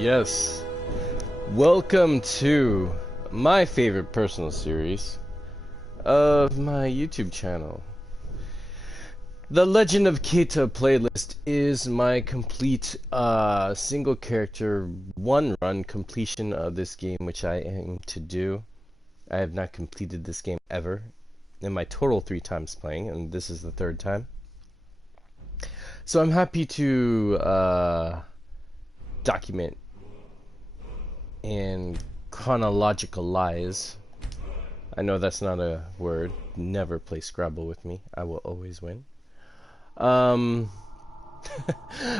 Yes. Welcome to my favorite personal series of my YouTube channel. The Legend of Keita playlist is my complete single character one run completion of this game, which I aim to do. I have not completed this game ever in my total 3 times playing, and this is the 3rd time. So I'm happy to document and chronologicalize. I know that's not a word. Never play Scrabble with me. I will always win. I'm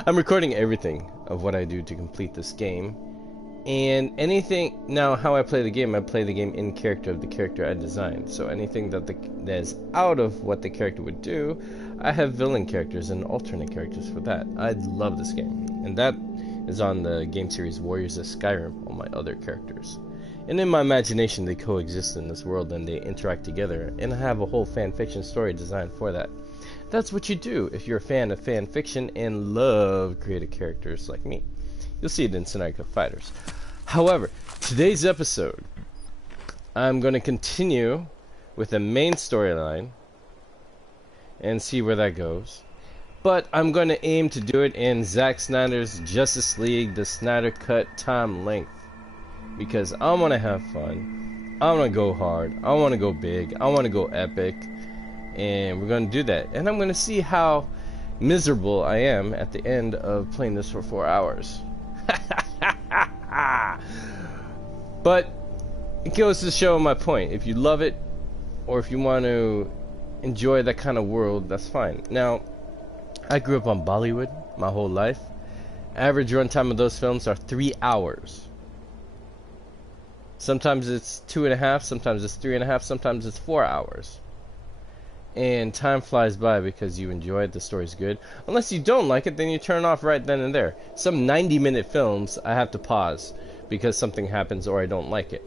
recording everything of what I do to complete this game. And anything, now how I play the game in character of the character I designed. So anything that is out of what the character would do, I have villain characters and alternate characters for that. I love this game. And that is on the game series Warriors of Skyrim, all my other characters. And in my imagination, they coexist in this world and they interact together. And I have a whole fan fiction story designed for that. That's what you do if you're a fan of fan fiction and love creative characters like me. You'll see it in Sniper Fighters. However, today's episode, I'm going to continue with the main storyline and see where that goes. But I'm going to aim to do it in Zack Snyder's Justice League, the Snyder Cut time length. Because I want to have fun. I want to go hard. I want to go big. I want to go epic. And we're going to do that. And I'm going to see how miserable I am at the end of playing this for 4 hours. But it goes to show my point. If you love it, or if you want to enjoy that kind of world, that's fine. Now, I grew up on Bollywood my whole life. Average runtime of those films are 3 hours. Sometimes it's 2.5, sometimes it's 3.5, sometimes it's 4 hours. And time flies by because you enjoy it, the story's good. Unless you don't like it, then you turn off right then and there. Some 90-minute films, I have to pause because something happens or I don't like it.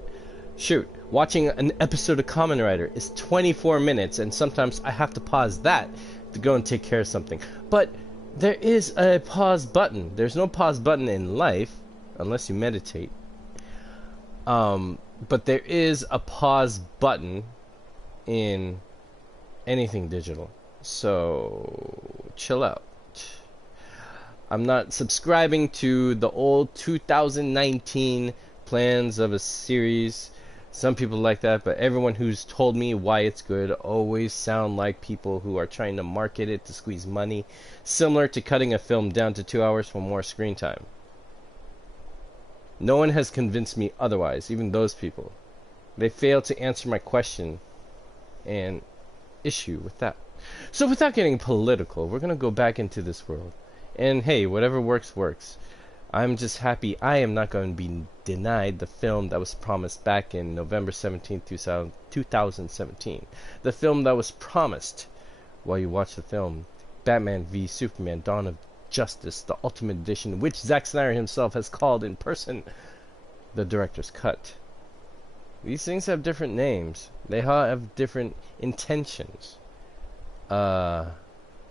Shoot, watching an episode of Kamen Rider is 24 minutes, and sometimes I have to pause that to go and take care of something. But there is a pause button. There's no pause button in life, unless you meditate. But there is a pause button in anything digital, so chill out. I'm not subscribing to the old 2019 plans of a series. Some people like that, but everyone who's told me why it's good always sound like people who are trying to market it to squeeze money, similar to cutting a film down to 2 hours for more screen time. No one has convinced me otherwise, even those people. They failed to answer my question and issue with that. So without getting political, we're going to go back into this world. And hey, whatever works, works. I'm just happy I am not going to be denied the film that was promised back in November 17th, 2017. The film that was promised while you watch the film, Batman v Superman, Dawn of Justice, the Ultimate Edition, which Zack Snyder himself has called in person the director's cut. These things have different names. They have different intentions.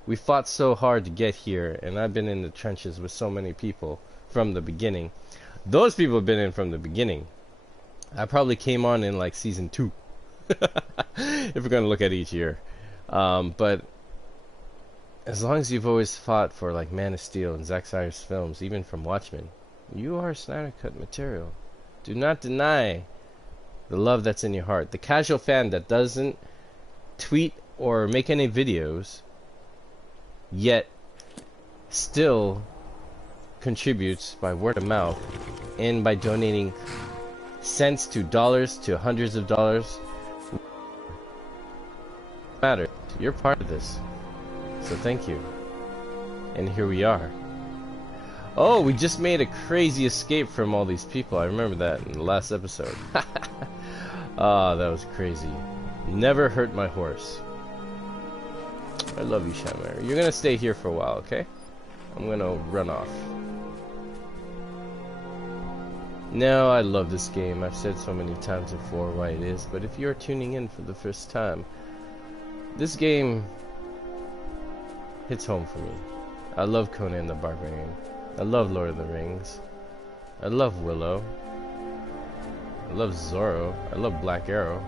We fought so hard to get here, and I've been in the trenches with so many people from the beginning. Those people have been in from the beginning. I probably came on in like season 2. If we're going to look at each year. But as long as you've always fought for like Man of Steel and Zack Snyder's films, even from Watchmen, you are Snyder Cut material. Do not deny the love that's in your heart. The casual fan that doesn't tweet or make any videos, yet still contributes by word of mouth and by donating cents to dollars to hundreds of dollars. Matter. You're part of this. So thank you. And here we are. Oh, we just made a crazy escape from all these people. I remember that in the last episode. Oh, that was crazy. Never hurt my horse. I love you, Shamir. You're gonna stay here for a while, okay? I'm gonna run off. No, I love this game. I've said so many times before why it is, but if you're tuning in for the first time, this game hits home for me. I love Conan the Barbarian. I love Lord of the Rings. I love Willow. I love Zorro. I love Black Arrow.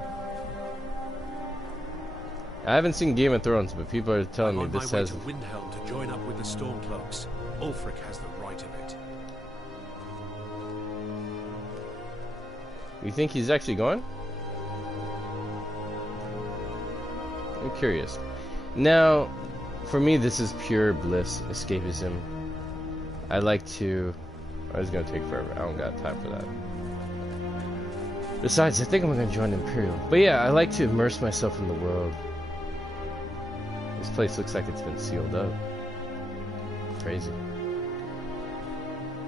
I haven't seen Game of Thrones, but people are telling me this has... I'm on my way to Windhelm to join up with the Stormcloaks. Ulfric has the right of it. You think he's actually going? I'm curious. Now, for me, this is pure bliss, escapism. I like to... Oh, it's gonna take forever. I don't got time for that. Besides, I think I'm gonna join Imperial. But yeah, I like to immerse myself in the world. This place looks like it's been sealed up. Crazy.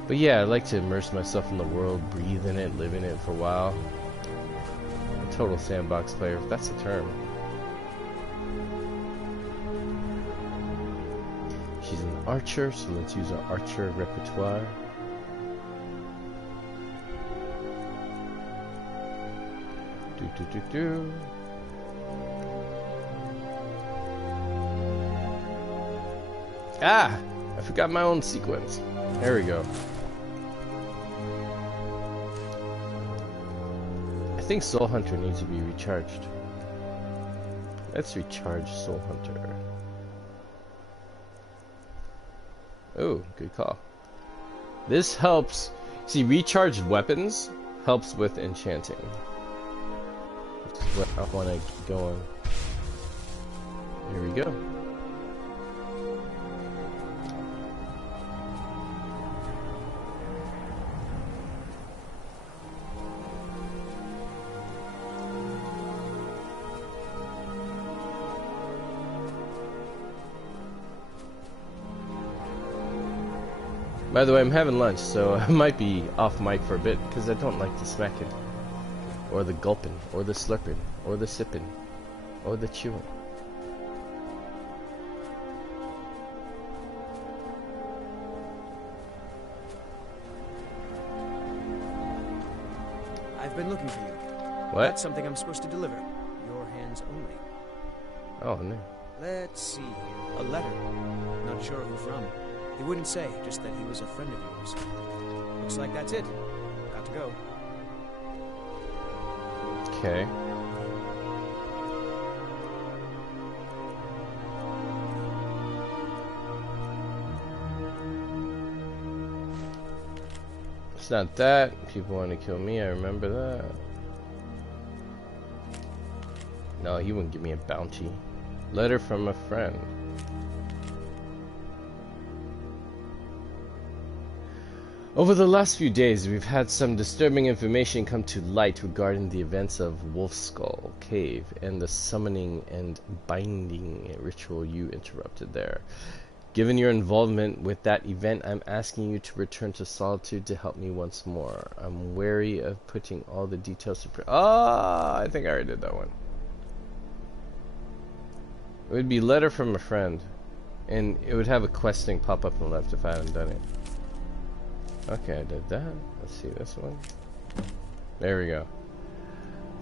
But yeah, I like to immerse myself in the world, breathe in it, live in it for a while. A total sandbox player, if that's the term. She's an archer, so let's use our archer repertoire. Do. Ah! I forgot my own sequence. There we go. I think Soul Hunter needs to be recharged. Let's recharge Soul Hunter. Oh, good call. This helps. See, recharged weapons helps with enchanting. What I want to get going. Here we go. By the way, I'm having lunch, so I might be off mic for a bit because I don't like the smacking. Or the gulping, or the slurping, or the sipping, or the chewing. I've been looking for you. What? That's something I'm supposed to deliver. Your hands only. Oh, no. Let's see here. A letter. Not sure who from. He wouldn't say, just that he was a friend of yours. Looks like that's it. Got to go. Okay. It's not that. People want to kill me, I remember that. No, he wouldn't give me a bounty. Letter from a friend. Over the last few days, we've had some disturbing information come to light regarding the events of Wolfskull Cave and the summoning and binding ritual you interrupted there. Given your involvement with that event, I'm asking you to return to Solitude to help me once more. I'm wary of putting all the details to I think I already did that one. It would be letter from a friend, and it would have a quest thing pop up on the left if I hadn't done it. Okay, I did that. Let's see this one. There we go.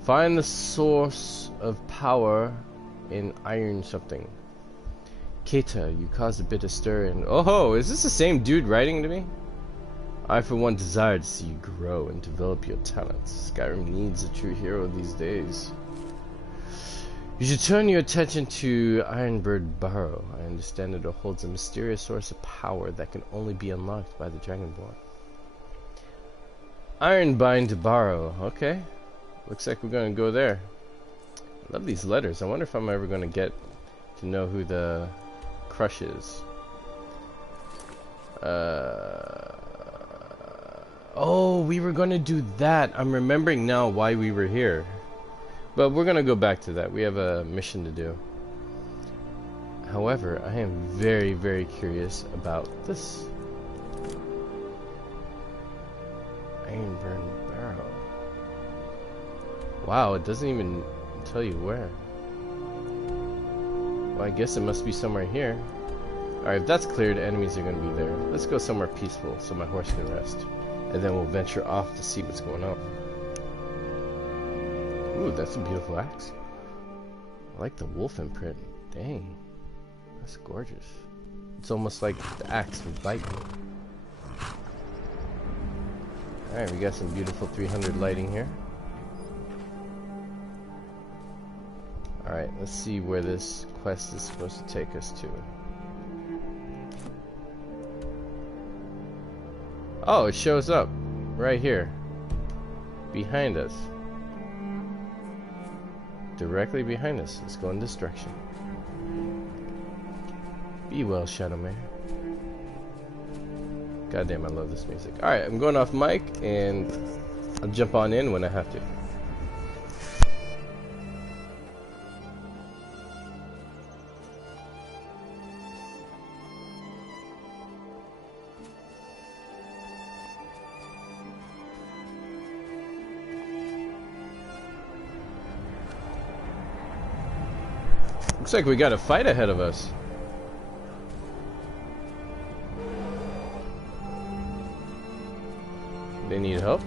Find the source of power in iron something. Keita, you caused a bit of stir and... Oh, is this the same dude writing to me? I for one desire to see you grow and develop your talents. Skyrim needs a true hero these days. You should turn your attention to Ironbird Burrow. I understand it holds a mysterious source of power that can only be unlocked by the Dragonborn. Ironbind Burrow. Okay. Looks like we're going to go there. I love these letters. I wonder if I'm ever going to get to know who the crush is. Oh, we were going to do that. I'm remembering now why we were here. But we're going to go back to that. We have a mission to do. However, I am very, very curious about this. Ironburn Barrow. Wow, it doesn't even tell you where. Well, I guess it must be somewhere here. Alright, if that's cleared, enemies are going to be there. Let's go somewhere peaceful so my horse can rest. And then we'll venture off to see what's going on. Ooh, that's a beautiful axe. I like the wolf imprint. Dang. That's gorgeous. It's almost like the axe would bite me. Alright, we got some beautiful 300 lighting here. Alright, let's see where this quest is supposed to take us to. Oh, it shows up right here. Behind us. Directly behind us. Let's go in this direction. Be well, Shadowmare. Goddamn, I love this music. Alright, I'm going off mic, and I'll jump on in when I have to. Looks like we got a fight ahead of us. They need help?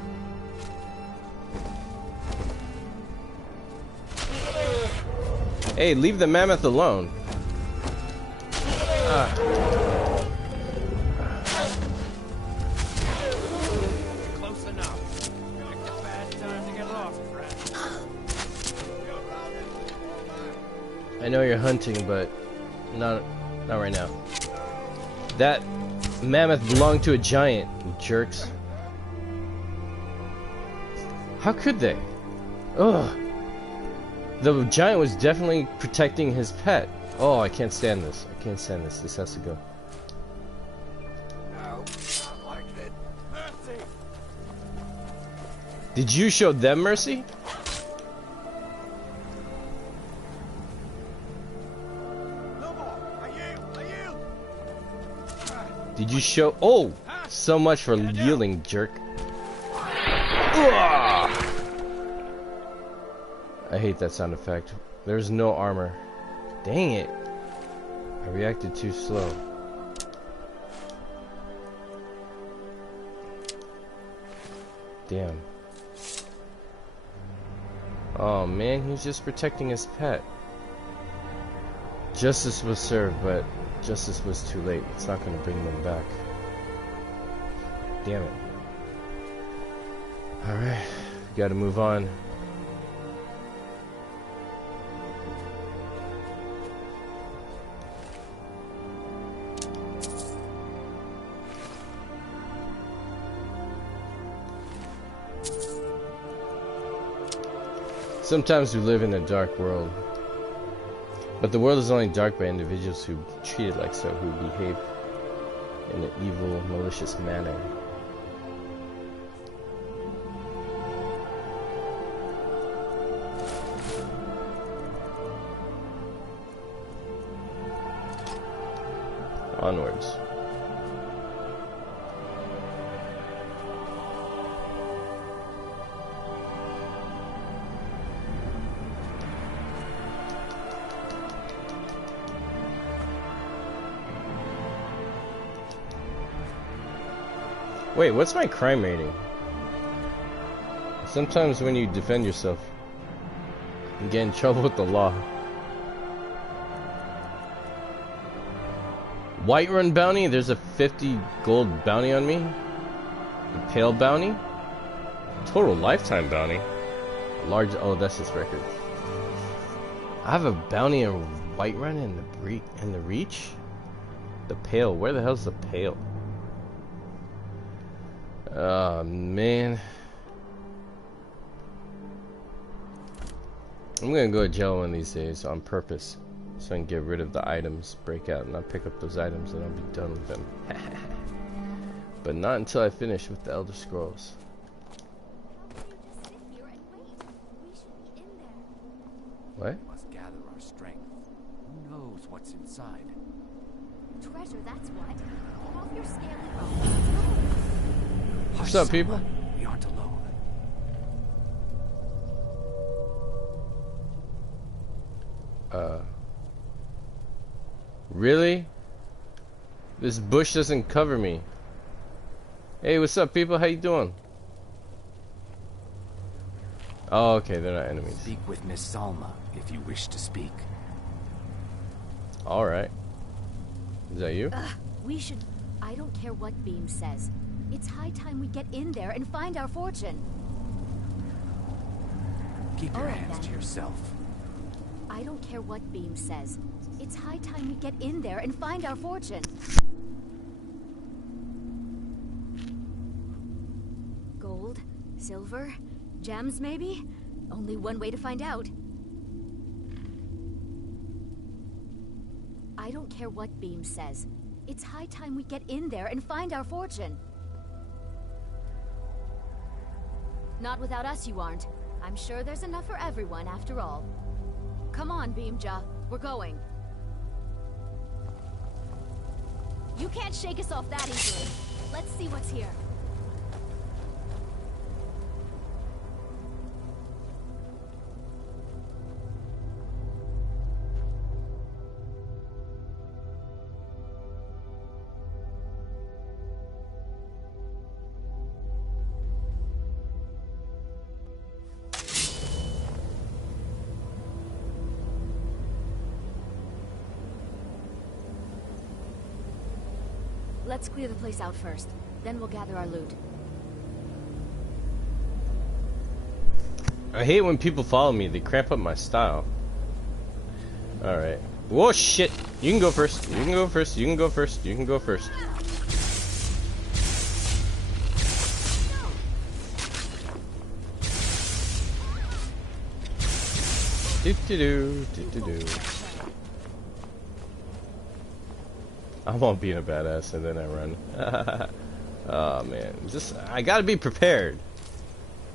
Hey, leave the mammoth alone. Close enough. Picked a bad time to get lost, friend. I know you're hunting, but not right now. That mammoth belonged to a giant, you jerks. How could they? Ugh. The giant was definitely protecting his pet. Oh, I can't stand this. I can't stand this. This has to go. No, not like it. Mercy. Did you show them mercy? No more. I yield. Did you show? Oh, so much for yielding, jerk. Ugh. I hate that sound effect. There's no armor. Dang it. I reacted too slow. Damn. Oh man, he's just protecting his pet. Justice was served, but justice was too late. It's not going to bring them back. Damn it. Alright, gotta move on. Sometimes we live in a dark world, but the world is only dark by individuals who treat it like so, who behave in an evil, malicious manner. Onwards. Wait, what's my crime rating? Sometimes when you defend yourself, you get in trouble with the law. Whiterun bounty? There's a 50 gold bounty on me? The pale bounty? Total lifetime bounty. Large, oh, that's his record. I have a bounty in Whiterun in the Reach? The pale, where the hell's the pale? Oh man. I'm gonna go to jail one of these days on purpose, so I can get rid of the items, break out, and I'll pick up those items and I'll be done with them. But not until I finish with the Elder Scrolls. What? Must gather our strength. Who knows what's inside? Treasure, that's what. Get off your scaly bones. What's up, people? We aren't alone. Really? This bush doesn't cover me. Hey, what's up, people? How you doing? Oh, okay, they're not enemies. Speak with Miss Salma if you wish to speak. Alright. Is that you? We should... I don't care what Beam says. It's high time we get in there and find our fortune. Keep your All right, hands then. to yourself. I don't care what Beam says. It's high time we get in there and find our fortune. Gold? Silver? Gems, maybe? Only one way to find out. I don't care what Beam says. It's high time we get in there and find our fortune. Not without us, you aren't. I'm sure there's enough for everyone, after all. Come on, Beamja. We're going. You can't shake us off that easily. Let's see what's here. Let's clear the place out first. Then we'll gather our loot. I hate when people follow me. They cramp up my style. Alright. Whoa, shit! You can go first. You can go first. You can go first. You can go first. Do-do-do. I'm all being a badass and then I run. Oh man, I gotta be prepared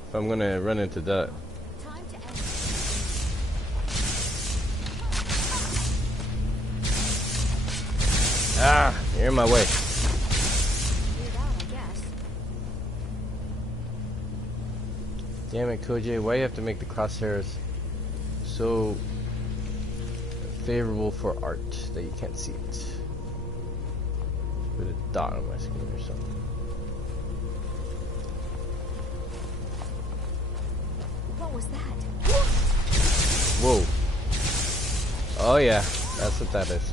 if I'm gonna run into that. Time to end. Ah, you're in my way. Cleared out, I guess. Damn it, Kojay, why you have to make the crosshairs so favorable for art that you can't see it? With a dot on my screen or something. What was that? Whoa. Oh yeah, that's what that is.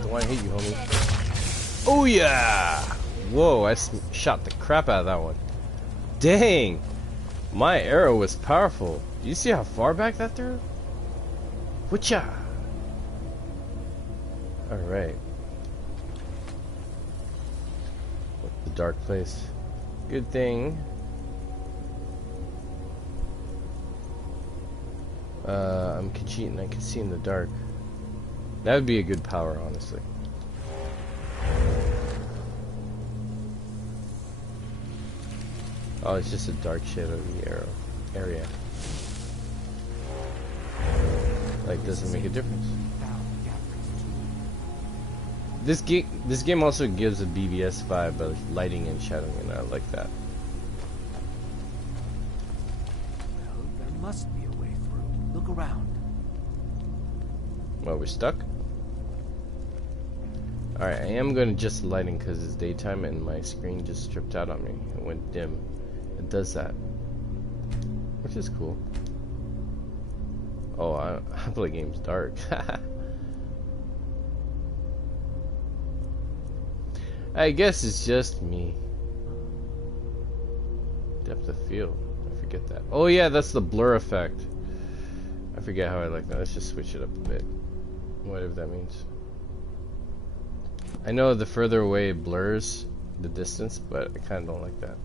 Don't want to hit you, homie. Oh yeah! Whoa, I shot the crap out of that one. Dang! My arrow was powerful. You see how far back that threw? Whatcha? Alright. The dark place. Good thing. I'm Khajiit and I can see in the dark. That would be a good power, honestly. Oh, it's just a dark shade of the arrow area. Like, doesn't make a difference. This game also gives a BBS vibe of lighting and shadowing, and I like that. Well, there must be a way through. Look around. Well, we're stuck. Alright, I am going to adjust the lighting because it's daytime and my screen just stripped out on me. It went dim. It does that. Which is cool. Oh, I play games dark. I guess it's just me. Depth of field. I forget that. Oh yeah, that's the blur effect. I forget how I like that. Let's just switch it up a bit. Whatever that means. I know the further away it blurs the distance, but I kind of don't like that.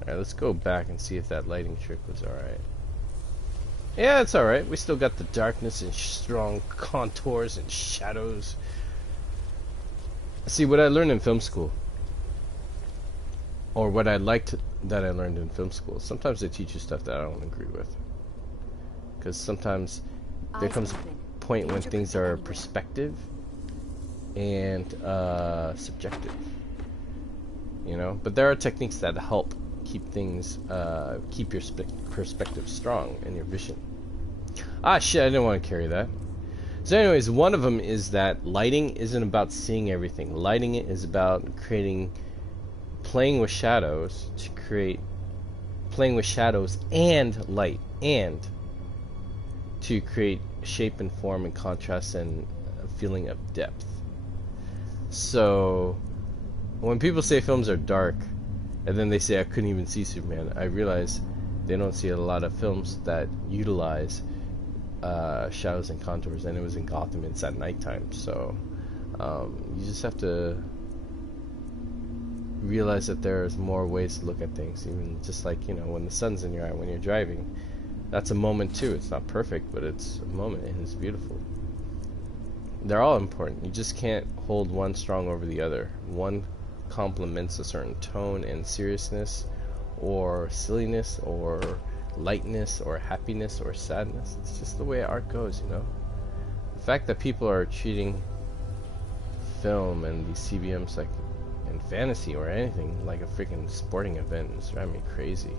Alright, let's go back and see if that lighting trick was alright. Yeah, it's alright. We still got the darkness and strong contours and shadows. See, what I learned in film school, or what I liked that I learned in film school, sometimes they teach you stuff that I don't agree with. Because sometimes there comes a point when things are perspective and subjective. You know? But there are techniques that help keep things, keep your perspective strong and your vision. Ah, shit, I didn't want to carry that. So anyways, one of them is that lighting isn't about seeing everything. Lighting is about playing with shadows to create, playing with shadows and light. And to create shape and form and contrast and a feeling of depth. So when people say films are dark and then they say I couldn't even see Superman, I realize they don't see a lot of films that utilize shadows and contours, and it was in Gotham, it's at nighttime, so you just have to realize that there's more ways to look at things, even just like, you know, when the sun's in your eye when you're driving. That's a moment too. It's not perfect, but it's a moment and it's beautiful. They're all important. You just can't hold one strong over the other. One complements a certain tone and seriousness or silliness or lightness or happiness or sadness. It's just the way art goes, you know. The fact that people are treating film and these CBMs like in fantasy or anything like a freaking sporting event is driving me crazy.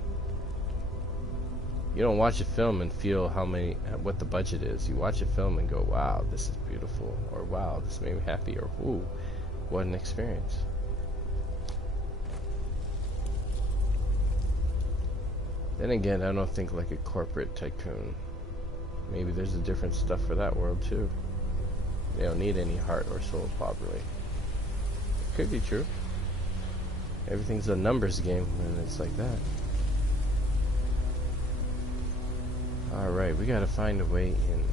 You don't watch a film and feel what the budget is. You watch a film and go, wow, this is beautiful, or wow, this made me happy, or ooh, what an experience. Then again, I don't think like a corporate tycoon. Maybe there's a different stuff for that world too. They don't need any heart or soul, probably. Could be true. Everything's a numbers game when it's like that. Alright, we gotta find a way in.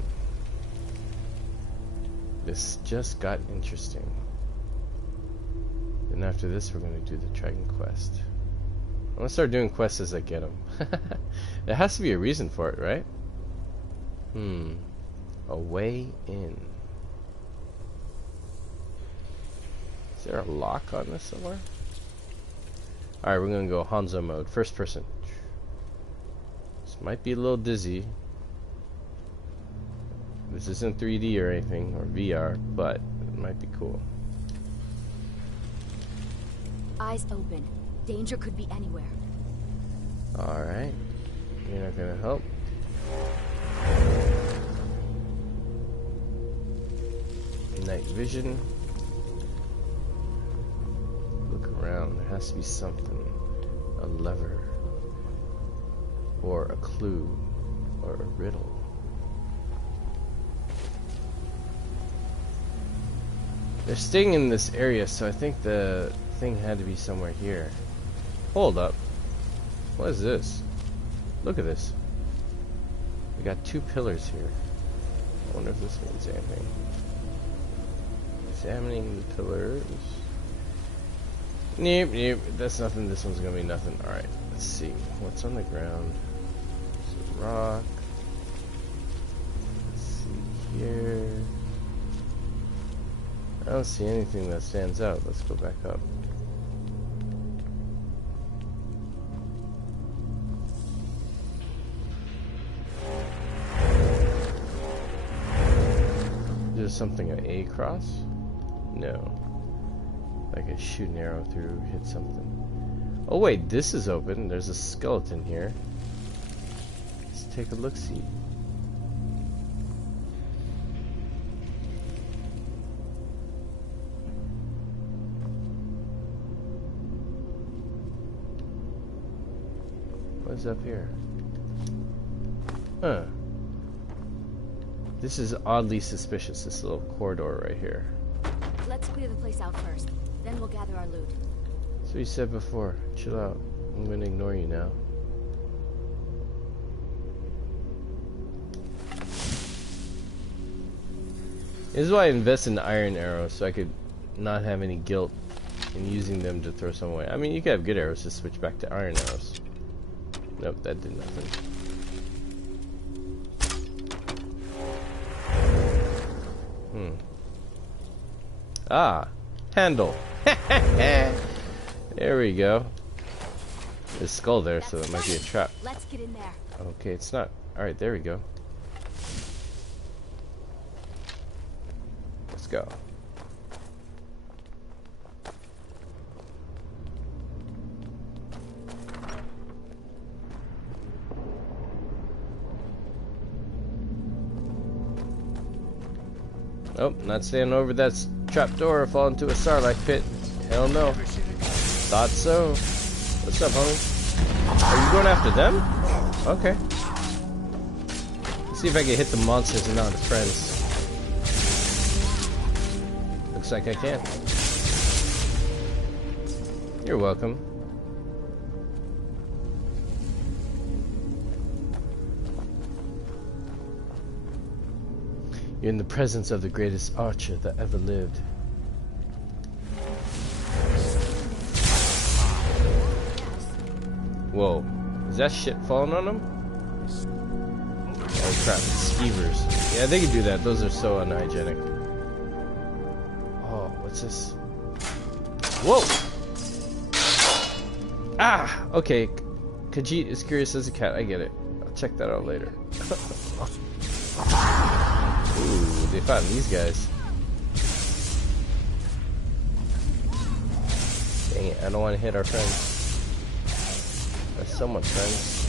This just got interesting. And after this, we're gonna do the Dragon Quest. I'm gonna start doing quests as I get them. There has to be a reason for it, right? A way in. Is there a lock on this somewhere? Alright, we're gonna go Hanzo mode, first person. This might be a little dizzy. This isn't 3D or anything, or VR, but it might be cool. Eyes open. Danger could be anywhere. Alright. You're not gonna help. Night vision. Look around. There has to be something. A lever. Or a clue. Or a riddle. They're staying in this area, so I think the thing had to be somewhere here. Hold up. What is this? Look at this. We got two pillars here. I wonder if this means anything. Examining the pillars. Nope. That's nothing. This one's gonna be nothing. Alright, let's see. What's on the ground? There's a rock. Let's see here. I don't see anything that stands out. Let's go back up. Is something an A cross? No. Like I shoot an arrow through, hit something. Oh wait, this is open. There's a skeleton here. Let's take a look-see. What's up here? Huh. This is oddly suspicious, this little corridor right here. Let's clear the place out first. Then we'll gather our loot. So you said before, chill out. I'm gonna ignore you now. This is why I invest in iron arrows, so I could not have any guilt in using them to throw some away. I mean, you could have good arrows, just switch back to iron arrows. Nope, that did nothing. Ah, handle. There we go. There's a skull there, so that might be a trap. Let's get in there. Okay, it's not. Alright, there we go. Let's go. Nope, not staying over that trapdoor or fall into a starlight pit. Hell no. Thought so. What's up, homie? Are you going after them? Okay. This See if I can hit the monsters and not the friends. Looks like I can. You're welcome. You're in the presence of the greatest archer that ever lived. Whoa. Is that shit falling on them? Oh crap, skeevers. Yeah, they can do that. Those are so unhygienic. Oh, what's this? Whoa! Ah! Okay. Kojay is curious as a cat. I get it. I'll check that out later. Ooh, they found these guys. Dang it, I don't want to hit our friends. That's so much, friends.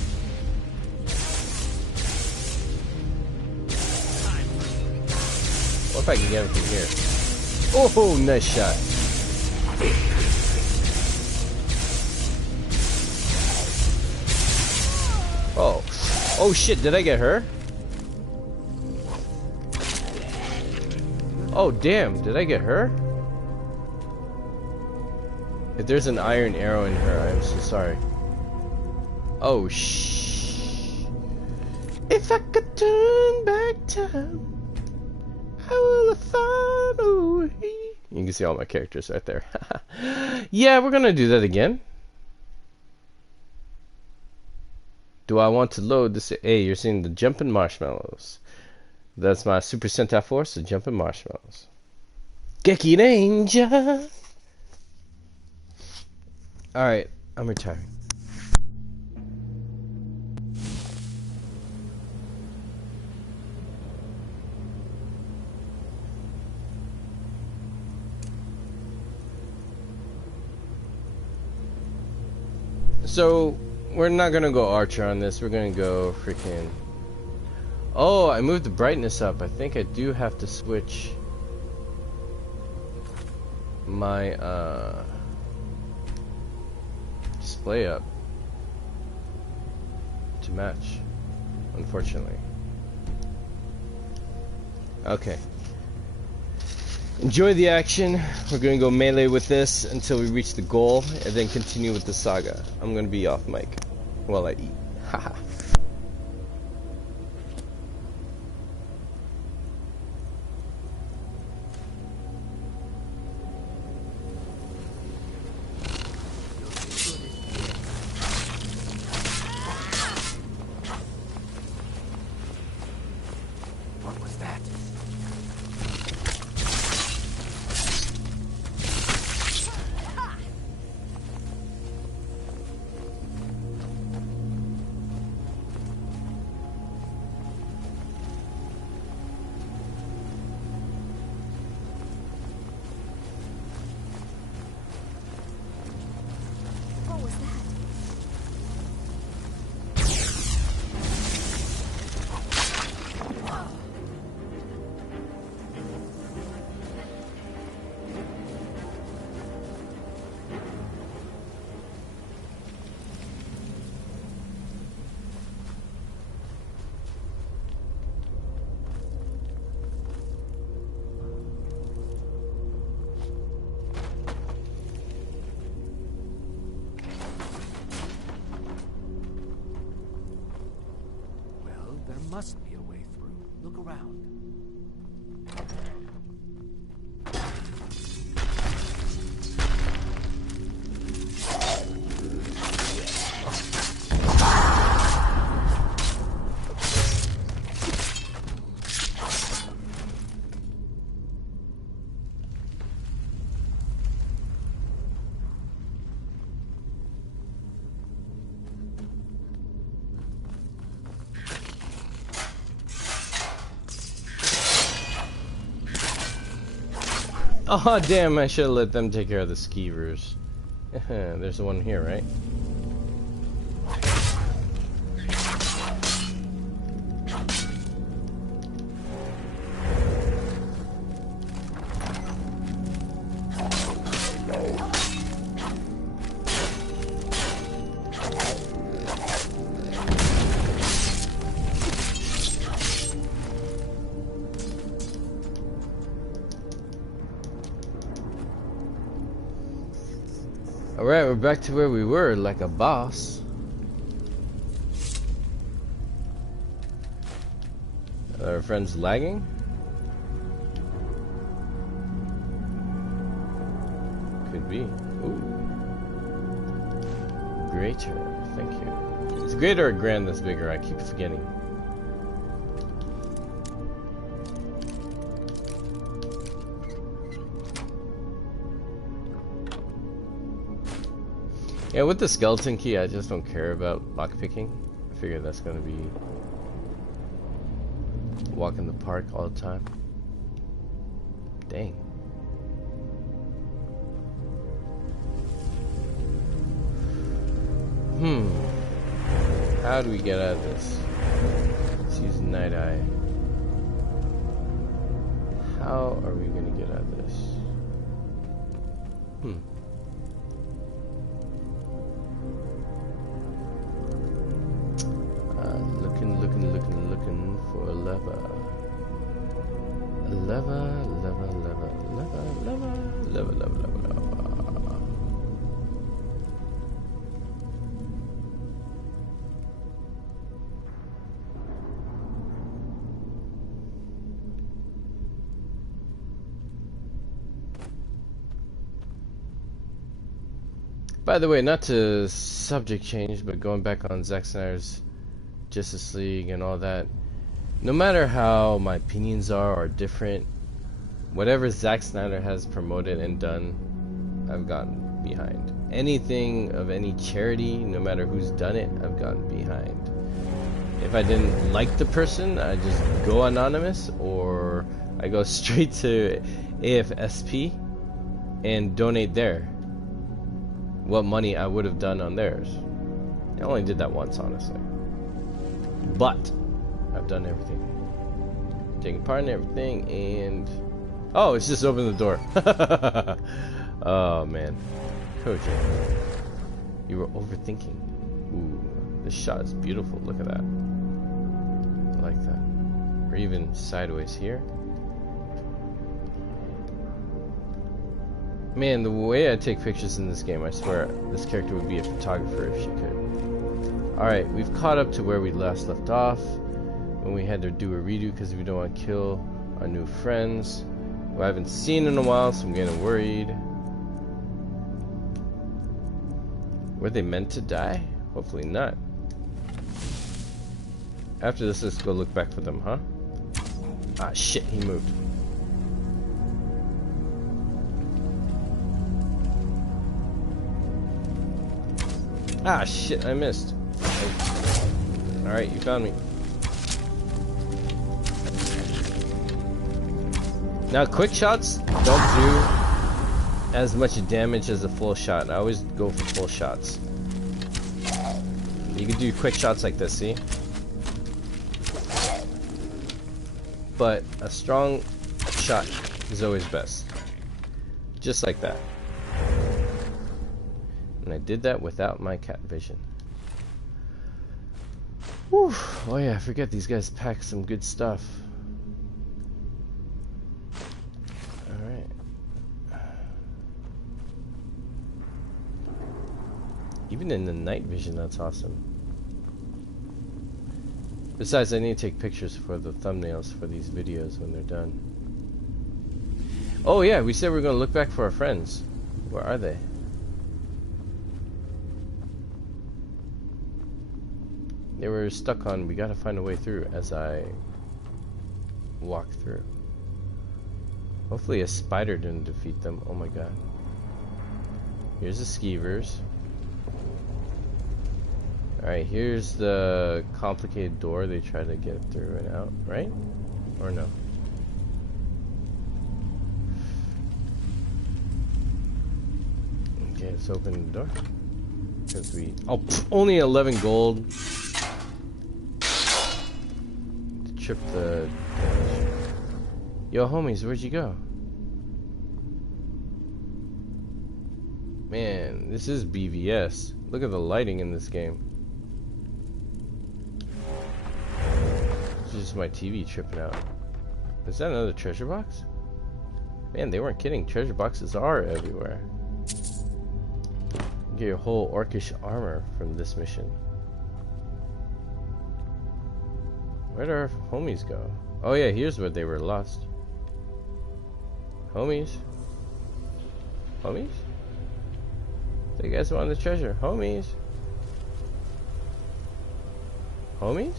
What if I can get him from here? Oh, nice shot. Oh. Oh shit, did I get her? Oh damn, did I get her? If there's an iron arrow in her, I'm so sorry. Oh if I could turn back time, I will have found a way. You can see all my characters right there. Yeah, we're gonna do that again. Do I want to load this? Hey, you're seeing the jumping marshmallows. That's my Super Sentai Force, the jumping marshmallows. Geki Danger! Alright, I'm retiring. So, we're not gonna go Archer on this, we're gonna go freaking... Oh, I moved the brightness up. I think I do have to switch my display up to match, unfortunately. Okay. Enjoy the action. We're gonna go melee with this until we reach the goal and then continue with the saga. I'm gonna be off mic while I eat. Haha. Must be a way through. Look around. Oh damn, I should have let them take care of the skeevers. There's the one here, right? Alright, we're back to where we were, like a boss. Are our friends lagging? Could be. Ooh. Greater, thank you. It's greater or grand that's bigger, I keep forgetting. Yeah, with the skeleton key, I just don't care about lockpicking. I figure that's gonna be walk in the park all the time. Dang. How do we get out of this? Let's use Night Eye. How are we gonna get out of this? Looking for a lever. Lever. By the way, not to subject change, but going back on Zack Snyder's Justice League and all that, no matter how my opinions are different, whatever Zack Snyder has promoted and done, I've gotten behind. Anything of any charity, no matter who's done it, I've gotten behind. If I didn't like the person, I just go anonymous, or I go straight to AFSP and donate there what money I would have done on theirs. I only did that once, honestly. But I've done everything. Taking part in everything, and oh, it's just opened the door. Oh man. Kojay. You were overthinking. Ooh, this shot is beautiful. Look at that. I like that. Or even sideways here. Man, the way I take pictures in this game, I swear this character would be a photographer if she could. Alright, we've caught up to where we last left off, when we had to do a redo because we don't want to kill our new friends, who I haven't seen in a while, so I'm getting worried. Were they meant to die? Hopefully not. After this, let's go look back for them, huh? Ah, shit, he moved. Ah, shit, I missed. Alright, you found me. Now, quick shots don't do as much damage as a full shot. I always go for full shots. You can do quick shots like this, see? But a strong shot is always best. Just like that. And I did that without my cat vision. Whew. Oh yeah, I forget these guys pack some good stuff. Alright. Even in the night vision, that's awesome. Besides, I need to take pictures for the thumbnails for these videos when they're done. Oh yeah, we said we were going to look back for our friends. Where are they? They were stuck on, we gotta find a way through as I walk through. Hopefully a spider didn't defeat them. Oh my god. Here's the skeevers. Alright, here's the complicated door they try to get through and out, right? Or no? Okay, let's open the door. Because we... Oh, only 11 gold. Trip the damage. Yo homies, where'd you go? Man, this is BVS. Look at the lighting in this game. It's just my TV tripping out. Is that another treasure box? Man, they weren't kidding. Treasure boxes are everywhere. Get your whole orcish armor from this mission. Where'd our homies go? Oh yeah, here's where they were lost. Homies? Homies? So you guys want the treasure? Homies? Homies?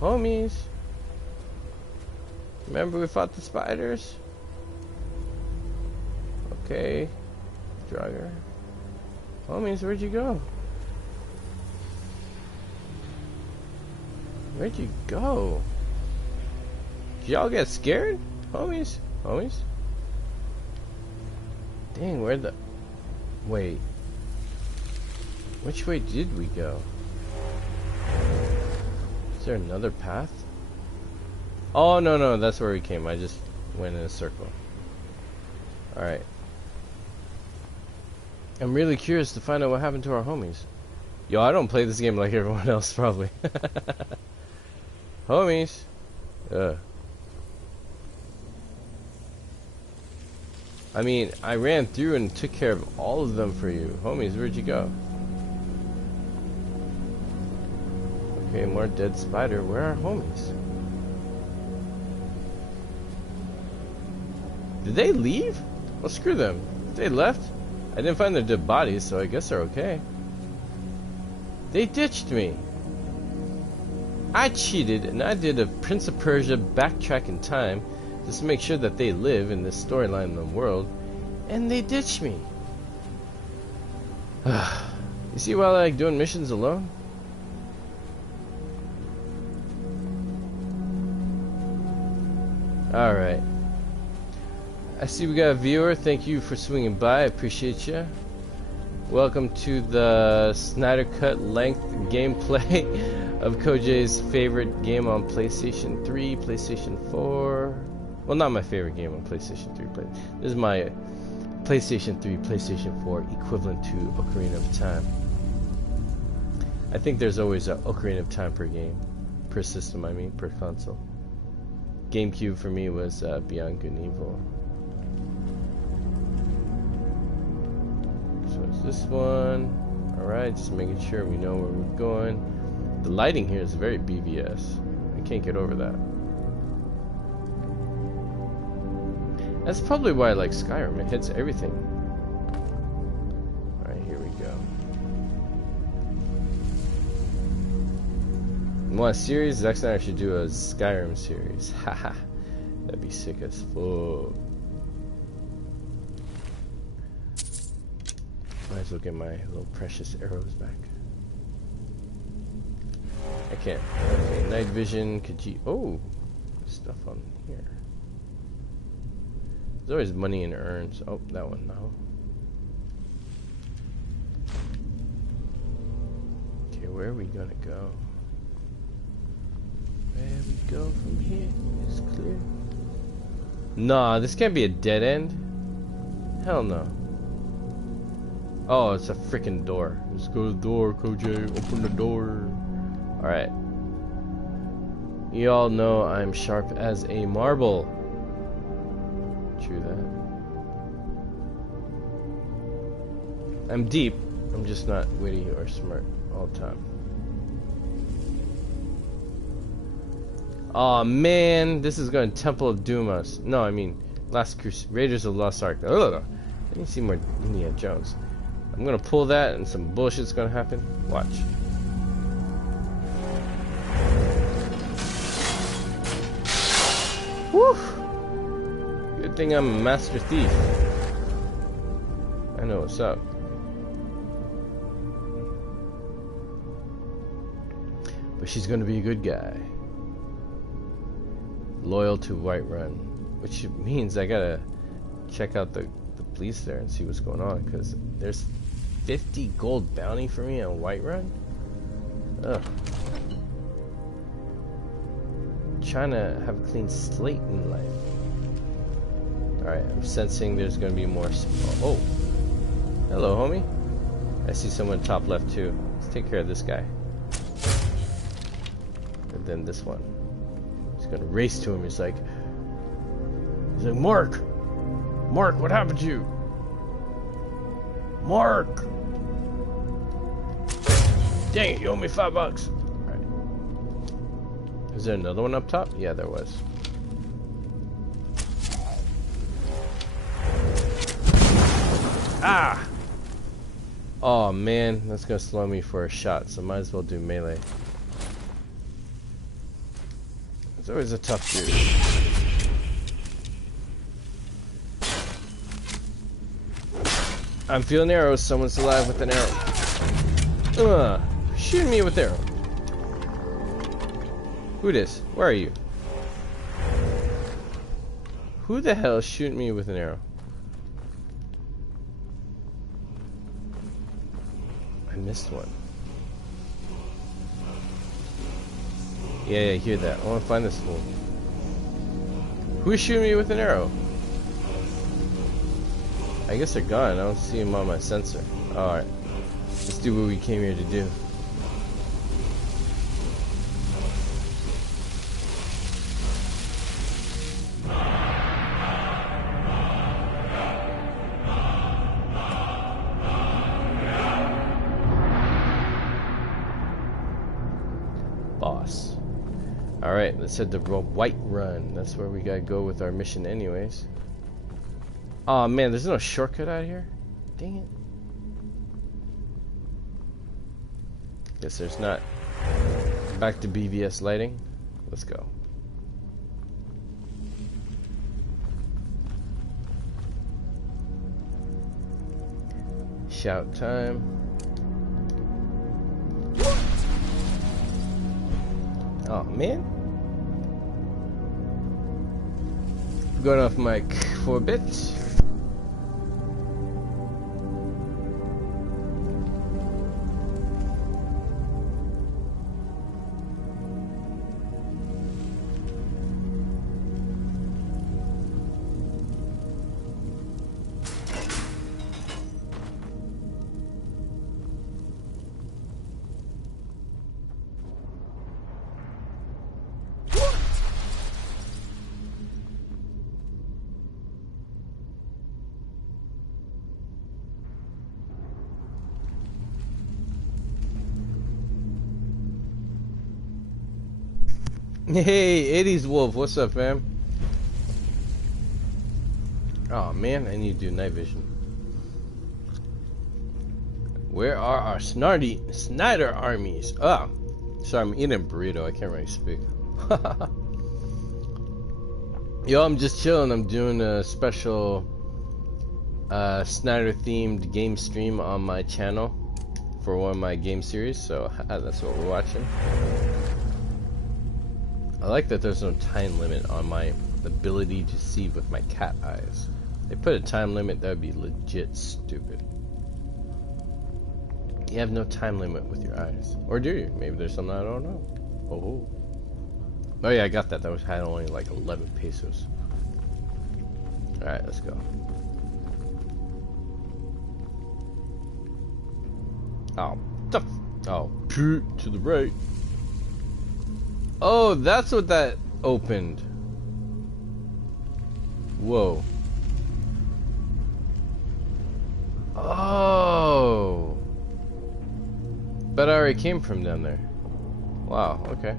Homies? Remember we fought the spiders? Okay. Draugr. Homies, where'd you go? Where'd you go? Did y'all get scared? Homies? Homies? Dang, where the... Wait. Which way did we go? Is there another path? Oh, no, that's where we came. I just went in a circle. Alright. I'm really curious to find out what happened to our homies. Yo, I don't play this game like everyone else, probably. Homies. Ugh. I mean, I ran through and took care of all of them for you. Homies, where'd you go? Okay, more dead spider. Where are homies? Did they leave? Well, screw them. If they left, I didn't find their dead bodies, so I guess they're okay. They ditched me. I cheated, and I did a Prince of Persia backtrack in time just to make sure that they live in this storyline in the world, and they ditched me. You see why I like doing missions alone? Alright. I see we got a viewer. Thank you for swinging by. I appreciate you. Welcome to the Snyder Cut length gameplay of Kojay's favorite game on PlayStation 3, PlayStation 4. Well, not my favorite game on PlayStation 3. This is my PlayStation 3, PlayStation 4 equivalent to Ocarina of Time. I think there's always an Ocarina of Time per game. Per system, I mean, per console. GameCube for me was Beyond Good and Evil. So it's this one. Alright, just making sure we know where we're going. The lighting here is very BVS. I can't get over that. That's probably why I like Skyrim. It hits everything. Alright, here we go. You want a series? Zack Snyder should do a Skyrim series. Haha. That'd be sick as fuck. Might as well get my little precious arrows back. I can't. Okay, night vision. Kojay. Oh, stuff on here. There's always money in urns. Oh, that one now. Okay, where are we gonna go? Where we go from here is clear. Nah, this can't be a dead end. Hell no. Oh, it's a freaking door. Let's go to the door, Kojay. Open the door. Alright. You all know I'm sharp as a marble. True that. I'm deep. I'm just not witty or smart all the time. Aw, man. This is going to Temple of Doom us. No, I mean, Raiders of the Lost Ark. Ugh. I need to see more Indiana Jones. I'm gonna pull that and some bullshit's gonna happen. Watch. Woo! Good thing I'm a master thief. I know what's up. But she's gonna be a good guy. Loyal to Whiterun. Which means I gotta check out the police there and see what's going on, because there's 50 gold bounty for me on Whiterun? Ugh. I'm trying to have a clean slate in life. Alright, I'm sensing there's gonna be more. Oh! Hello, homie. I see someone top left too. Let's take care of this guy. And then this one. He's gonna race to him. He's like, Mark! Mark, what happened to you? Mark! Dang it, you owe me $5. Alright. Is there another one up top? Yeah, there was. Ah! Oh man, that's gonna slow me for a shot, so might as well do melee. It's always a tough dude. I'm feeling arrows, someone's alive with an arrow. Shoot me with arrow. Who this? Where are you? Who the hell is shooting me with an arrow? I missed one. Yeah, I hear that. I want to find this fool. Who's shooting me with an arrow? I guess they're gone. I don't see him on my sensor. Alright. Let's do what we came here to do. Boss. Alright, let's head to White Run. That's where we gotta go with our mission anyways. Oh man, there's no shortcut out here? Dang it. Guess there's not. Back to BVS lighting. Let's go. Shout time. Oh man. Going off mic for a bit. Hey, 80s Wolf, what's up, fam? Oh man, I need to do night vision. Where are our Snyder armies? Oh, sorry, I'm eating a burrito. I can't really speak. Yo, I'm just chilling. I'm doing a special Snyder themed game stream on my channel for one of my game series, so that's what we're watching. I like that there's no time limit on my ability to see with my cat eyes. If they put a time limit, that would be legit stupid. You have no time limit with your eyes. Or do you? Maybe there's something I don't know. Oh yeah, I got that. That had only like 11 pesos. Alright, let's go. Oh, to the right. Oh, that's what that opened. Whoa. Oh. But I already came from down there. Wow, okay.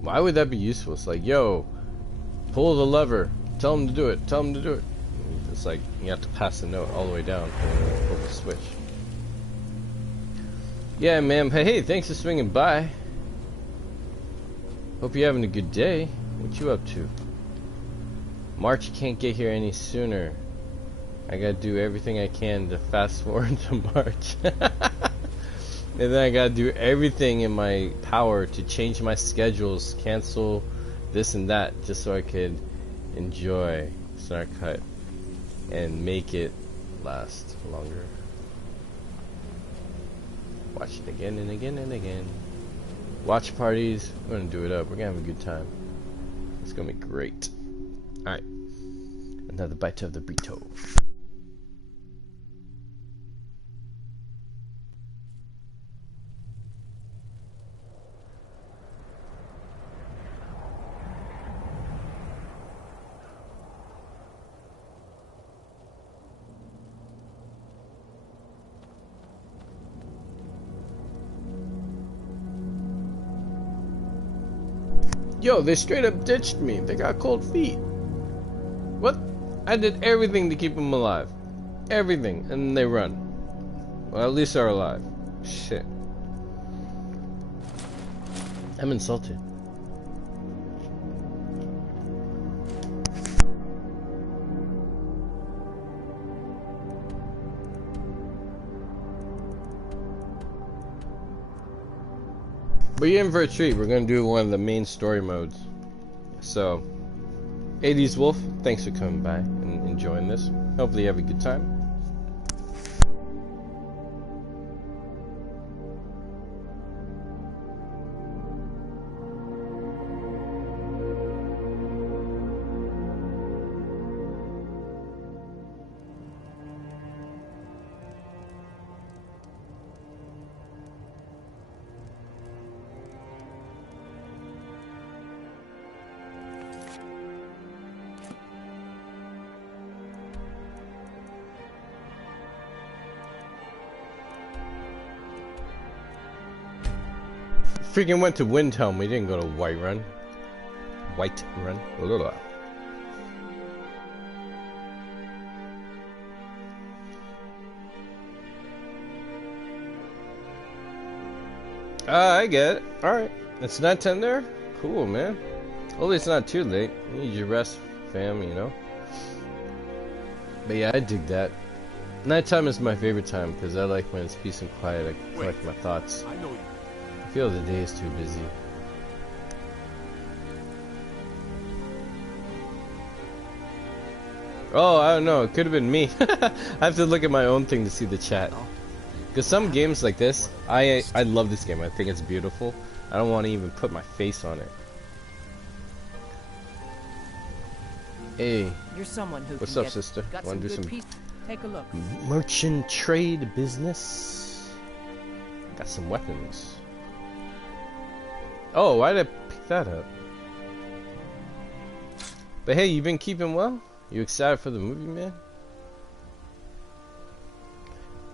Why would that be useful? It's like, yo, pull the lever. Tell him to do it. Tell him to do it. It's like, you have to pass the note all the way down and then pull the switch. Yeah, ma'am. Hey, thanks for swinging by. Hope you're having a good day. What you up to? March can't get here any sooner. I gotta do everything I can to fast forward to March. And then I gotta do everything in my power to change my schedules, cancel this and that, just so I could enjoy Snark Hut and make it last longer. Watch it again and again and again. Watch parties. We're gonna do it up. We're gonna have a good time. It's gonna be great. Alright. Another bite of the burrito. Yo, they straight up ditched me. They got cold feet. What? I did everything to keep them alive. Everything. And they run. Well, at least they're alive. Shit. I'm insulted. But you're in for a treat. We're gonna do one of the main story modes. So, 80s Wolf, thanks for coming by and enjoying this. Hopefully you have a good time. Freaking went to Windhelm, we didn't go to Whiterun. Whiterun. Blah, blah. I get it. Alright. It's not 10 there? Cool, man. Hopefully it's not too late. You need your rest, fam, you know? But yeah, I dig that. Nighttime is my favorite time, because I like when it's peace and quiet, I can collect my thoughts. I know you. I feel the day is too busy. Oh, I don't know. It could have been me. I have to look at my own thing to see the chat. Because some games like this, I love this game. I think it's beautiful. I don't want to even put my face on it. Hey, You're someone who what's can up, get, sister? got Want to do good some piece- Take a look. merchant trade business? Got some weapons. Oh, why did I pick that up? But hey, you been keeping well? You excited for the movie, man?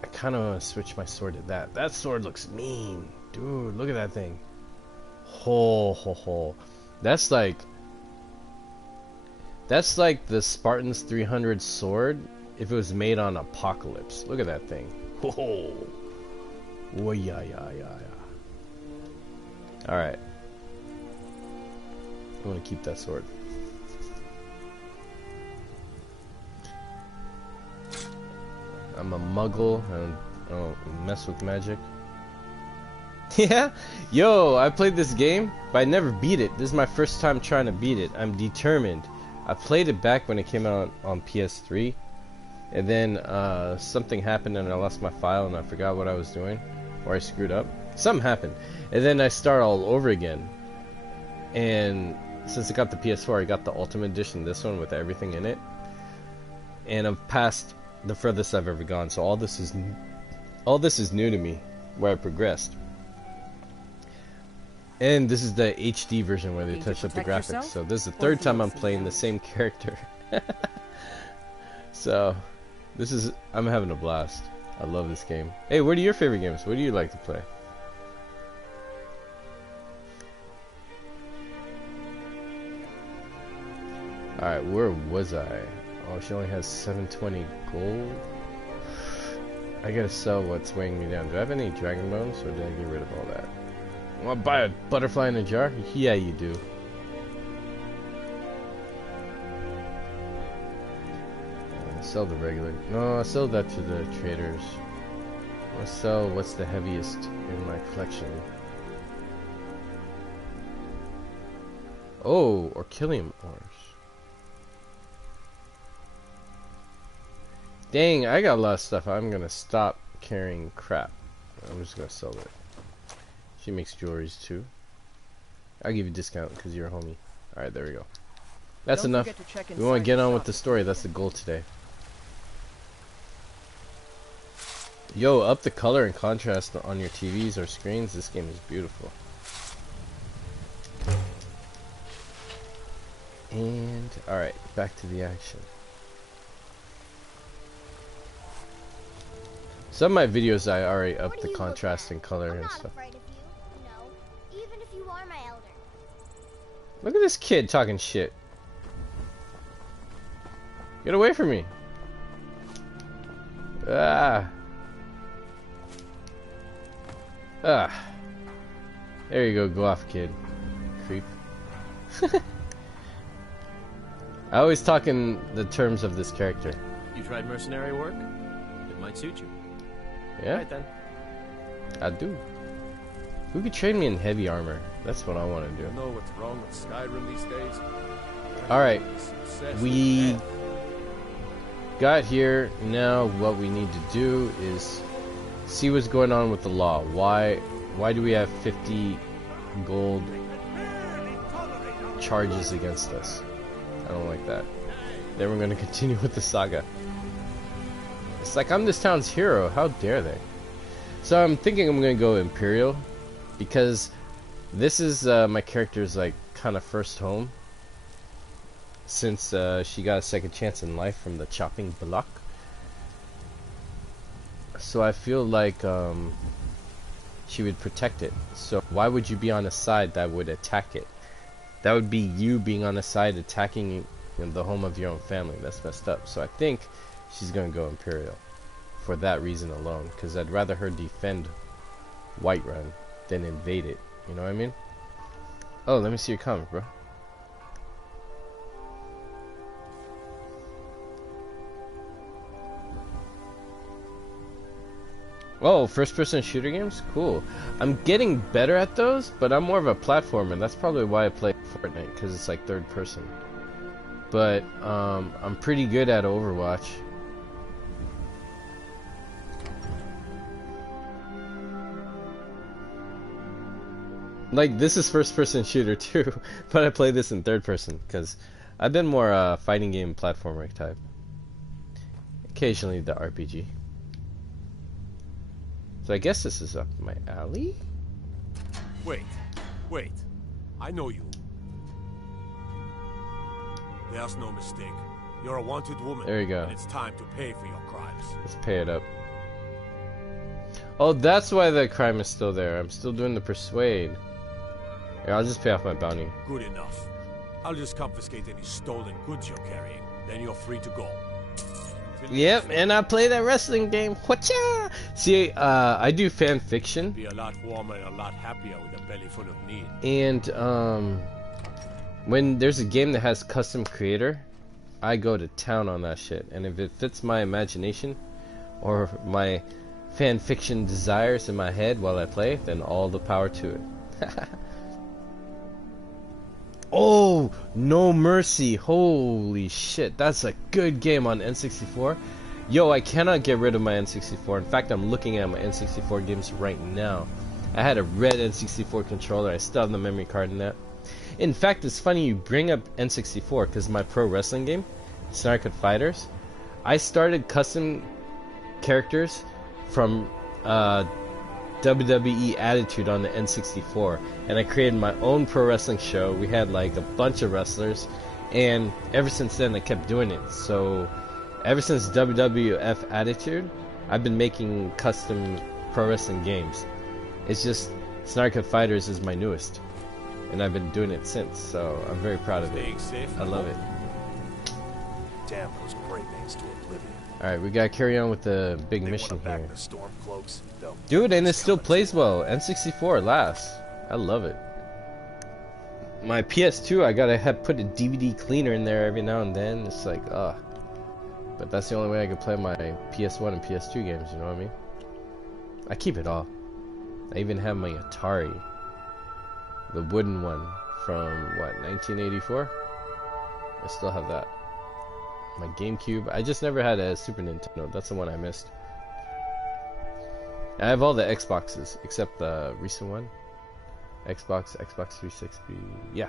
I kind of want to switch my sword to that. That sword looks mean. Dude, look at that thing. Ho, ho, ho. That's like the Spartan's 300 sword if it was made on Apocalypse. Look at that thing. Ho, oh, yeah, yeah, yeah, yeah. Alright. I want to keep that sword. I'm a muggle. I don't mess with magic. Yeah? Yo, I played this game, but I never beat it. This is my first time trying to beat it. I'm determined. I played it back when it came out on PS3. And then something happened and I lost my file and I forgot what I was doing. Or I screwed up. Something happened. And then I start all over again. And since I got the PS4, I got the Ultimate Edition, this one with everything in it. And I've passed the furthest I've ever gone. So all this is new to me, where I progressed. And this is the HD version where they touched up the graphics. Yourself? So this is the third time I'm playing the same character. So I'm having a blast. I love this game. Hey, what are your favorite games? What do you like to play? Alright, where was I? Oh, she only has 720 gold. I gotta sell what's weighing me down. Do I have any dragon bones, or did I get rid of all that? Want to buy a butterfly in a jar? Yeah, you do. Sell the regular. No, I'll sell that to the traders. I'll sell what's the heaviest in my collection. Oh, Orchilium ores. Dang, I got a lot of stuff. I'm gonna stop carrying crap. I'm just gonna sell it. She makes jewelries too. I'll give you a discount because you're a homie. Alright, there we go. That's Don't enough. forget to check We want to inside get the on with shop. the story. That's the goal today. Yo, up the color and contrast on your TVs or screens. This game is beautiful. And, alright, back to the action. Some of my videos I already upped the contrast and color and stuff. Afraid of you, even if you are my elder. Look at this kid talking shit. Get away from me. Ah. Ah. There you go off, kid. Creep. I always talk in the terms of this character. You tried mercenary work? It might suit you. Yeah? Right then. I do. Who could train me in heavy armor? That's what I want to do. You know what's wrong with Skyrim these days? Alright. Obsessed We with got here. Now what we need to do is see what's going on with the law. Why do we have 50 gold charges against us? I don't like that. Then we're going to continue with the saga. It's like I'm this town's hero. How dare they? So I'm thinking I'm going to go Imperial because this is my character's like kind of first home since she got a second chance in life from the chopping block. So I feel like she would protect it. So why would you be on a side that would attack it? That would be you being on a side attacking the home of your own family. That's messed up. So I think she's gonna go Imperial for that reason alone, because I'd rather her defend Whiterun than invade it. You know what I mean? Oh, let me see your comment, bro. Oh, first-person shooter games? Cool. I'm getting better at those, but I'm more of a platformer. That's probably why I play Fortnite, because it's like third person. But I'm pretty good at Overwatch. Like, this is first-person shooter too, but I play this in third person, because I've been more fighting game platformer type. Occasionally the RPG. So I guess this is up my alley? Wait. I know you. There's no mistake. You're a wanted woman. There you go. And it's time to pay for your crimes. Let's pay it up. Oh, that's why the crime is still there. I'm still doing the persuade. Yeah, I'll just pay off my bounty. Good enough. I'll just confiscate any stolen goods you're carrying. Then you're free to go. Yep, and I play that wrestling game. Whatcha? See, I do fan fiction. Be a lot warmer and a lot happier with a belly full of meat. And when there's a game that has custom creator, I go to town on that shit. And if it fits my imagination or my fan fiction desires in my head while I play, then all the power to it. Oh, No Mercy. Holy shit, that's a good game on N64. Yo, I cannot get rid of my N64. In fact, I'm looking at my N64 games right now. I had a red N64 controller. I still have the memory card in that. In fact, it's funny you bring up N64 because my pro wrestling game, Snarked Fighters, I started custom characters from WWE Attitude on the N64, and I created my own pro wrestling show. We had like a bunch of wrestlers, and ever since then I kept doing it. So ever since WWF Attitude, I've been making custom pro wrestling games. It's just Snarked Fighters is my newest, and I've been doing it since, so I'm very proud of it. Staying safe. I love it. Damn those great names to oblivion. Alright, we gotta carry on with the big They mission want back here. the storm cloaks. They'll Dude, and it still plays well. N64 lasts. I love it. My PS2, I gotta put a DVD cleaner in there every now and then. It's like, ugh. But that's the only way I can play my PS1 and PS2 games, you know what I mean? I keep it all. I even have my Atari. The wooden one from, what, 1984? I still have that. My GameCube. I just never had a Super Nintendo. That's the one I missed. I have all the Xboxes except the recent one. Xbox 360. Yeah.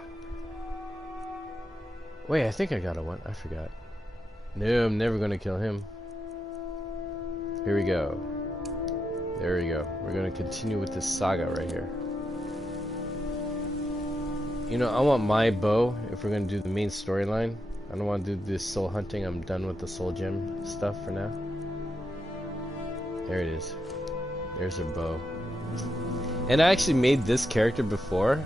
Wait, I think I got a one. I forgot. No, I'm never gonna kill him. Here we go. There we go. We're gonna continue with this saga right here. You know, I want my bow if we're gonna do the main storyline. I don't want to do this soul hunting. I'm done with the soul gem stuff for now. There it is. There's her bow. And I actually made this character before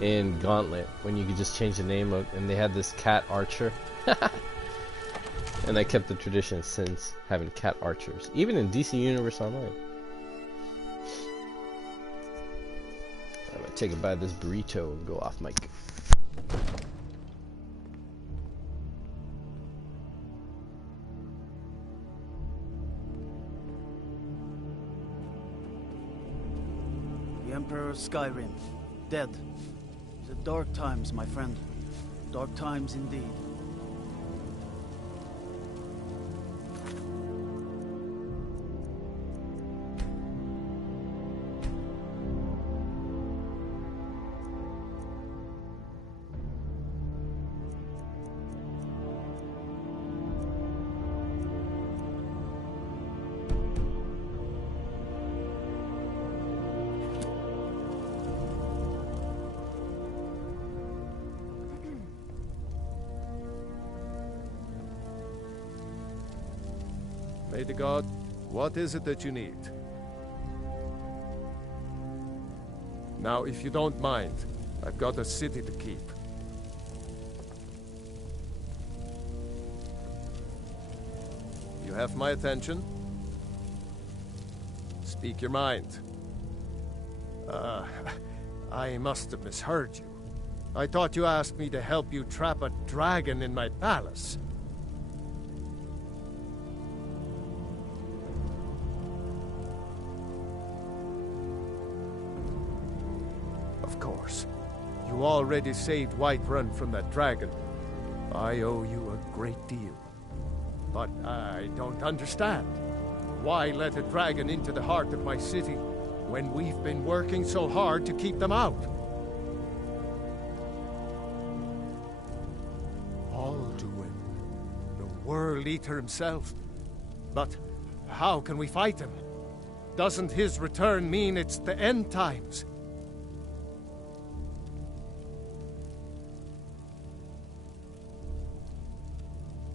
in Gauntlet when you could just change the name of, and they had this cat archer. And I kept the tradition since, having cat archers, even in DC Universe Online. I'm gonna take a bite of this burrito and go off mic. The Emperor of Skyrim, dead. The dark times, my friend. Dark times indeed. Lady God, what is it that you need? Now, if you don't mind, I've got a city to keep. You have my attention? Speak your mind. I must have misheard you. I thought you asked me to help you trap a dragon in my palace. Of course. You already saved Whiterun from that dragon. I owe you a great deal. But I don't understand. Why let a dragon into the heart of my city when we've been working so hard to keep them out? Alduin, the World Eater himself. But how can we fight him? Doesn't his return mean it's the end times?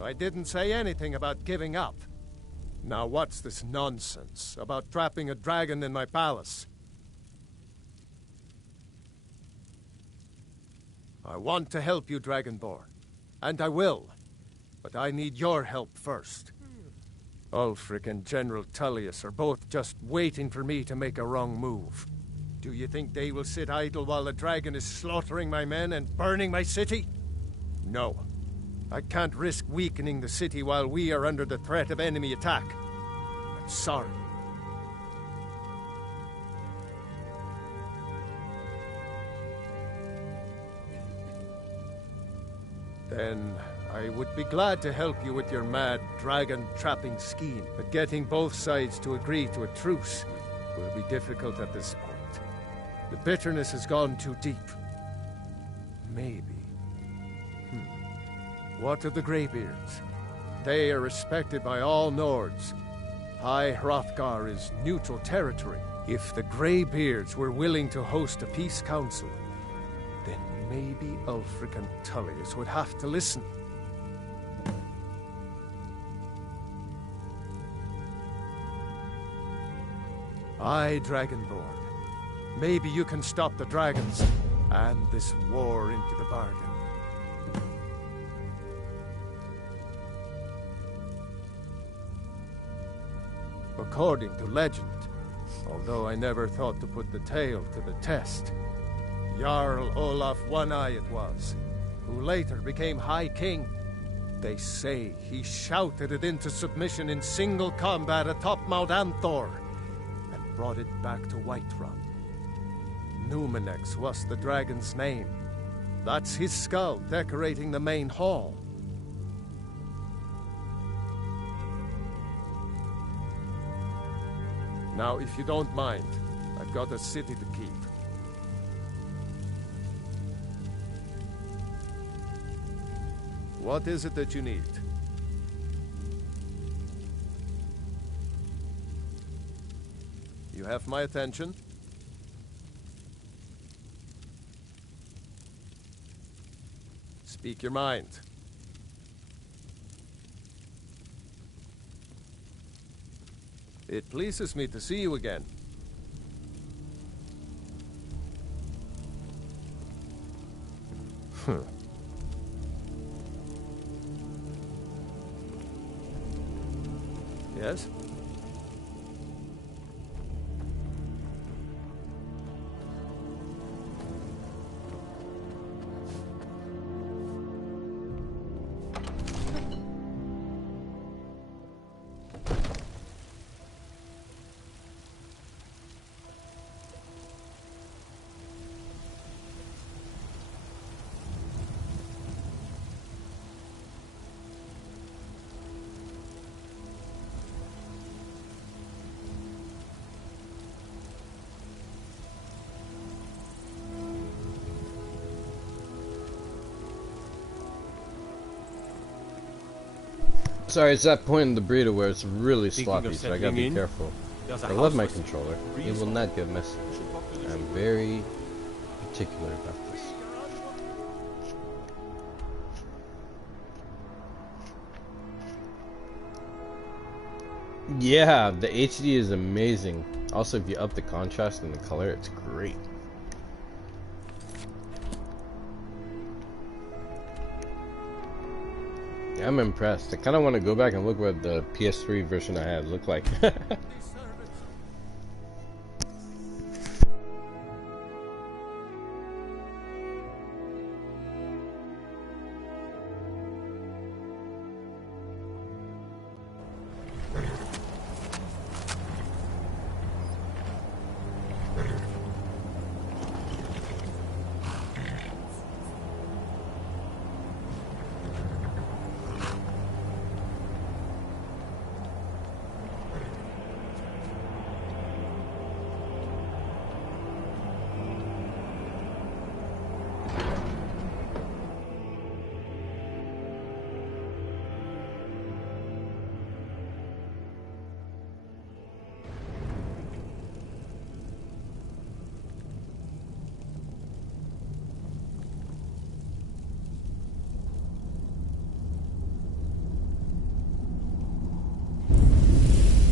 I didn't say anything about giving up. Now what's this nonsense about trapping a dragon in my palace? I want to help you, Dragonborn. And I will. But I need your help first. Ulfric and General Tullius are both just waiting for me to make a wrong move. Do you think they will sit idle while the dragon is slaughtering my men and burning my city? No. I can't risk weakening the city while we are under the threat of enemy attack. I'm sorry. Then I would be glad to help you with your mad dragon-trapping scheme, but getting both sides to agree to a truce will be difficult at this point. The bitterness has gone too deep. Maybe. What of the Greybeards? They are respected by all Nords. High Hrothgar is neutral territory. If the Greybeards were willing to host a peace council, then maybe Ulfric and Tullius would have to listen. Aye, Dragonborn. Maybe you can stop the dragons and this war into the bargain. According to legend, although I never thought to put the tale to the test, Jarl Olaf One-Eye it was, who later became High King. They say he shouted it into submission in single combat atop Mount Anthor, and brought it back to Whiterun. Numenex was the dragon's name. That's his skull decorating the main hall. Now, if you don't mind, I've got a city to keep. What is it that you need? You have my attention? Speak your mind. It pleases me to see you again. Yes? Sorry, it's that point in the breeder where it's really Thinking sloppy, of so I gotta settling be in? careful. There's a I love house my for controller. free It will zone. not get messy. I'm very particular about this. Yeah, the HD is amazing. Also, if you up the contrast and the color, it's great. Yeah, I'm impressed. I kind of want to go back and look what the PS3 version I had looked like.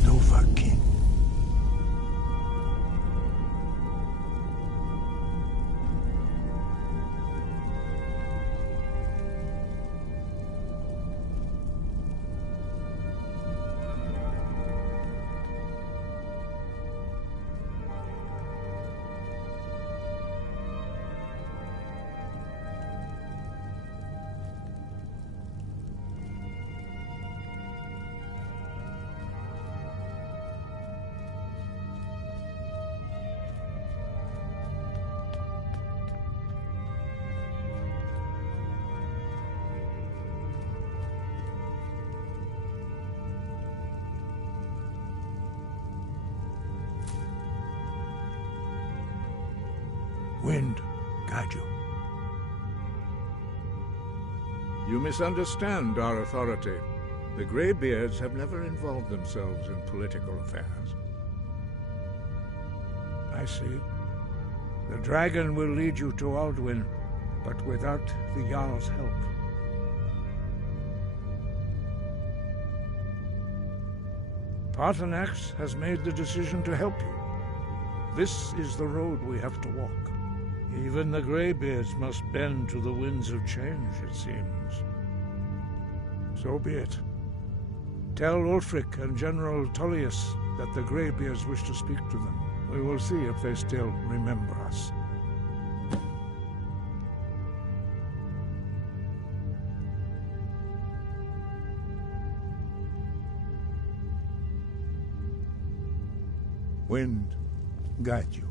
Novakin. Wind, guide you. You misunderstand our authority. The Greybeards have never involved themselves in political affairs. I see. The dragon will lead you to Aldwyn, but without the Jarl's help. Paarthurnax has made the decision to help you. This is the road we have to walk. Even the Greybeards must bend to the winds of change, it seems. So be it. Tell Ulfric and General Tullius that the Greybeards wish to speak to them. We will see if they still remember us. Wind, guide you.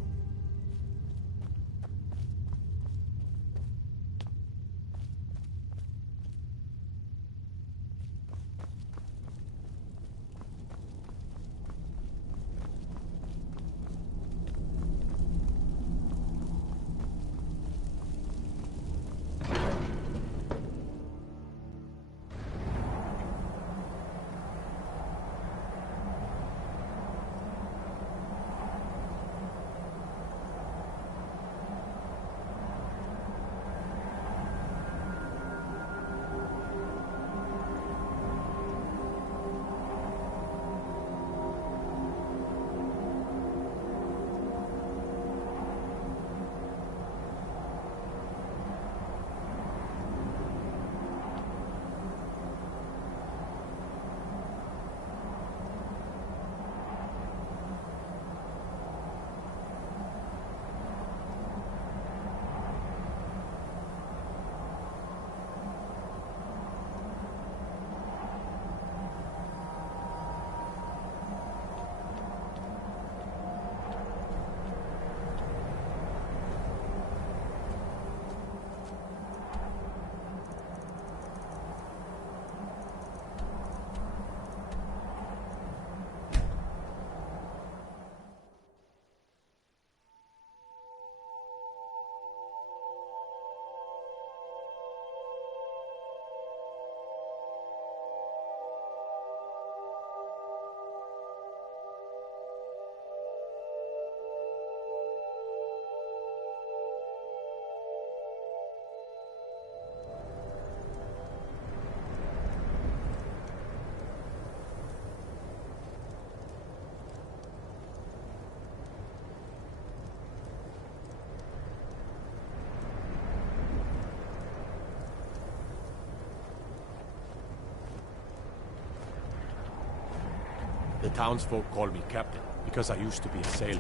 The townsfolk call me captain, because I used to be a sailor.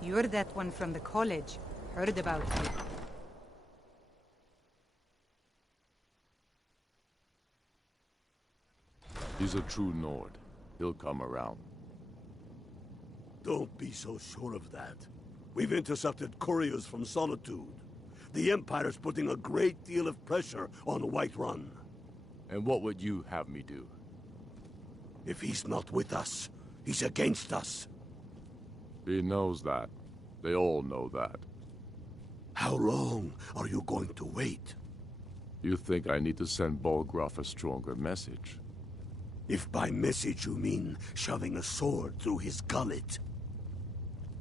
You're that one from the college. Heard about you. He's a true Nord. He'll come around. Don't be so sure of that. We've intercepted couriers from Solitude. The Empire's putting a great deal of pressure on Whiterun. And what would you have me do? If he's not with us, he's against us. He knows that. They all know that. How long are you going to wait? You think I need to send Bolgraf a stronger message? If by message you mean shoving a sword through his gullet.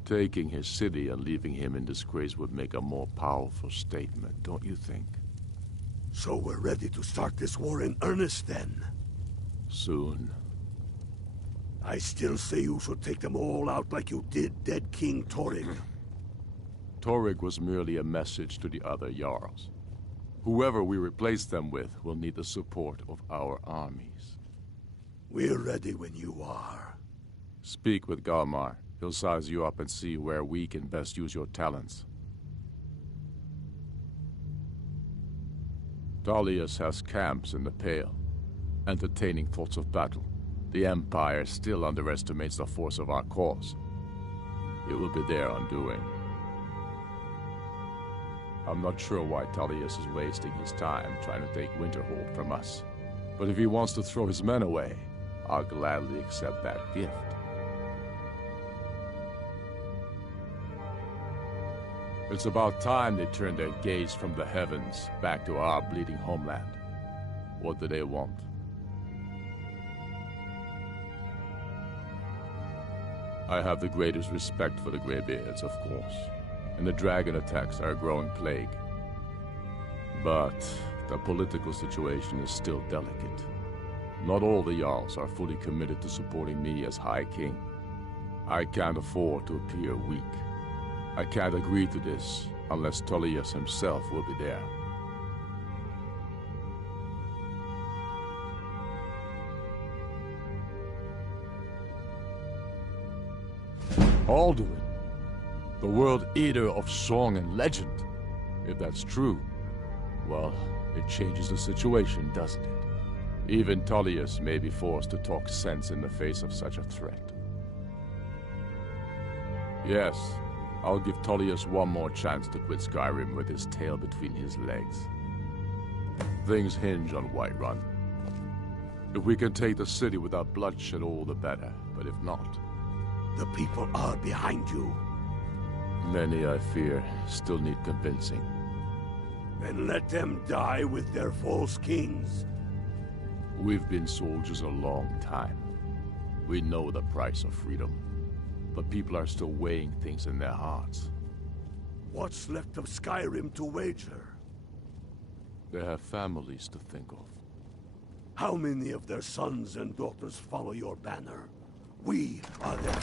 Taking his city and leaving him in disgrace would make a more powerful statement, don't you think? So we're ready to start this war in earnest then? Soon. I still say you should take them all out like you did dead King Torrig. Torrig was merely a message to the other Jarls. Whoever we replace them with will need the support of our armies. We're ready when you are. Speak with Galmar. He'll size you up and see where we can best use your talents. Tullius has camps in the Pale, entertaining thoughts of battle. The Empire still underestimates the force of our cause. It will be their undoing. I'm not sure why Tullius is wasting his time trying to take Winterhold from us. But if he wants to throw his men away, I'll gladly accept that gift. It's about time they turned their gaze from the heavens back to our bleeding homeland. What do they want? I have the greatest respect for the Greybeards, of course, and the dragon attacks are a growing plague. But the political situation is still delicate. Not all the Jarls are fully committed to supporting me as High King. I can't afford to appear weak. I can't agree to this unless Tullius himself will be there. Alduin, the World Eater of song and legend. If that's true, well, it changes the situation, doesn't it? Even Tullius may be forced to talk sense in the face of such a threat. Yes, I'll give Tullius one more chance to quit Skyrim with his tail between his legs. Things hinge on Whiterun. If we can take the city without bloodshed, all the better. But if not... The people are behind you. Many, I fear, still need convincing. Then let them die with their false kings. We've been soldiers a long time. We know the price of freedom. But people are still weighing things in their hearts. What's left of Skyrim to wager? They have families to think of. How many of their sons and daughters follow your banner? We are their...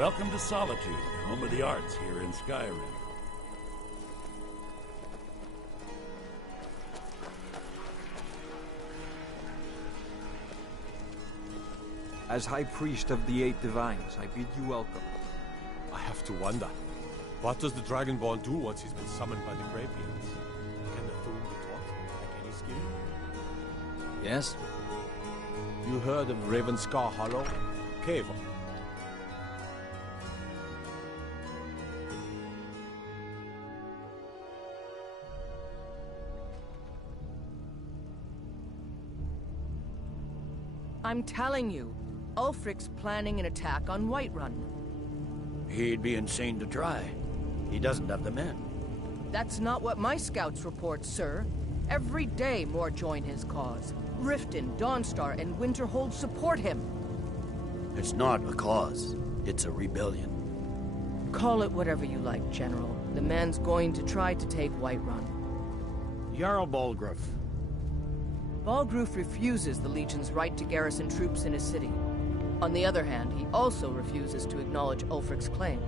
Welcome to Solitude, home of the arts here in Skyrim. As High Priest of the Eight Divines, I bid you welcome. I have to wonder, what does the Dragonborn do once he's been summoned by the Greybeards? Can the Thum be taught, like any skill? Yes? You heard of Ravenscar Hollow? Cave. I'm telling you, Ulfric's planning an attack on Whiterun. He'd be insane to try. He doesn't have the men. That's not what my scouts report, sir. Every day more join his cause. Riften, Dawnstar, and Winterhold support him. It's not a cause. It's a rebellion. Call it whatever you like, General. The man's going to try to take Whiterun. Jarl Balgruuf. Balgruuf refuses the Legion's right to garrison troops in his city. On the other hand, he also refuses to acknowledge Ulfric's claim.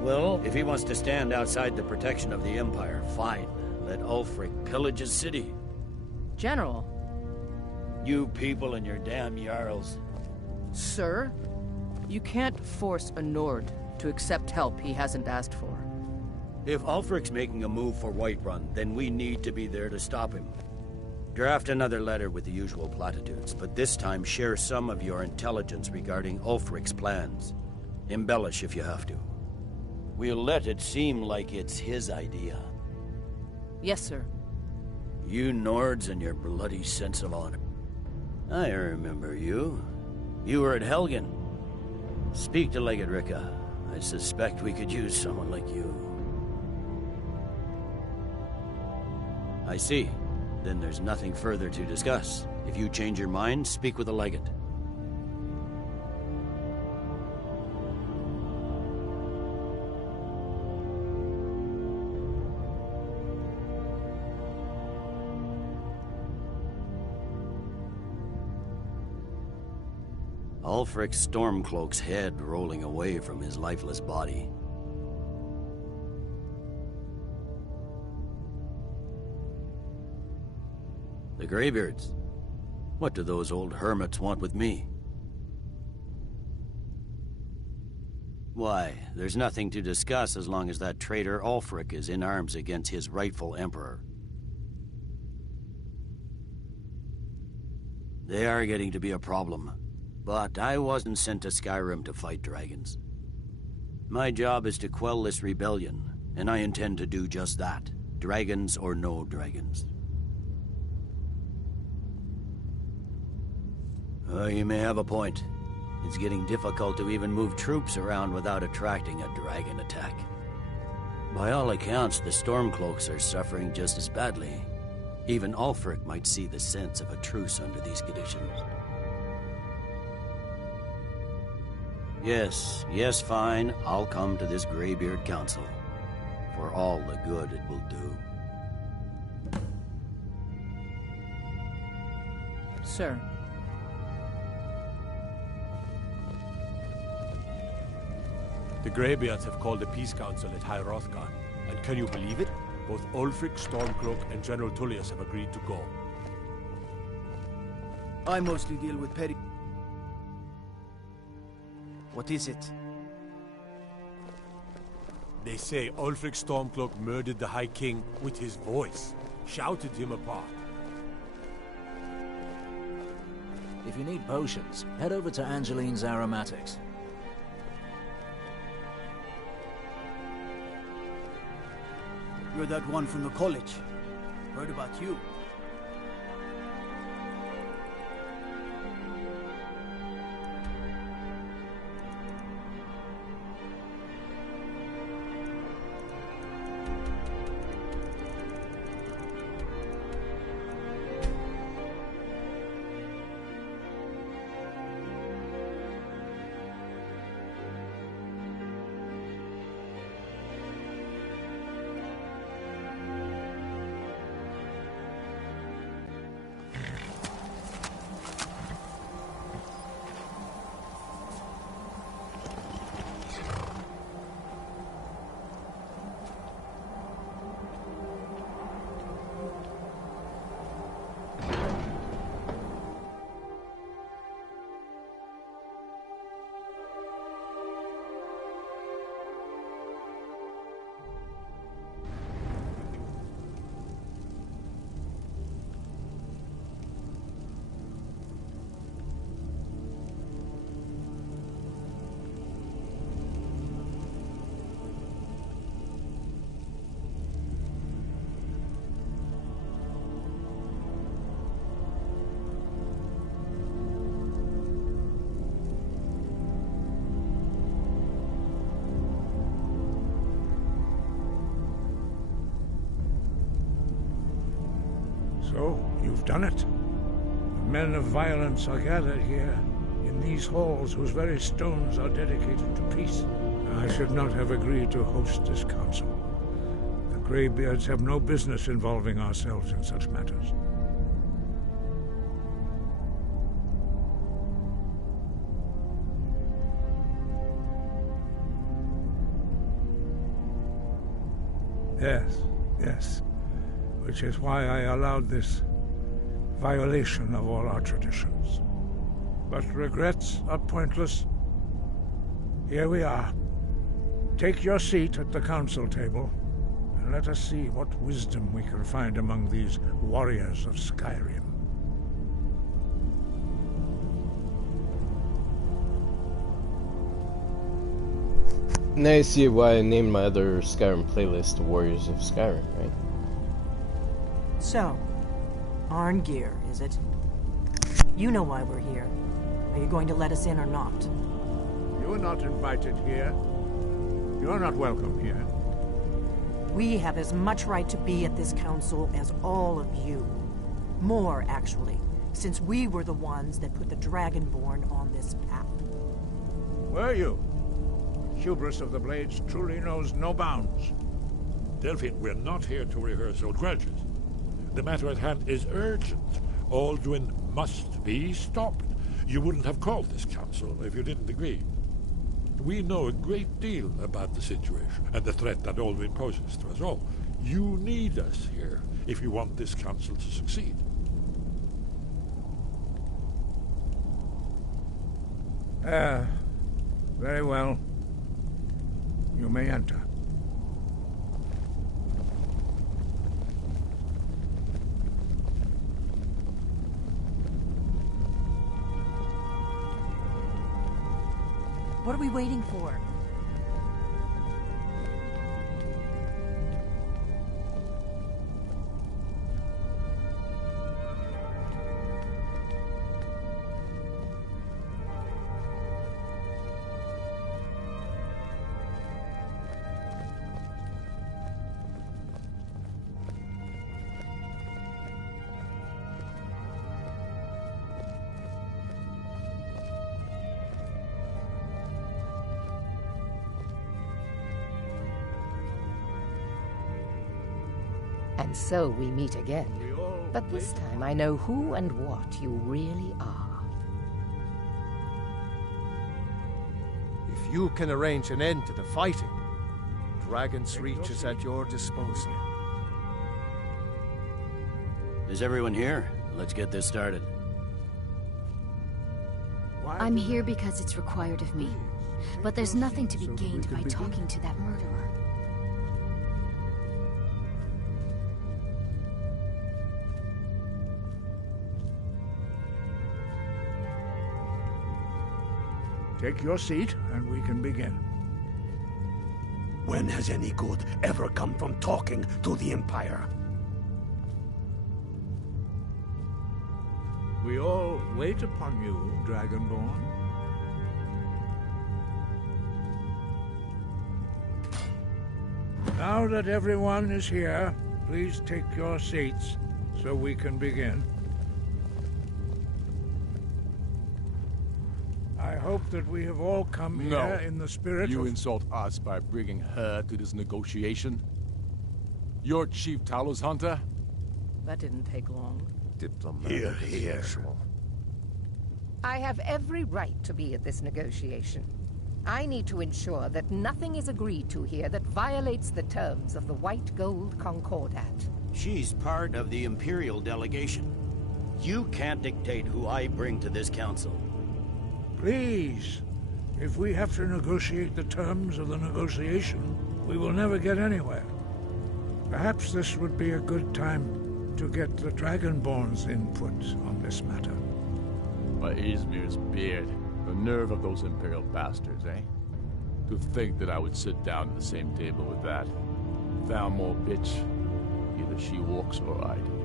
Well, if he wants to stand outside the protection of the Empire, fine. Let Ulfric pillage his city. General. You people and your damn Jarls. Sir, you can't force a Nord to accept help he hasn't asked for. If Ulfric's making a move for Whiterun, then we need to be there to stop him. Draft another letter with the usual platitudes, but this time share some of your intelligence regarding Ulfric's plans. Embellish if you have to. We'll let it seem like it's his idea. Yes, sir. You Nords and your bloody sense of honor. I remember you. You were at Helgen. Speak to Legate Ricka. I suspect we could use someone like you. I see. Then there's nothing further to discuss. If you change your mind, speak with the Legate. Ulfric's Stormcloak's head rolling away from his lifeless body. The Greybeards. What do those old hermits want with me? Why, there's nothing to discuss as long as that traitor Ulfric is in arms against his rightful emperor. They are getting to be a problem. But I wasn't sent to Skyrim to fight dragons. My job is to quell this rebellion, and I intend to do just that. Dragons or no dragons. You may have a point. It's getting difficult to even move troops around without attracting a dragon attack. By all accounts, the Stormcloaks are suffering just as badly. Even Ulfric might see the sense of a truce under these conditions. Yes, fine. I'll come to this Greybeard Council. For all the good it will do. Sir. The Greybeards have called a peace council at High Hrothgar, and can you believe it? Both Ulfric, Stormcloak, and General Tullius have agreed to go. I mostly deal with petty... What is it? They say Ulfric Stormcloak murdered the High King with his voice, shouted him apart. If you need potions, head over to Angeline's Aromatics. You're that one from the college. Heard about you. So, you've done it. The men of violence are gathered here, in these halls whose very stones are dedicated to peace. I should not have agreed to host this council. The Greybeards have no business involving ourselves in such matters. Yes. Which is why I allowed this violation of all our traditions. But regrets are pointless. Here we are. Take your seat at the council table, and let us see what wisdom we can find among these warriors of Skyrim. Now you see why I named my other Skyrim playlist Warriors of Skyrim, right? So, Arngeir, is it? You know why we're here. Are you going to let us in or not? You are not invited here. You are not welcome here. We have as much right to be at this council as all of you. More, actually, since we were the ones that put the Dragonborn on this path. Were you? Hubris of the Blades truly knows no bounds. Delphine, we're not here to rehearse old grudges. The matter at hand is urgent. Alduin must be stopped. You wouldn't have called this council if you didn't agree. We know a great deal about the situation and the threat that Alduin poses to us all. You need us here if you want this council to succeed. Very well. You may enter. What are we waiting for? And so we meet again. But this time I know who and what you really are. If you can arrange an end to the fighting, Dragon's Reach is at your disposal. Is everyone here? Let's get this started. I'm here because it's required of me. But there's nothing to be gained by talking to that murderer. Take your seat, and we can begin. When has any good ever come from talking to the Empire? We all wait upon you, Dragonborn. Now that everyone is here, please take your seats so we can begin. I hope that we have all come here in the spirit You of... insult us by bringing her to this negotiation? You're Chief Talos Hunter? That didn't take long. Here, here. I have every right to be at this negotiation. I need to ensure that nothing is agreed to here that violates the terms of the White Gold Concordat. She's part of the Imperial delegation. You can't dictate who I bring to this council. Please, if we have to negotiate the terms of the negotiation, we will never get anywhere. Perhaps this would be a good time to get the Dragonborn's input on this matter. By Izmir's beard, the nerve of those Imperial bastards, eh? To think that I would sit down at the same table with that Thalmor bitch. Either she walks or I do.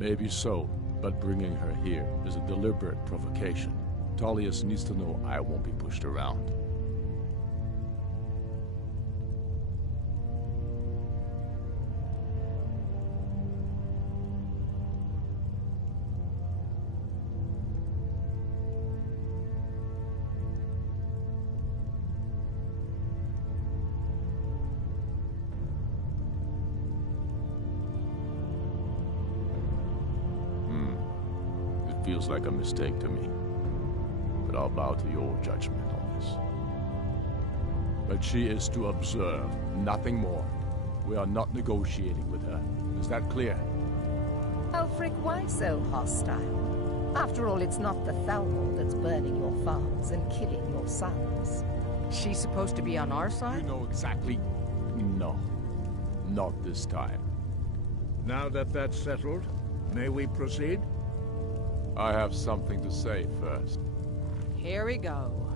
Maybe so, but bringing her here is a deliberate provocation. Tullius needs to know I won't be pushed around. Feels like a mistake to me, but I'll bow to your judgment on this. But she is to observe, nothing more. We are not negotiating with her. Is that clear? Ulfric, why so hostile? After all, it's not the Thalmor that's burning your farms and killing your sons. She's supposed to be on our side? You know exactly. No. Not this time. Now that that's settled, may we proceed? I have something to say first. Here we go.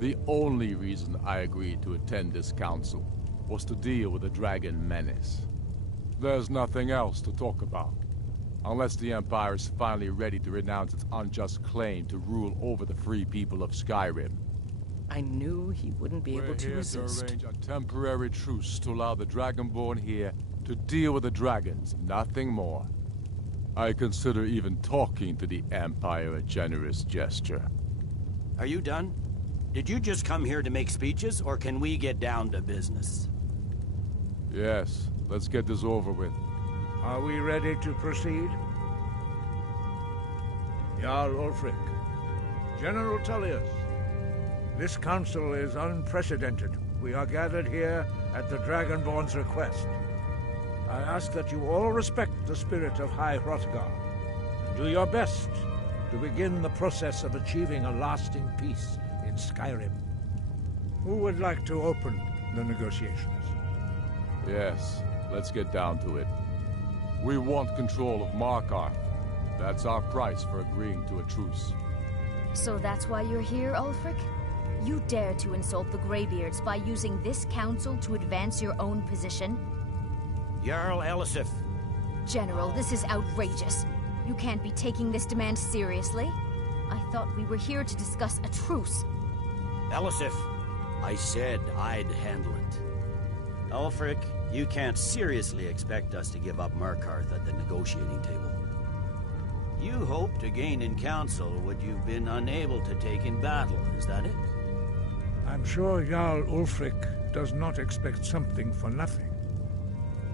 The only reason I agreed to attend this council was to deal with the dragon menace. There's nothing else to talk about. Unless the Empire is finally ready to renounce its unjust claim to rule over the free people of Skyrim. I knew he wouldn't be able to resist. We're here to arrange a temporary truce to allow the Dragonborn here to deal with the dragons, nothing more. I consider even talking to the Empire a generous gesture. Are you done? Did you just come here to make speeches, or can we get down to business? Yes, let's get this over with. Are we ready to proceed? Jarl Ulfric, General Tullius, this council is unprecedented. We are gathered here at the Dragonborn's request. I ask that you all respect the spirit of High Hrothgar, and do your best to begin the process of achieving a lasting peace in Skyrim. Who would like to open the negotiations? Yes, let's get down to it. We want control of Markarth. That's our price for agreeing to a truce. So that's why you're here, Ulfric? You dare to insult the Greybeards by using this council to advance your own position? Jarl Elisif. General, this is outrageous. You can't be taking this demand seriously. I thought we were here to discuss a truce. Elisif, I said I'd handle it. Ulfric, you can't seriously expect us to give up Markarth at the negotiating table. You hoped to gain in council what you've been unable to take in battle, is that it? I'm sure Jarl Ulfric does not expect something for nothing.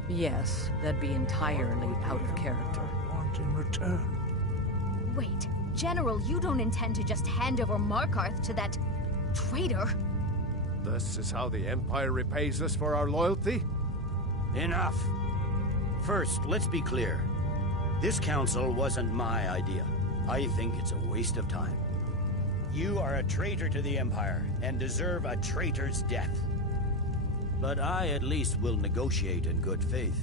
Yes, that'd be entirely out of character. Want in return? Wait, General, you don't intend to just hand over Markarth to that traitor? This is how the Empire repays us for our loyalty? Enough. First, let's be clear. This council wasn't my idea. I think it's a waste of time. You are a traitor to the Empire, and deserve a traitor's death. But I at least will negotiate in good faith.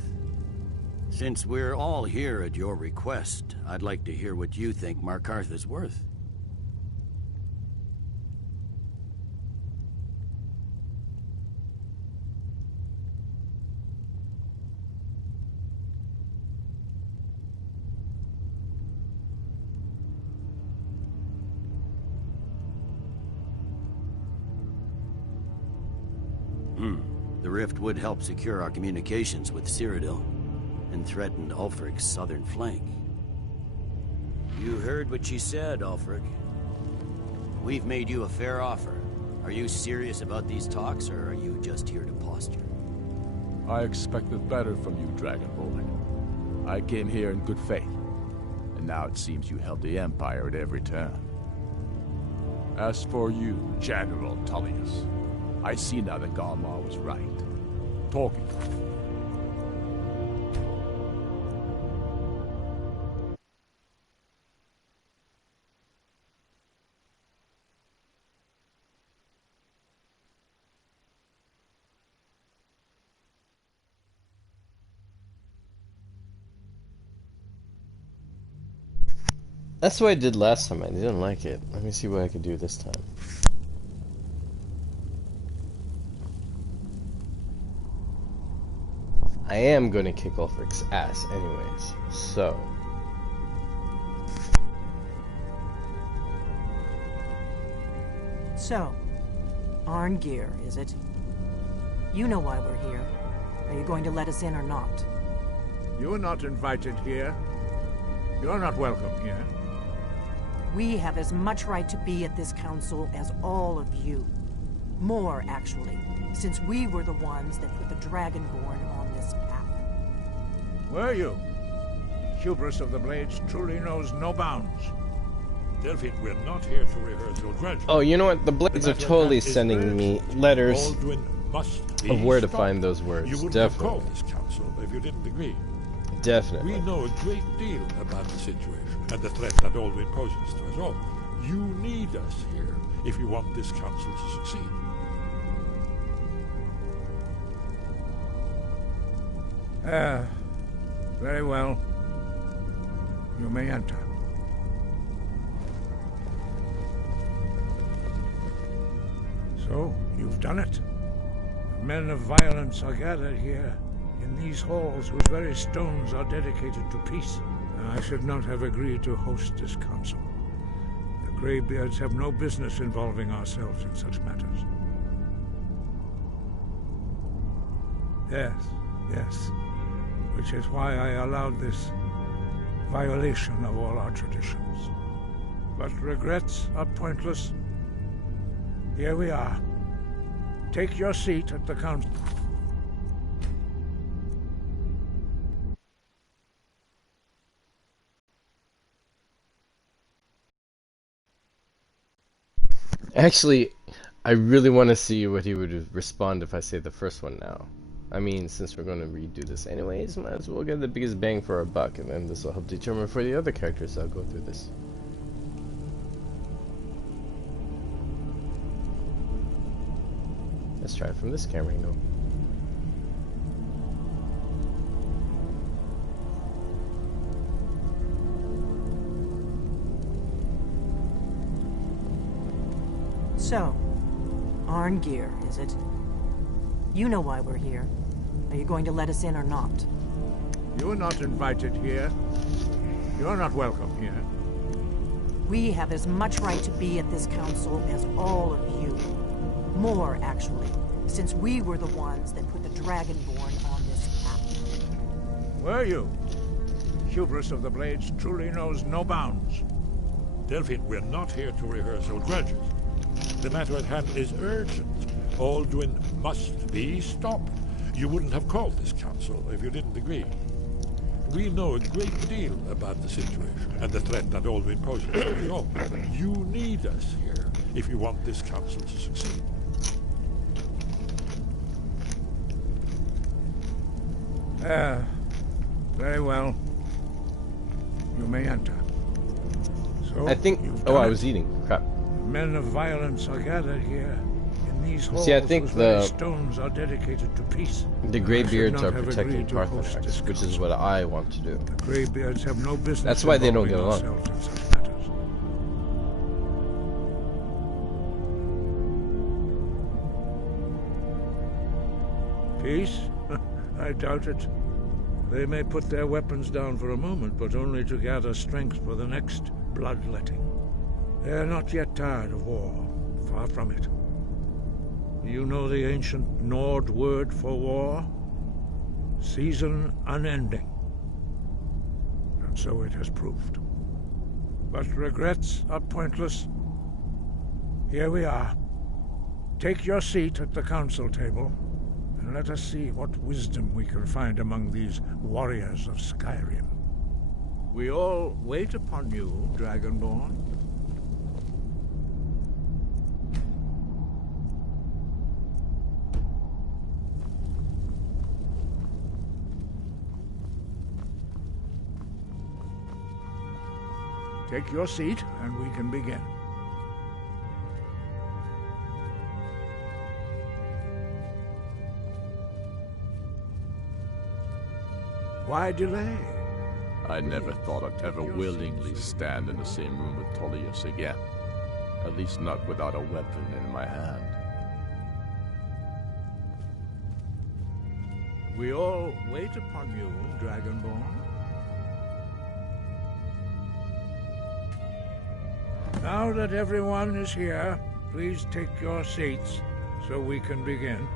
Since we're all here at your request, I'd like to hear what you think Markarth is worth. The rift would help secure our communications with Cyrodiil, and threatened Ulfric's southern flank. You heard what she said, Ulfric. We've made you a fair offer. Are you serious about these talks, or are you just here to posture? I expected better from you, Dragonborn. I came here in good faith, and now it seems you help the Empire at every turn. As for you, General Tullius, I see now that Galmar was right. Talking. That's what I did last time. I didn't like it. Let me see what I can do this time. I am going to kick Ulfric's ass anyways, so... So, Arngeir, is it? You know why we're here. Are you going to let us in or not? You're not invited here. You're not welcome here. We have as much right to be at this council as all of you. More, actually, since we were the ones that put the Dragonborn on this path. Were you? Hubris of the Blades truly knows no bounds. Delphine, we're not here to rehearse your grudge. Oh, you know what? The Blades are totally sending me letters of where to find those words. You wouldn't have called this council if you didn't agree. Definitely. We know a great deal about the situation and the threat that Alduin poses to us all. You need us here if you want this council to succeed. Very well. You may enter. So, you've done it. The men of violence are gathered here, in these halls whose very stones are dedicated to peace. I should not have agreed to host this council. The Greybeards have no business involving ourselves in such matters. Yes. Which is why I allowed this violation of all our traditions. But regrets are pointless. Here we are. Take your seat at the council. Actually, I really want to see what he would respond if I say the first one now. I mean, since we're going to redo this anyways, might as well get the biggest bang for our buck, and then this will help determine for the other characters that'll go through this. Let's try it from this camera angle. So, Arngeir, is it? You know why we're here. Are you going to let us in or not? You're not invited here. You're not welcome here. We have as much right to be at this council as all of you. More, actually, since we were the ones that put the Dragonborn on this path. Were you? Hubris of the Blades truly knows no bounds. Delphine, we're not here to rehearse old grudges. The matter at hand is urgent. Alduin must be stopped. You wouldn't have called this council if you didn't agree. We know a great deal about the situation and the threat that Alduin poses to us all. You need us here if you want this council to succeed. Very well. You may enter. So, I think... Oh, I was eating. Crap. Men of violence are gathered here. In these halls, see, I think the stones are dedicated to peace. The Greybeards are protecting Paarthurnax, which is what I want to do. The Greybeards have no business. That's why they don't get along. Peace? I doubt it. They may put their weapons down for a moment, but only to gather strength for the next bloodletting. They are not yet tired of war. Far from it. You know the ancient Nord word for war? Season unending. And so it has proved. But regrets are pointless. Here we are. Take your seat at the council table, and let us see what wisdom we can find among these warriors of Skyrim. We all wait upon you, Dragonborn. Take your seat, and we can begin. Why delay? I never thought I'd ever willingly stand in the same room with Tullius again. At least not without a weapon in my hand. We all wait upon you, Dragonborn. Now that everyone is here, please take your seats so we can begin.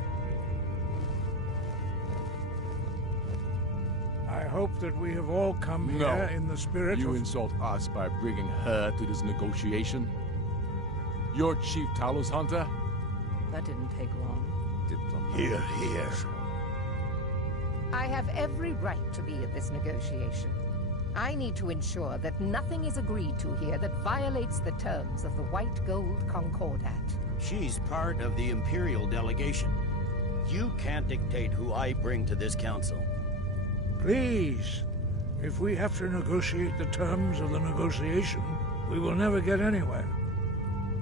I hope that we have all come here in the spirit You of... insult us by bringing her to this negotiation? You're Chief Talos Hunter? That didn't take long. Here, here. I have every right to be at this negotiation. I need to ensure that nothing is agreed to here that violates the terms of the White Gold Concordat. She's part of the Imperial delegation. You can't dictate who I bring to this council. Please, if we have to negotiate the terms of the negotiation, we will never get anywhere.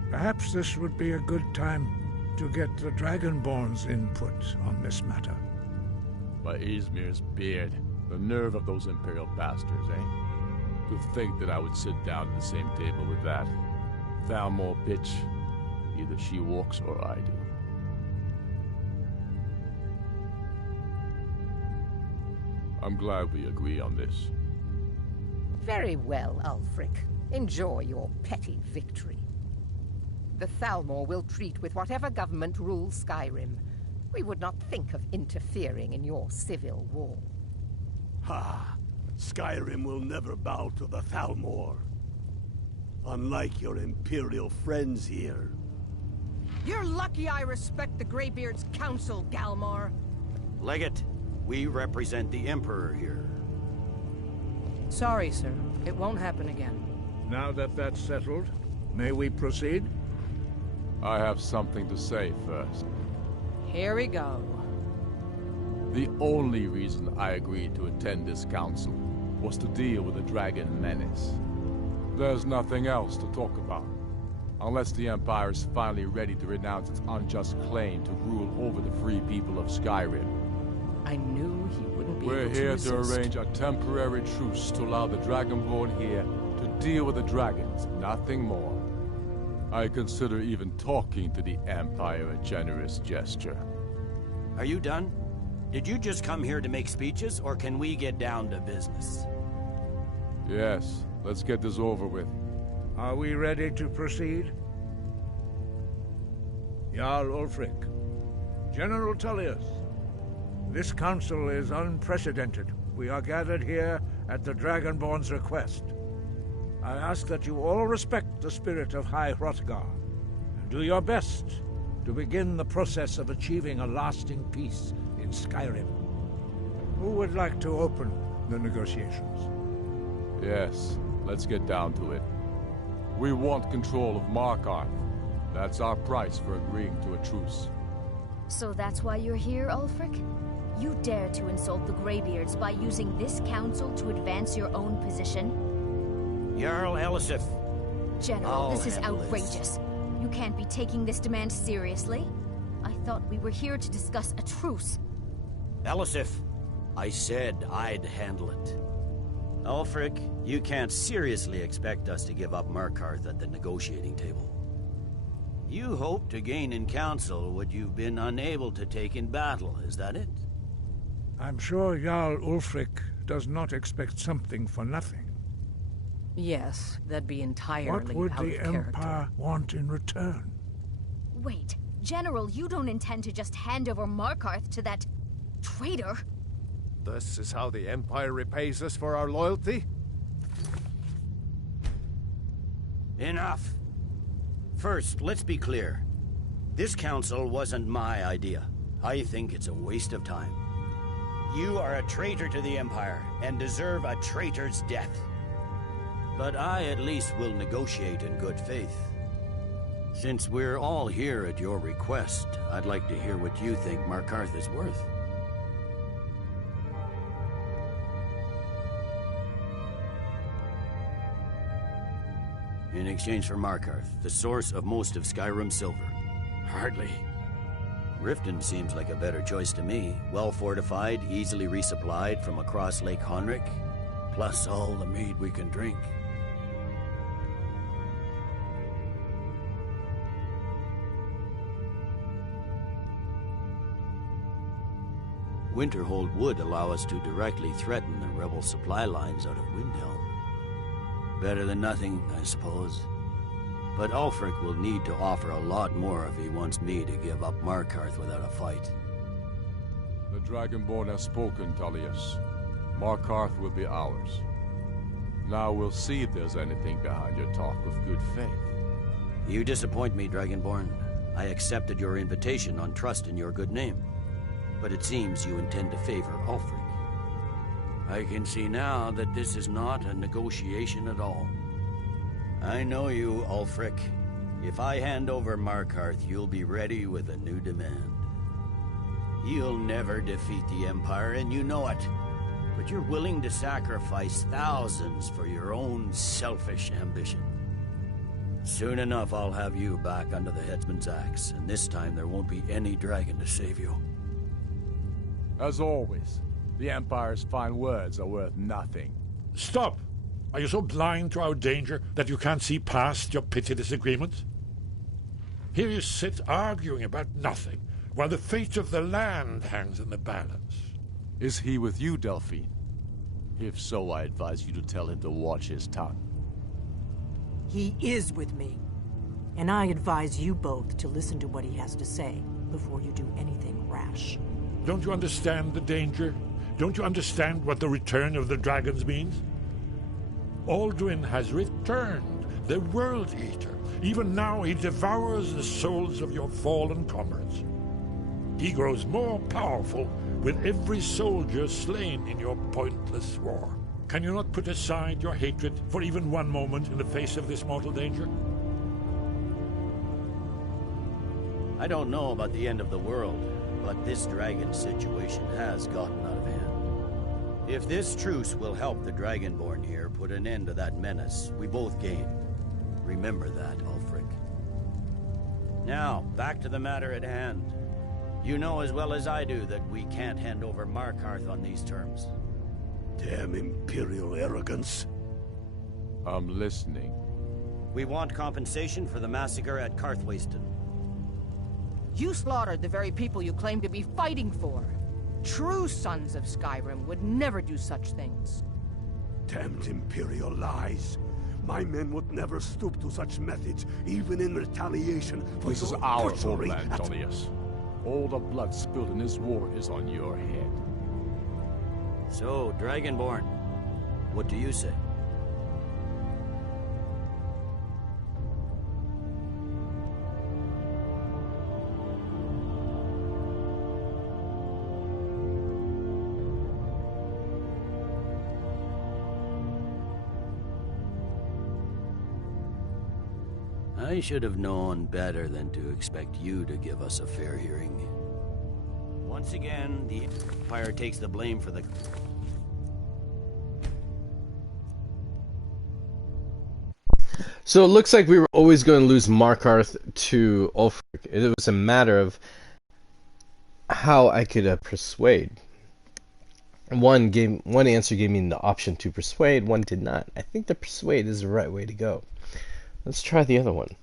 Perhaps this would be a good time to get the Dragonborn's input on this matter. By Izmir's beard. The nerve of those Imperial bastards, eh? To think that I would sit down at the same table with that. Thalmor bitch. Either she walks or I do. I'm glad we agree on this. Very well, Ulfric. Enjoy your petty victory. The Thalmor will treat with whatever government rules Skyrim. We would not think of interfering in your civil war. Ha! Skyrim will never bow to the Thalmor. Unlike your Imperial friends here. You're lucky I respect the Greybeard's counsel, Galmar. Legate, we represent the Emperor here. Sorry, sir. It won't happen again. Now that that's settled, may we proceed? I have something to say first. Here we go. The only reason I agreed to attend this council was to deal with the dragon menace. There's nothing else to talk about. Unless the Empire is finally ready to renounce its unjust claim to rule over the free people of Skyrim. I knew he wouldn't be We're able to here resist. to arrange a temporary truce to allow the Dragonborn here to deal with the dragons, nothing more. I consider even talking to the Empire a generous gesture. Are you done? Did you just come here to make speeches, or can we get down to business? Yes, let's get this over with. Are we ready to proceed? Jarl Ulfric, General Tullius, this council is unprecedented. We are gathered here at the Dragonborn's request. I ask that you all respect the spirit of High Hrothgar, and do your best to begin the process of achieving a lasting peace in Skyrim. Who would like to open the negotiations? Yes, let's get down to it. We want control of Markarth. That's our price for agreeing to a truce. So that's why you're here, Ulfric? You dare to insult the Greybeards by using this council to advance your own position? Jarl Elisif. General, this is outrageous. You can't be taking this demand seriously. I thought we were here to discuss a truce. Elisif, I said I'd handle it. Ulfric, you can't seriously expect us to give up Markarth at the negotiating table. You hope to gain in council what you've been unable to take in battle, is that it? I'm sure Jarl Ulfric does not expect something for nothing. Yes, that'd be entirely What would out the of character. Empire want in return? Wait, General, you don't intend to just hand over Markarth to that traitor? This is how the Empire repays us for our loyalty? Enough. First, let's be clear. This council wasn't my idea. I think it's a waste of time. You are a traitor to the Empire, and deserve a traitor's death. But I at least will negotiate in good faith. Since we're all here at your request, I'd like to hear what you think Markarth is worth. In exchange for Markarth, the source of most of Skyrim's silver. Hardly. Riften seems like a better choice to me. Well fortified, easily resupplied from across Lake Honric, plus all the mead we can drink. Winterhold would allow us to directly threaten the rebel supply lines out of Windhelm. Better than nothing, I suppose. But Ulfric will need to offer a lot more if he wants me to give up Markarth without a fight. The Dragonborn has spoken, Tullius. Markarth will be ours. Now we'll see if there's anything behind your talk of good faith. You disappoint me, Dragonborn. I accepted your invitation on trust in your good name. But it seems you intend to favor Ulfric. I can see now that this is not a negotiation at all. I know you, Ulfric. If I hand over Markarth, you'll be ready with a new demand. You'll never defeat the Empire, and you know it. But you're willing to sacrifice thousands for your own selfish ambition. Soon enough, I'll have you back under the headsman's axe, and this time there won't be any dragon to save you. As always, the Empire's fine words are worth nothing. Stop! Are you so blind to our danger that you can't see past your petty disagreements? Here you sit arguing about nothing, while the fate of the land hangs in the balance. Is he with you, Delphine? If so, I advise you to tell him to watch his tongue. He is with me. And I advise you both to listen to what he has to say before you do anything rash. Don't you understand the danger? Don't you understand what the return of the dragons means? Alduin has returned, the World Eater. Even now he devours the souls of your fallen comrades. He grows more powerful with every soldier slain in your pointless war. Can you not put aside your hatred for even one moment in the face of this mortal danger? I don't know about the end of the world, but this dragon situation has gotten out of hand. If this truce will help the Dragonborn here put an end to that menace, we both gain. Remember that, Ulfric. Now, back to the matter at hand. You know as well as I do that we can't hand over Markarth on these terms. Damn Imperial arrogance. I'm listening. We want compensation for the massacre at Karthwasten. You slaughtered the very people you claim to be fighting for. True sons of Skyrim would never do such things. Damned Imperial lies. My men would never stoop to such methods, even in retaliation for This is our homeland, Tullius. All the blood spilled in this war is on your head. So, Dragonborn, what do you say? I should have known better than to expect you to give us a fair hearing. Once again, the Empire takes the blame for the... So it looks like we were always going to lose Markarth to Ulfric. It was a matter of how I could persuade. One answer gave me the option to persuade, one did not. I think the persuade is the right way to go. Let's try the other one.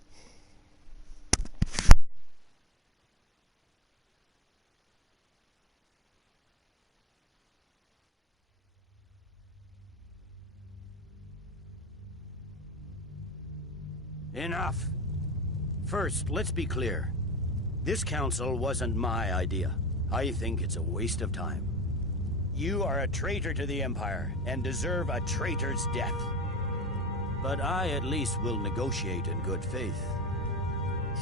Enough. First, let's be clear. This council wasn't my idea. I think it's a waste of time. You are a traitor to the Empire and deserve a traitor's death. But I at least will negotiate in good faith.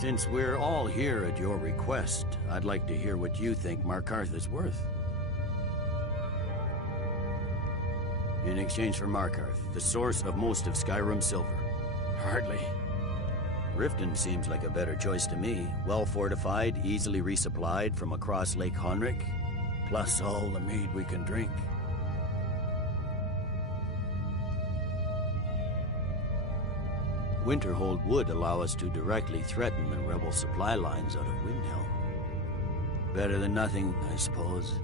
Since we're all here at your request, I'd like to hear what you think Markarth is worth. In exchange for Markarth, the source of most of Skyrim's silver. Hardly. Riften seems like a better choice to me. Well fortified, easily resupplied from across Lake Honric, plus all the mead we can drink. Winterhold would allow us to directly threaten the rebel supply lines out of Windhelm. Better than nothing, I suppose.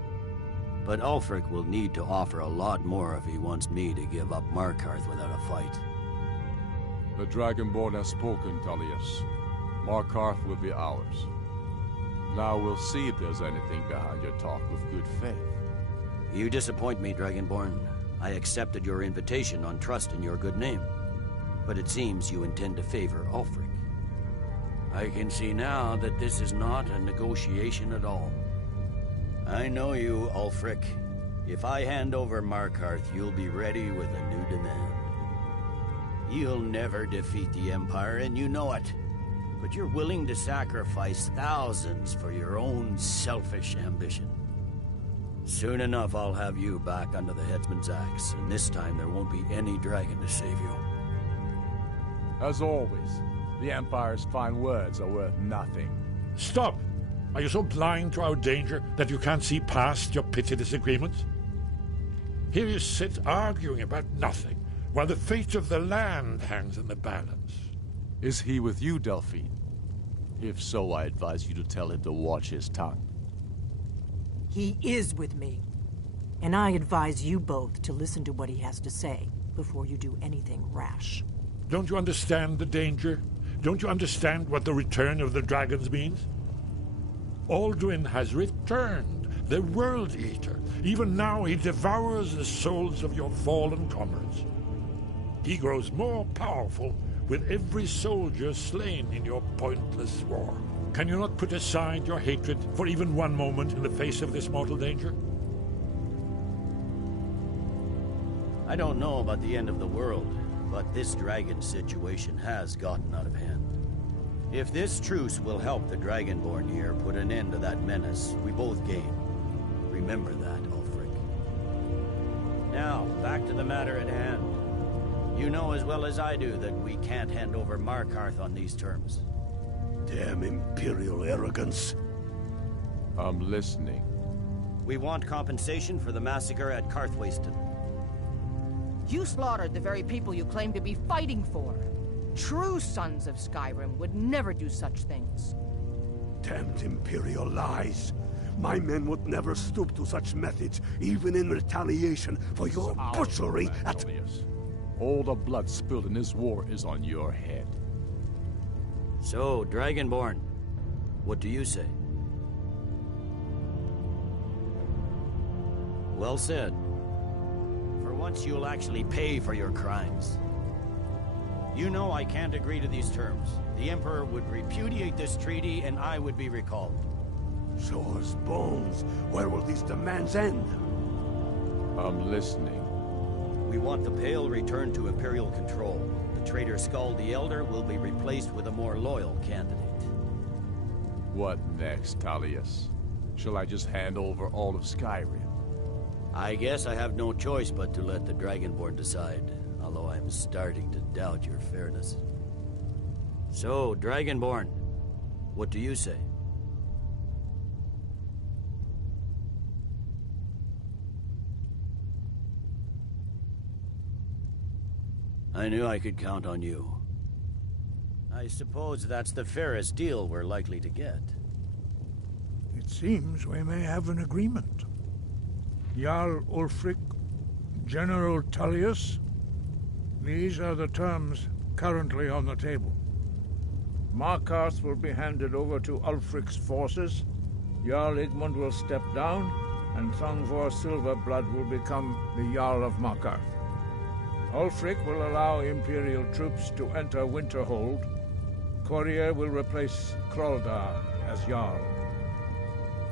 But Ulfric will need to offer a lot more if he wants me to give up Markarth without a fight. The Dragonborn has spoken, Tullius. Markarth will be ours. Now we'll see if there's anything behind your talk of good faith. You disappoint me, Dragonborn. I accepted your invitation on trust in your good name. But it seems you intend to favor Ulfric. I can see now that this is not a negotiation at all. I know you, Ulfric. If I hand over Markarth, you'll be ready with a new demand. You'll never defeat the Empire, and you know it. But you're willing to sacrifice thousands for your own selfish ambition. Soon enough, I'll have you back under the headsman's axe, and this time there won't be any dragon to save you. As always, the Empire's fine words are worth nothing. Stop! Are you so blind to our danger that you can't see past your petty disagreements? Here you sit arguing about nothing, while the fate of the land hangs in the balance. Is he with you, Delphine? If so, I advise you to tell him to watch his tongue. He is with me. And I advise you both to listen to what he has to say before you do anything rash. Don't you understand the danger? Don't you understand what the return of the dragons means? Alduin has returned, the World Eater. Even now he devours the souls of your fallen comrades. He grows more powerful with every soldier slain in your pointless war. Can you not put aside your hatred for even one moment in the face of this mortal danger? I don't know about the end of the world, but this dragon situation has gotten out of hand. If this truce will help the Dragonborn here put an end to that menace, we both gain. Remember that, Ulfric. Now, back to the matter at hand. You know as well as I do that we can't hand over Markarth on these terms. Damn Imperial arrogance. I'm listening. We want compensation for the massacre at Karthwasten. You slaughtered the very people you claim to be fighting for. True sons of Skyrim would never do such things. Damned Imperial lies. My men would never stoop to such methods, even in retaliation for your butchery at... All the blood spilled in this war is on your head. So, Dragonborn, what do you say? Well said. For once you'll actually pay for your crimes. You know I can't agree to these terms. The Emperor would repudiate this treaty and I would be recalled. Show us bones. Where will these demands end? I'm listening. We want the Pale returned to Imperial control. The traitor Skull the Elder will be replaced with a more loyal candidate. What next, Tullius? Shall I just hand over all of Skyrim? I guess I have no choice but to let the Dragonborn decide, although I'm starting to doubt your fairness. So, Dragonborn, what do you say? I knew I could count on you. I suppose that's the fairest deal we're likely to get. It seems we may have an agreement. Jarl Ulfric, General Tullius, these are the terms currently on the table. Markarth will be handed over to Ulfric's forces, Jarl Igmund will step down, and Thongvor Silverblood will become the Jarl of Markarth. Ulfric will allow Imperial troops to enter Winterhold. Courier will replace Kraldar as Jarl.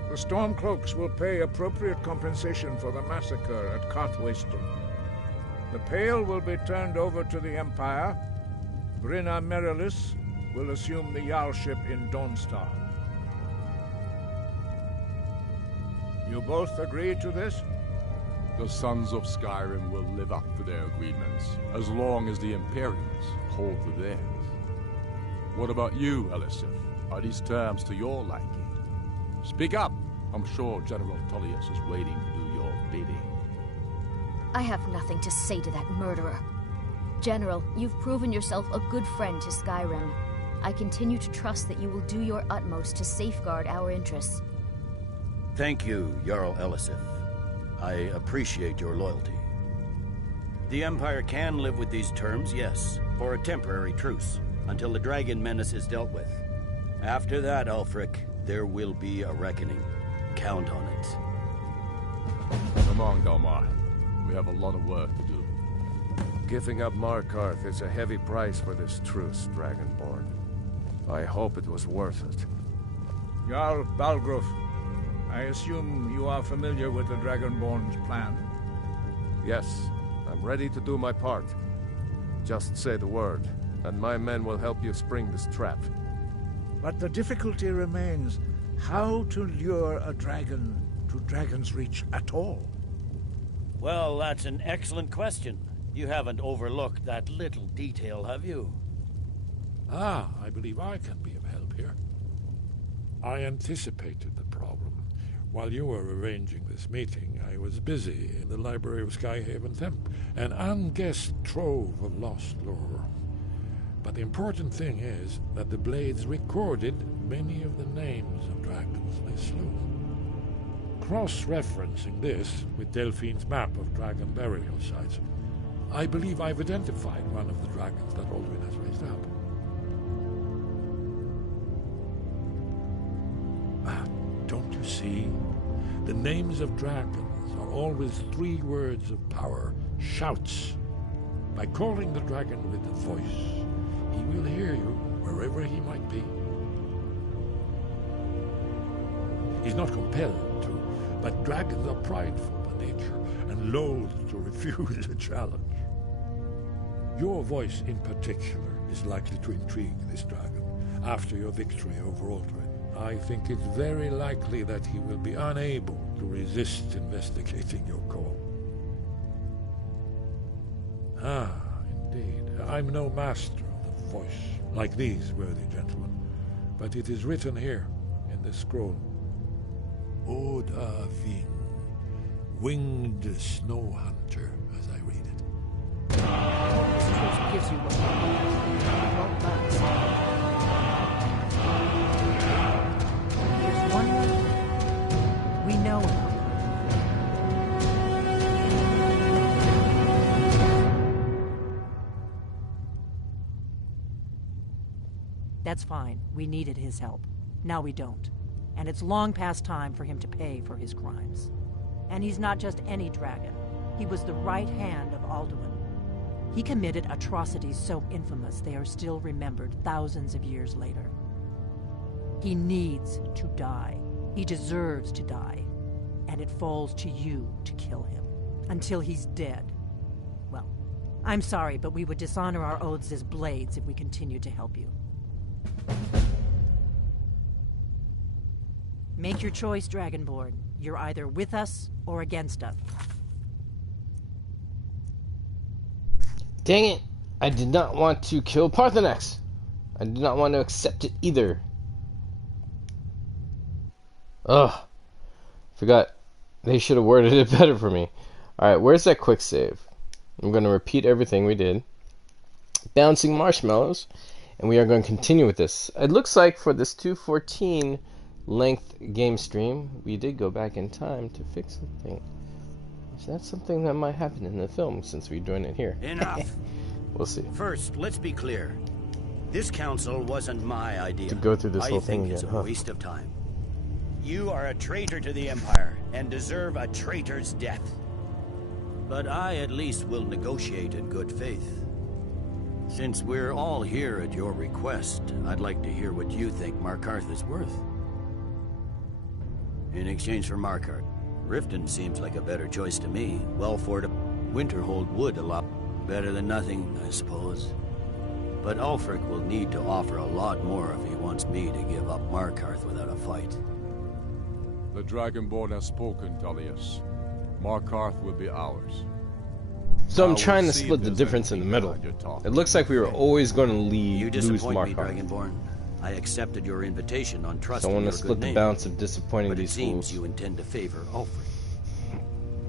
The Stormcloaks will pay appropriate compensation for the massacre at Karthwasten. The Pale will be turned over to the Empire. Brinna Merilis will assume the Jarlship in Dawnstar. You both agree to this? The Sons of Skyrim will live up to their agreements, as long as the Imperials hold to theirs. What about you, Elisif? Are these terms to your liking? Speak up! I'm sure General Tullius is waiting to do your bidding. I have nothing to say to that murderer. General, you've proven yourself a good friend to Skyrim. I continue to trust that you will do your utmost to safeguard our interests. Thank you, Jarl Elisif. I appreciate your loyalty. The Empire can live with these terms, yes, for a temporary truce, until the dragon menace is dealt with. After that, Ulfric, there will be a reckoning. Count on it. Come on, Dalmar. We have a lot of work to do. Giving up Markarth is a heavy price for this truce, Dragonborn. I hope it was worth it. Jarl Balgruf, I assume you are familiar with the Dragonborn's plan? Yes, I'm ready to do my part. Just say the word, and my men will help you spring this trap. But the difficulty remains how to lure a dragon to Dragon's Reach at all. Well, that's an excellent question. You haven't overlooked that little detail, have you? Ah, I believe I can be of help here. I anticipated the problem. While you were arranging this meeting, I was busy in the library of Skyhaven Temp, an unguessed trove of lost lore. But the important thing is that the Blades recorded many of the names of dragons they slew. Cross-referencing this with Delphine's map of dragon burial sites, I believe I've identified one of the dragons that Aldrin has raised up. Don't you see? The names of dragons are always 3 words of power, shouts. By calling the dragon with a voice, he will hear you wherever he might be. He's not compelled to, but dragons are prideful by nature and loath to refuse a challenge. Your voice in particular is likely to intrigue this dragon after your victory over Aldrin. I think it's very likely that he will be unable to resist investigating your call. Ah, indeed. I'm no master of the voice, like these worthy gentlemen, but it is written here in this scroll. Oda Ving, winged snow hunter, as I read it. This truth gives you what you want. It won't last. There's one word we know about. That's fine. We needed his help. Now we don't. And it's long past time for him to pay for his crimes. And he's not just any dragon. He was the right hand of Alduin. He committed atrocities so infamous they are still remembered thousands of years later. He needs to die. He deserves to die. And it falls to you to kill him. Until he's dead. Well, I'm sorry, but we would dishonor our oaths as blades if we continued to help you. Make your choice, Dragonborn. You're either with us or against us. Dang it! I did not want to kill Parthenax. I did not want to accept it either. Ugh. Forgot. They should have worded it better for me. Alright, where's that quick save? I'm going to repeat everything we did. Bouncing marshmallows. And we are going to continue with this. It looks like for this 2:14 length game stream, we did go back in time to fix something. Is that something that might happen in the film since we're doing it here? Enough. We'll see. First, let's be clear. This council wasn't my idea. To go through this whole thing I think it's again, a waste of time. You are a traitor to the Empire and deserve a traitor's death. But I at least will negotiate in good faith. Since we're all here at your request, I'd like to hear what you think Markarth is worth. In exchange for Markarth, Riften seems like a better choice to me. Wellford, Winterhold would a lot better than nothing, I suppose. But Ulfric will need to offer a lot more if he wants me to give up Markarth without a fight. The Dragonborn has spoken, Tullius. Markarth will be ours. So I'm trying to split the difference in the middle. It looks like we were always going to You lose disappoint me, Markarth. Dragonborn. I accepted your invitation on trust So I in want your to good split the name, balance of disappointing but it these seems fools. you intend to favor Ulfric.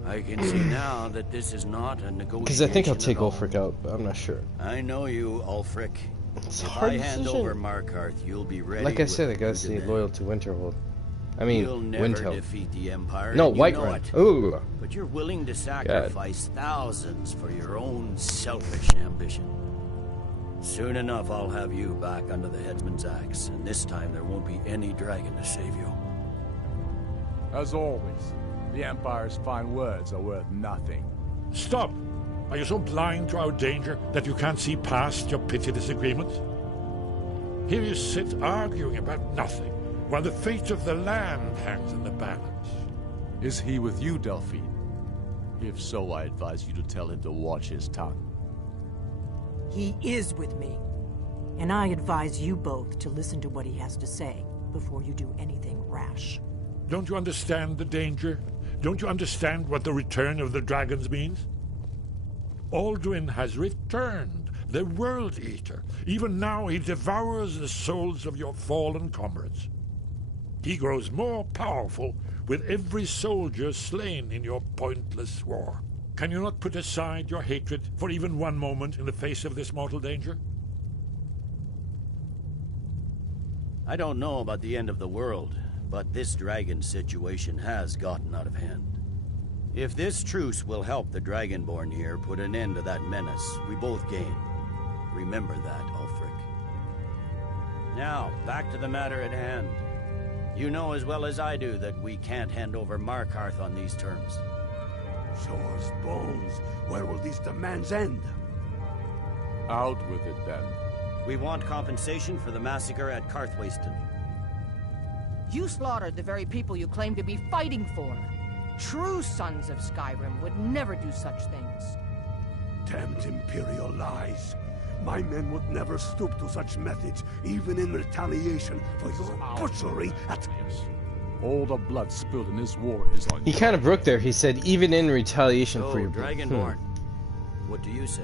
I can see now that this is not a negotiation. Because I think I'll take at all. Ulfric out, but I'm not sure. I know you, Ulfric. It's a If hard I hand decision. over Markarth, you'll be ready. Like I with said, I what gotta you stay demand. loyal to Winterhold. I mean, You'll never Windhelm. defeat the Empire. No, and you know Whiterun. it. Ooh. But you're willing to sacrifice thousands for your own selfish ambition. Soon enough, I'll have you back under the headsman's axe, and this time there won't be any dragon to save you. As always, the Empire's fine words are worth nothing. Stop! Are you so blind to our danger that you can't see past your petty disagreements? Here you sit arguing about nothing, while the fate of the land hangs in the balance. Is he with you, Delphine? If so, I advise you to tell him to watch his tongue. He is with me. And I advise you both to listen to what he has to say before you do anything rash. Don't you understand the danger? Don't you understand what the return of the dragons means? Alduin has returned, the World Eater. Even now he devours the souls of your fallen comrades. He grows more powerful with every soldier slain in your pointless war. Can you not put aside your hatred for even one moment in the face of this mortal danger? I don't know about the end of the world, but this dragon situation has gotten out of hand. If this truce will help the Dragonborn here put an end to that menace, we both gain. Remember that, Ulfric. Now, back to the matter at hand. You know as well as I do that we can't hand over Markarth on these terms. Show us bones. Where will these demands end? Out with it, then. We want compensation for the massacre at Karthwasten. You slaughtered the very people you claim to be fighting for. True sons of Skyrim would never do such things. Damned Imperial lies. My men would never stoop to such methods, even in retaliation for your butchery at... All the blood spilled in this war is on He kind of broke there. He said, even in retaliation So, for your... Dragonborn, what do you say?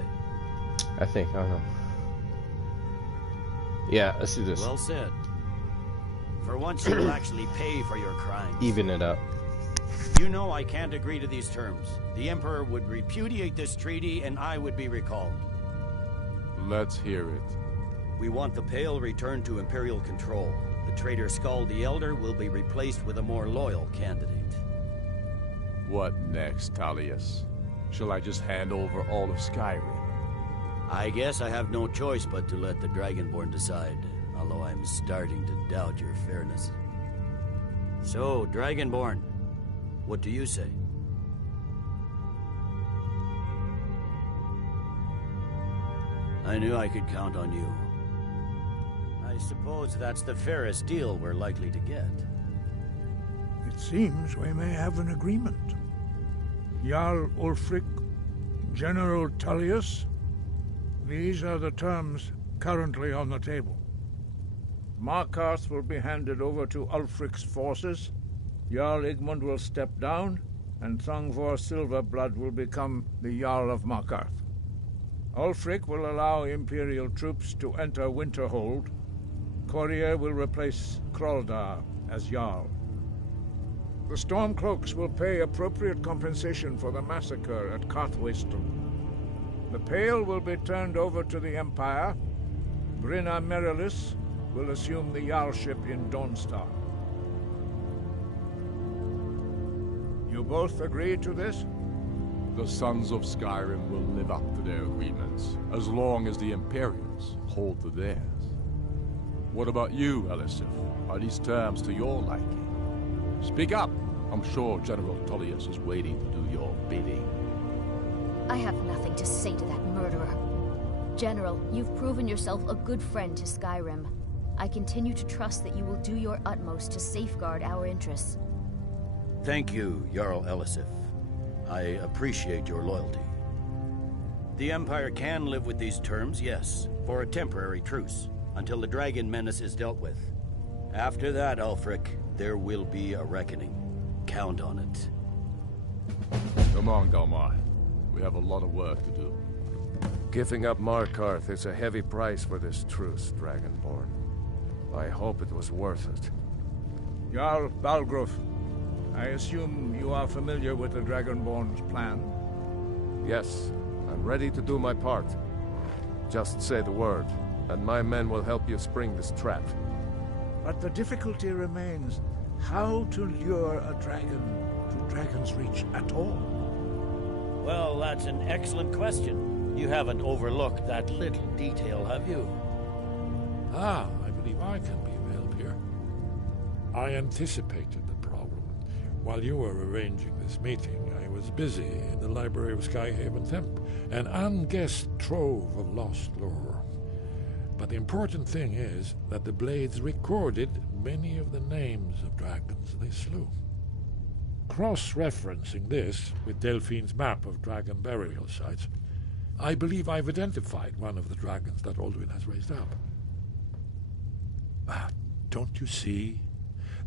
I don't know. Yeah, let's do this. Well said. For once you'll actually pay for your crimes. Even it up. You know I can't agree to these terms. The Emperor would repudiate this treaty and I would be recalled. Let's hear it. We want the Pale returned to Imperial control. The traitor Skull the Elder will be replaced with a more loyal candidate. What next, Talius? Shall I just hand over all of Skyrim? I guess I have no choice but to let the Dragonborn decide, although I'm starting to doubt your fairness. So, Dragonborn, what do you say? I knew I could count on you. I suppose that's the fairest deal we're likely to get. It seems we may have an agreement. Jarl Ulfric, General Tullius, these are the terms currently on the table. Markarth will be handed over to Ulfric's forces, Jarl Igmund will step down, and Thongvor Silverblood will become the Jarl of Markarth. Ulfric will allow Imperial troops to enter Winterhold. Kojay will replace Kraldar as Jarl. The Stormcloaks will pay appropriate compensation for the massacre at Karthwasten. The Pale will be turned over to the Empire. Brynna Merilis will assume the Jarlship in Dawnstar. You both agree to this? The Sons of Skyrim will live up to their agreements, as long as the Imperials hold to theirs. What about you, Elisif? Are these terms to your liking? Speak up! I'm sure General Tullius is waiting to do your bidding. I have nothing to say to that murderer. General, you've proven yourself a good friend to Skyrim. I continue to trust that you will do your utmost to safeguard our interests. Thank you, Jarl Elisif. I appreciate your loyalty. The Empire can live with these terms, yes, for a temporary truce, until the dragon menace is dealt with. After that, Ulfric, there will be a reckoning. Count on it. Come on, Galmar. We have a lot of work to do. Giving up Markarth is a heavy price for this truce, Dragonborn. I hope it was worth it. Jarl Balgruf, I assume you are familiar with the Dragonborn's plan? Yes, I'm ready to do my part. Just say the word, and my men will help you spring this trap. But the difficulty remains how to lure a dragon to Dragon's Reach at all. Well, that's an excellent question. You haven't overlooked that little detail, have you? Ah, I believe I can be of help here. I anticipated the problem. While you were arranging this meeting, I was busy in the library of Skyhaven Temp, an unguessed trove of lost lore. But the important thing is that the Blades recorded many of the names of dragons they slew. Cross-referencing this with Delphine's map of dragon burial sites, I believe I've identified one of the dragons that Alduin has raised up. Don't you see?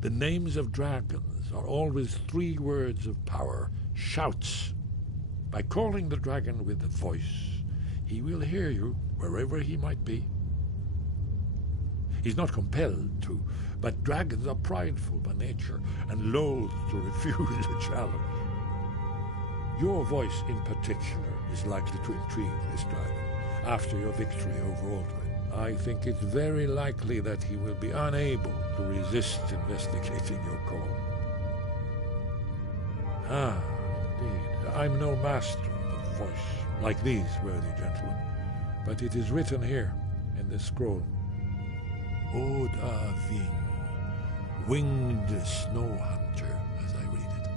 The names of dragons are always 3 words of power, shouts. By calling the dragon with a voice, he will hear you wherever he might be. He's not compelled to, but dragons are prideful by nature and loath to refuse a challenge. Your voice in particular is likely to intrigue this dragon after your victory over Alduin. I think it's very likely that he will be unable to resist investigating your call. Ah, indeed. I'm no master of the voice, like these worthy gentlemen, but it is written here in this scroll. Oda Ving, winged snow hunter, as I read it.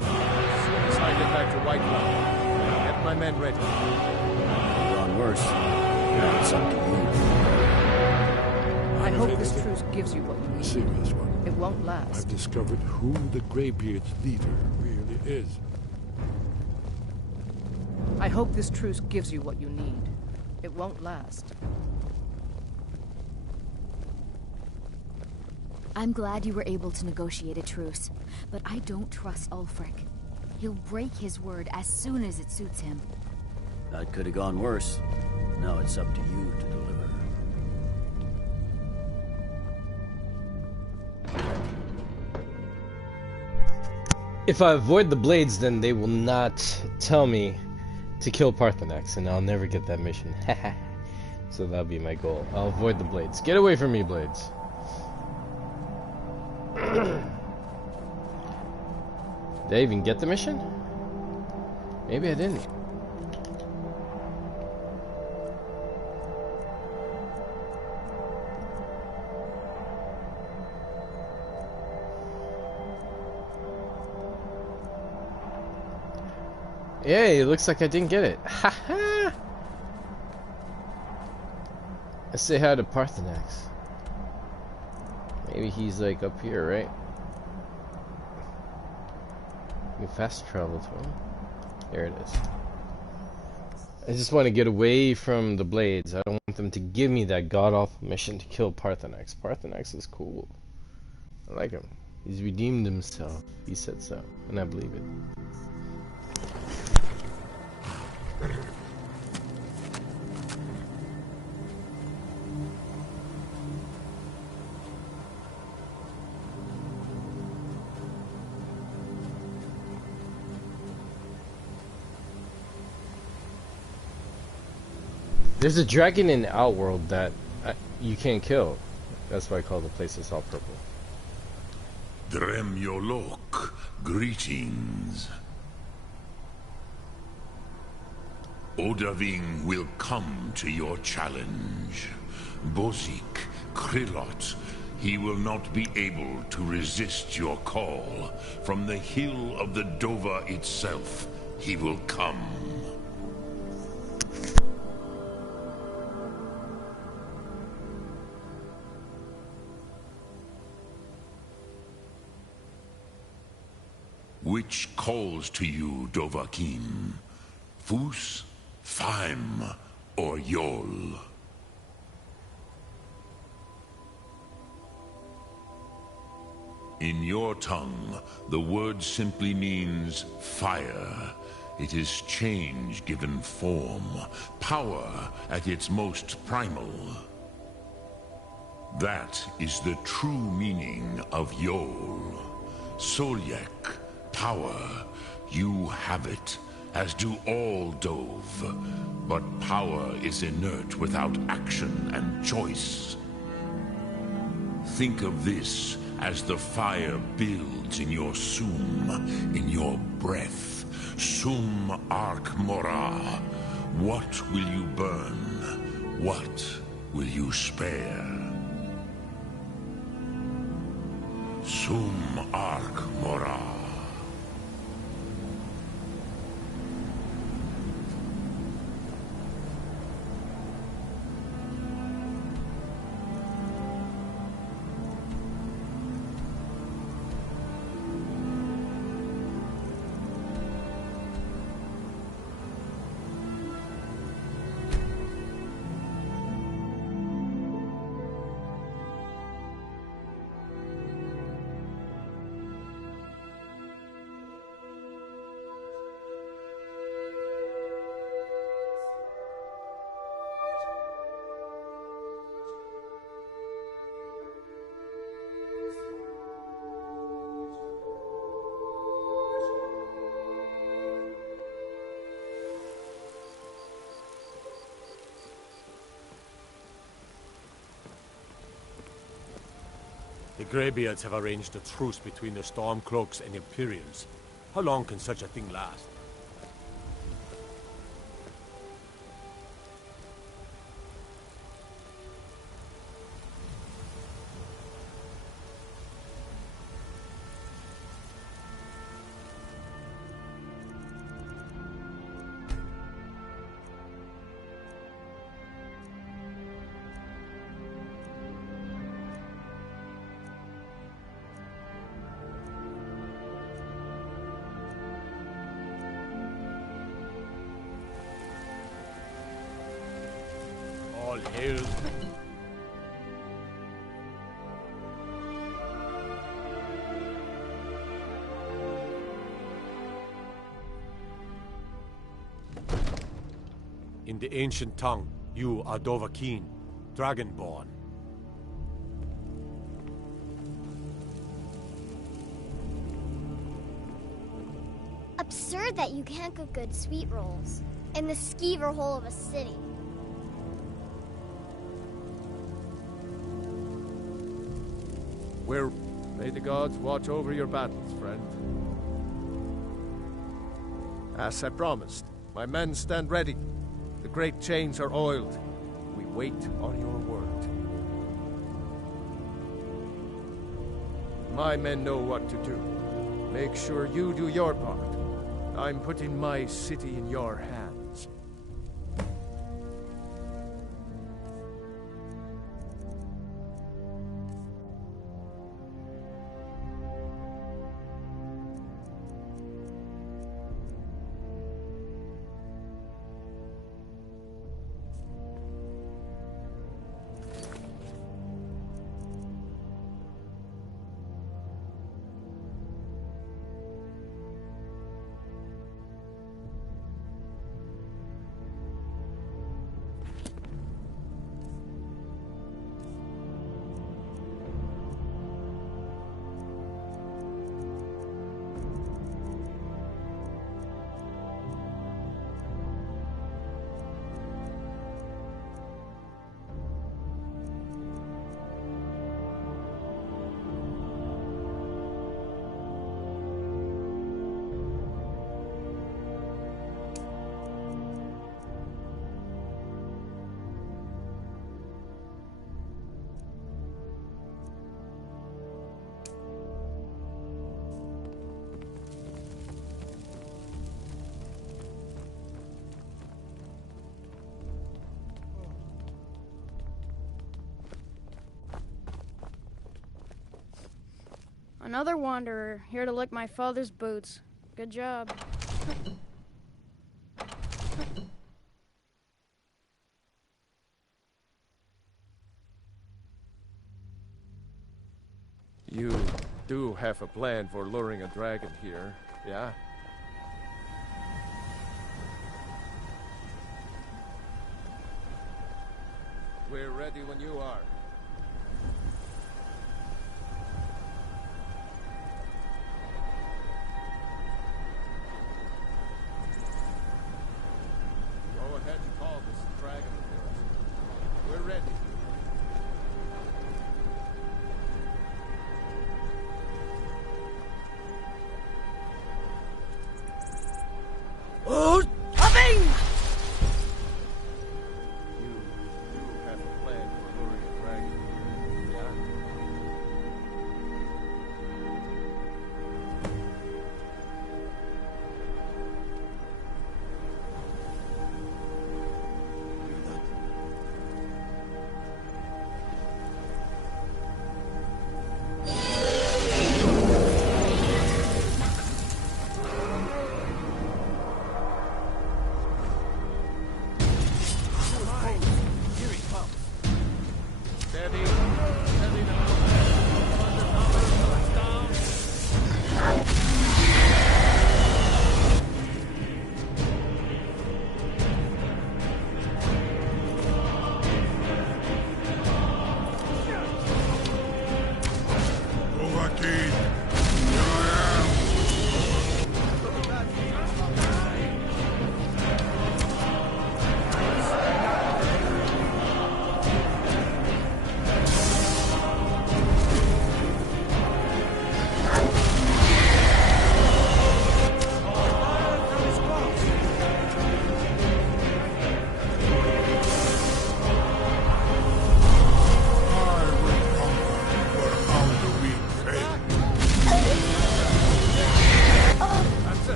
As soon as I get back to Whiterun, get my men ready. Gone worse. Now it's up to you. I hope this truce gives you what you A need. serious one. It won't last. I've discovered who the Greybeard's leader really is. I hope this truce gives you what you need. It won't last. I'm glad you were able to negotiate a truce, but I don't trust Ulfric. He'll break his word as soon as it suits him. That could have gone worse. Now it's up to you to deliver. If I avoid the Blades, then they will not tell me to kill Parthenax, and I'll never get that mission. So that'll be my goal. I'll avoid the Blades. Get away from me, Blades. Did I even get the mission? Maybe I didn't. Yay, it looks like I didn't get it. Haha! Let's say hi to Parthenax. Maybe he's like up here, right? You can fast travel to him. There it is. I just want to get away from the Blades. I don't want them to give me that god-awful mission to kill Parthenax. Parthenax is cool. I like him. He's redeemed himself. He said so, and I believe it. There's a dragon in Outworld that you can't kill. That's why I call the places all purple. Dremyolok, greetings. Odaving will come to your challenge. Bozik, Krillot, he will not be able to resist your call. From the hill of the Dova itself, he will come. Which calls to you, Dovahkiin? Fus, Faim, or Yol? In your tongue, the word simply means fire. It is change given form, power at its most primal. That is the true meaning of Yol. Solyek. Power, you have it, as do all Dove. But power is inert without action and choice. Think of this as the fire builds in your sum, in your breath. Sum Ark Mora, What will you burn? What will you spare? Sum arc mora. The Greybeards have arranged a truce between the Stormcloaks and Imperials. How long can such a thing last? All hail. In the ancient tongue, you are Dovahkiin, Dragonborn. Absurd that you can't cook good sweet rolls in the skeever hole of a city. May the gods watch over your battles, friend. As I promised, my men stand ready. The great chains are oiled. We wait on your word. My men know what to do. Make sure you do your part. I'm putting my city in your hands. Another wanderer, here to lick my father's boots. Good job. You do have a plan for luring a dragon here, yeah? We're ready when you are. Go ahead and call this dragon of yours. We're ready. Oh, coming!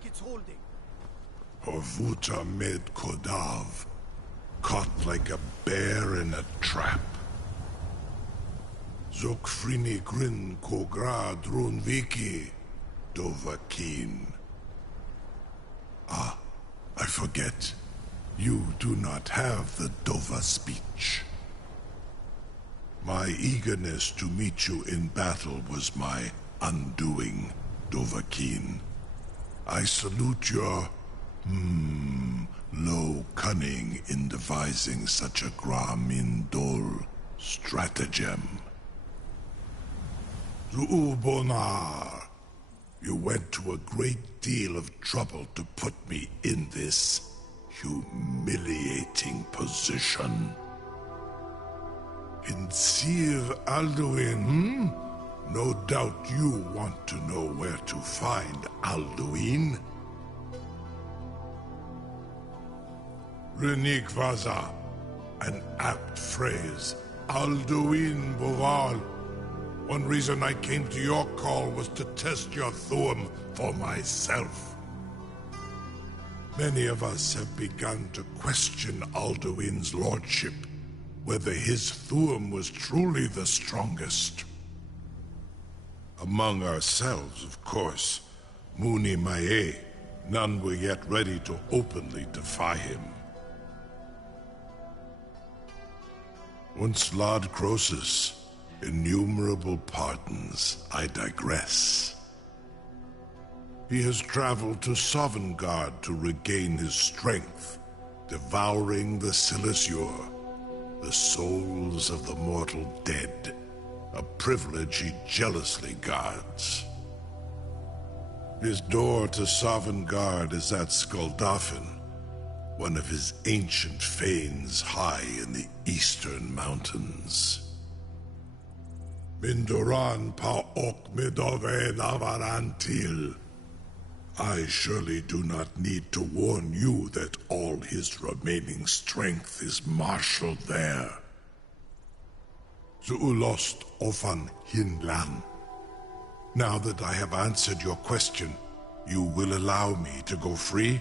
think it's holding? Horvuta med Kodav, caught like a bear in a trap. Zokfrini grin kogra drunviki, Dovahkiin. Ah, I forget. You do not have the Dova speech. My eagerness to meet you in battle was my undoing, Dovahkiin. I salute your, low cunning in devising such a Gramindol stratagem. Zuubonar, you went to a great deal of trouble to put me in this humiliating position. In Sir Alduin, No doubt you want to know where to find Alduin. Renigvaza, an apt phrase. Alduin Boval. One reason I came to your call was to test your Thuum for myself. Many of us have begun to question Alduin's lordship, whether his Thuum was truly the strongest. Among ourselves, of course, Muni Mae, none were yet ready to openly defy him. Once Lord Croesus, innumerable pardons, I digress. He has traveled to Sovngarde to regain his strength, devouring the Silesur, the souls of the mortal dead, a privilege he jealously guards. His door to Sovngarde is at Skuldafn, one of his ancient fanes high in the eastern mountains. Mindoran pa ok midove navarantil. I surely do not need to warn you that all his remaining strength is marshaled there. Zuulost ofan hinlan. Now that I have answered your question, you will allow me to go free?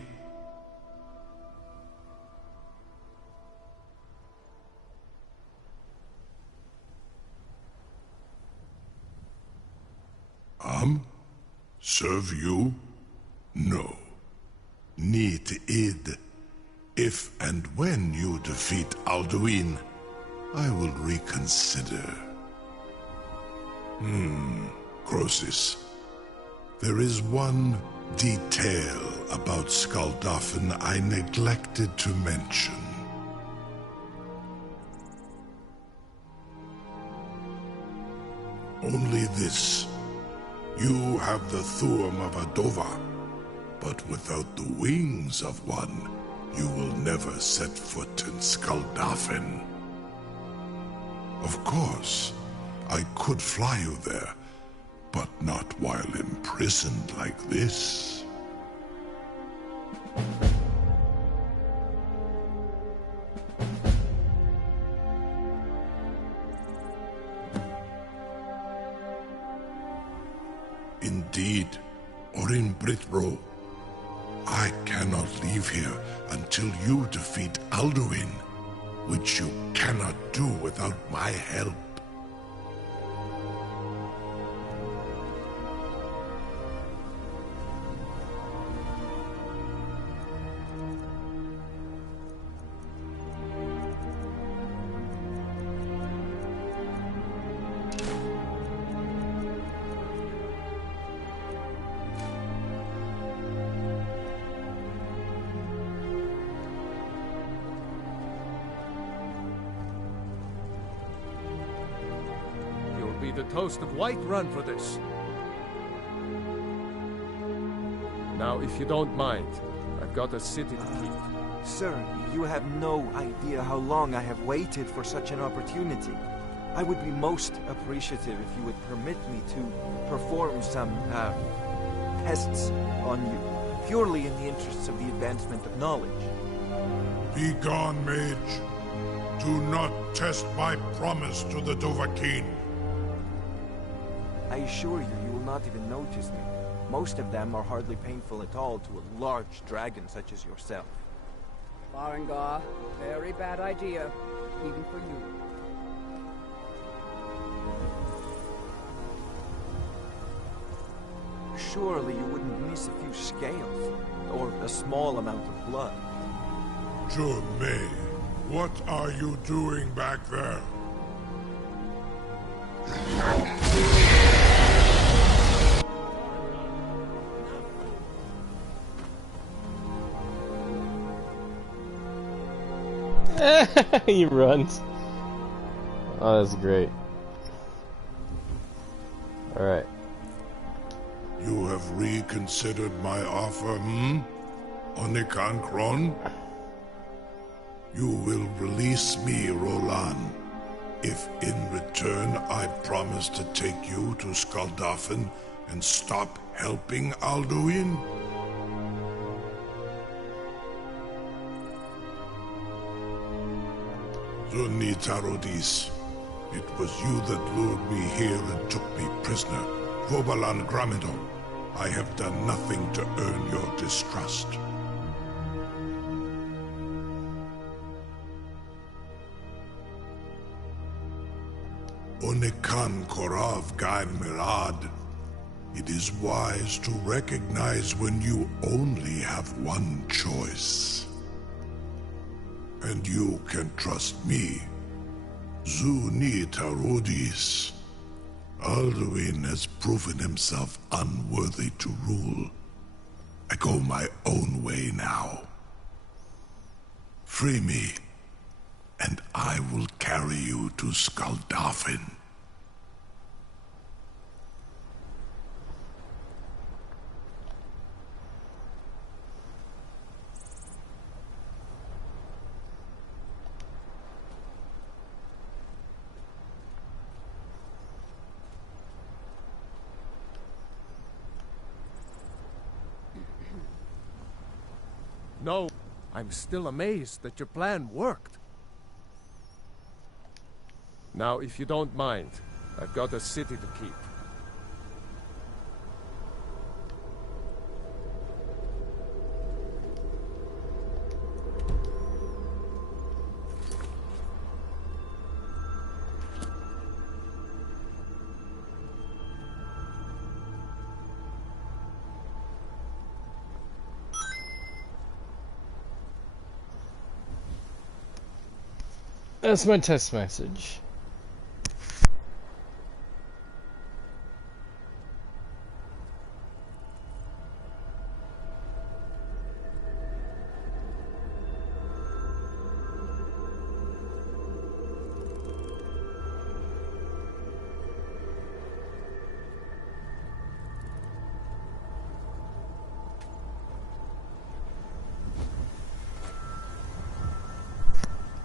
Serve you? No. Need id. If and when you defeat Alduin, I will reconsider. Croesus. There is one detail about Skuldafn I neglected to mention. Only this. You have the Thuum of a Dova, but without the wings of one, you will never set foot in Skuldafn. Of course, I could fly you there, but not while imprisoned like this. Indeed, or in Britbro. I cannot leave here until you defeat Alduin, which you cannot do without my help. The toast of Whiterun for this. Now, if you don't mind, I've got a city to keep. Sir, you have no idea how long I have waited for such an opportunity. I would be most appreciative if you would permit me to perform some, tests on you, purely in the interests of the advancement of knowledge. Be gone, mage. Do not test my promise to the Dovahkiin. I assure you, you will not even notice me. Most of them are hardly painful at all to a large dragon such as yourself. Farengar, very bad idea, even for you. Surely you wouldn't miss a few scales, or a small amount of blood. May, what are you doing back there? He runs. Oh, that's great. Alright. You have reconsidered my offer, Onikan Kron? You will release me, Roland, if in return I promise to take you to Skaldafen and stop helping Alduin? Zuni Tarodis, it was you that lured me here and took me prisoner. Vobalan Gramido, I have done nothing to earn your distrust. Onikan Korav Gain Mirad. It is wise to recognize when you only have one choice. And you can trust me. Zuni Tarodis. Alduin has proven himself unworthy to rule. I go my own way now. Free me, and I will carry you to Skaldafen. No, I'm still amazed that your plan worked. Now, if you don't mind, I've got a city to keep. That's my test message.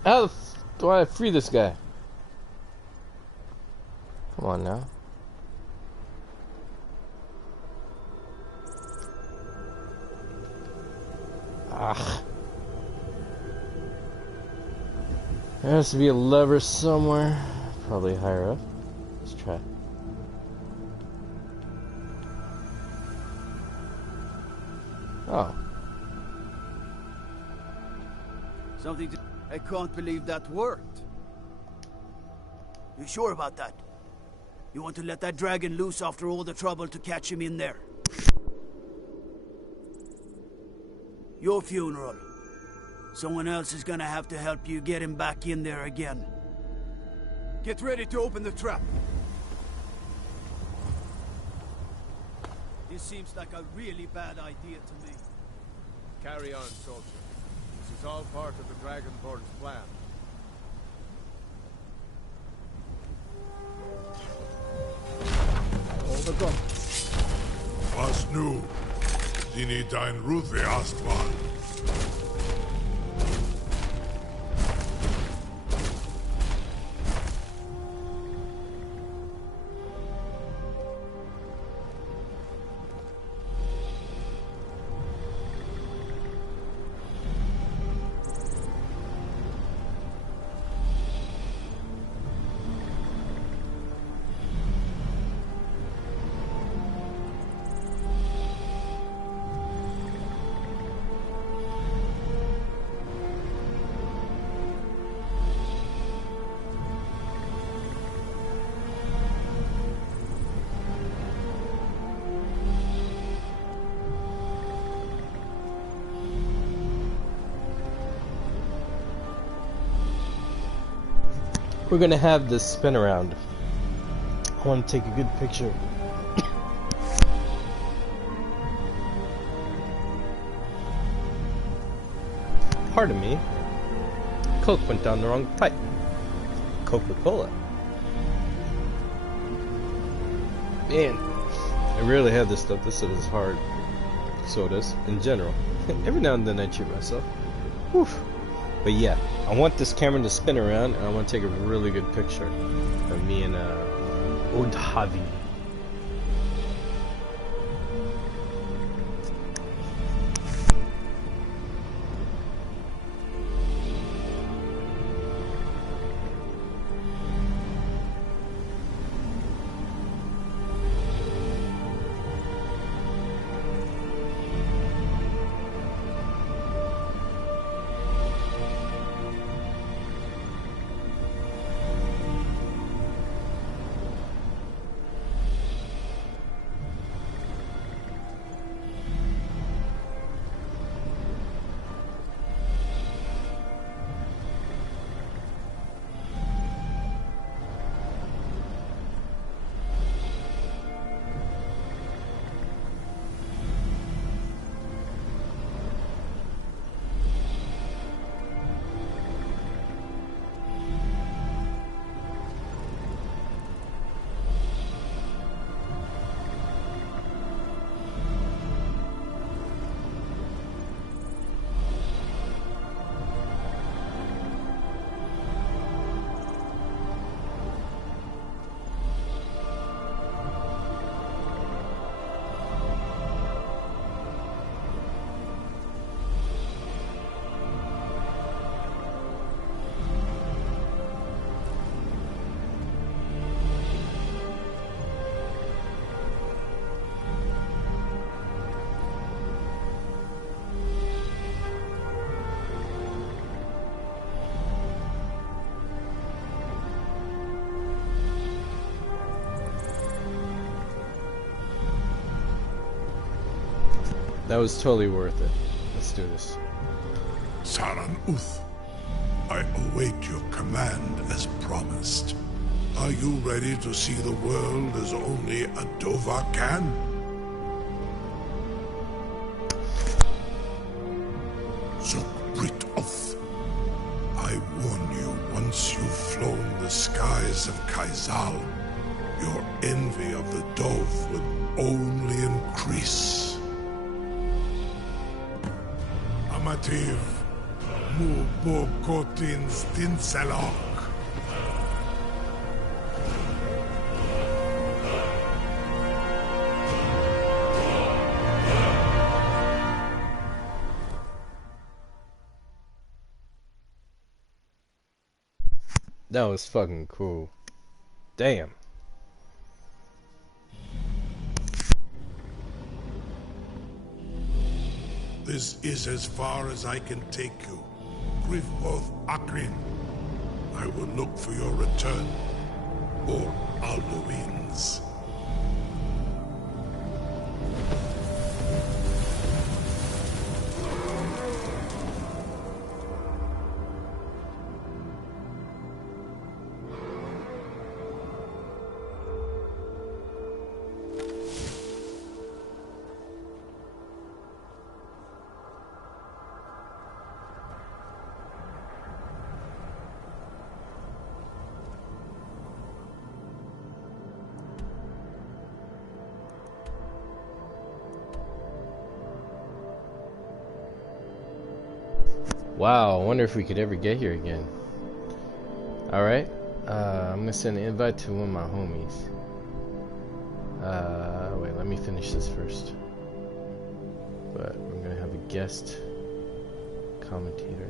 How the f do I free this guy? Come on now. Ah. There has to be a lever somewhere. Probably higher up. Let's try. Oh. Something to... I can't believe that worked. You sure about that? You want to let that dragon loose after all the trouble to catch him in there? Your funeral. Someone else is gonna have to help you get him back in there again. Get ready to open the trap. This seems like a really bad idea to me. Carry on, soldier. This is all part of the Dragonborn's plan. All the gun. Was nu? Dini dein Ruthi Astval. we're gonna have this spin around. I want to take a good picture. Pardon me. Coke went down the wrong pipe. Coca-Cola. Man, I rarely have this stuff. This stuff is hard. Sodas, in general. Every now and then I treat myself. Whew. But yeah, I want this camera to spin around, and I want to take a really good picture of me and Odhavi. That was totally worth it. Let's do this. Saran Uth, I await your command as promised. Are you ready to see the world as only a Dova can? Zukbrit Uth, I warn you, once you've flown the skies of Kaizal, your envy of the Dove will only increase. Amativ, Mubo Kotin Stinselok. That was fucking cool. Damn. This is as far as I can take you. Grifoth Akrin. I will look for your return, or Alduin's. Wow, I wonder if we could ever get here again. Alright, I'm gonna send an invite to one of my homies. Wait, let me finish this first. But we're gonna have a guest commentator.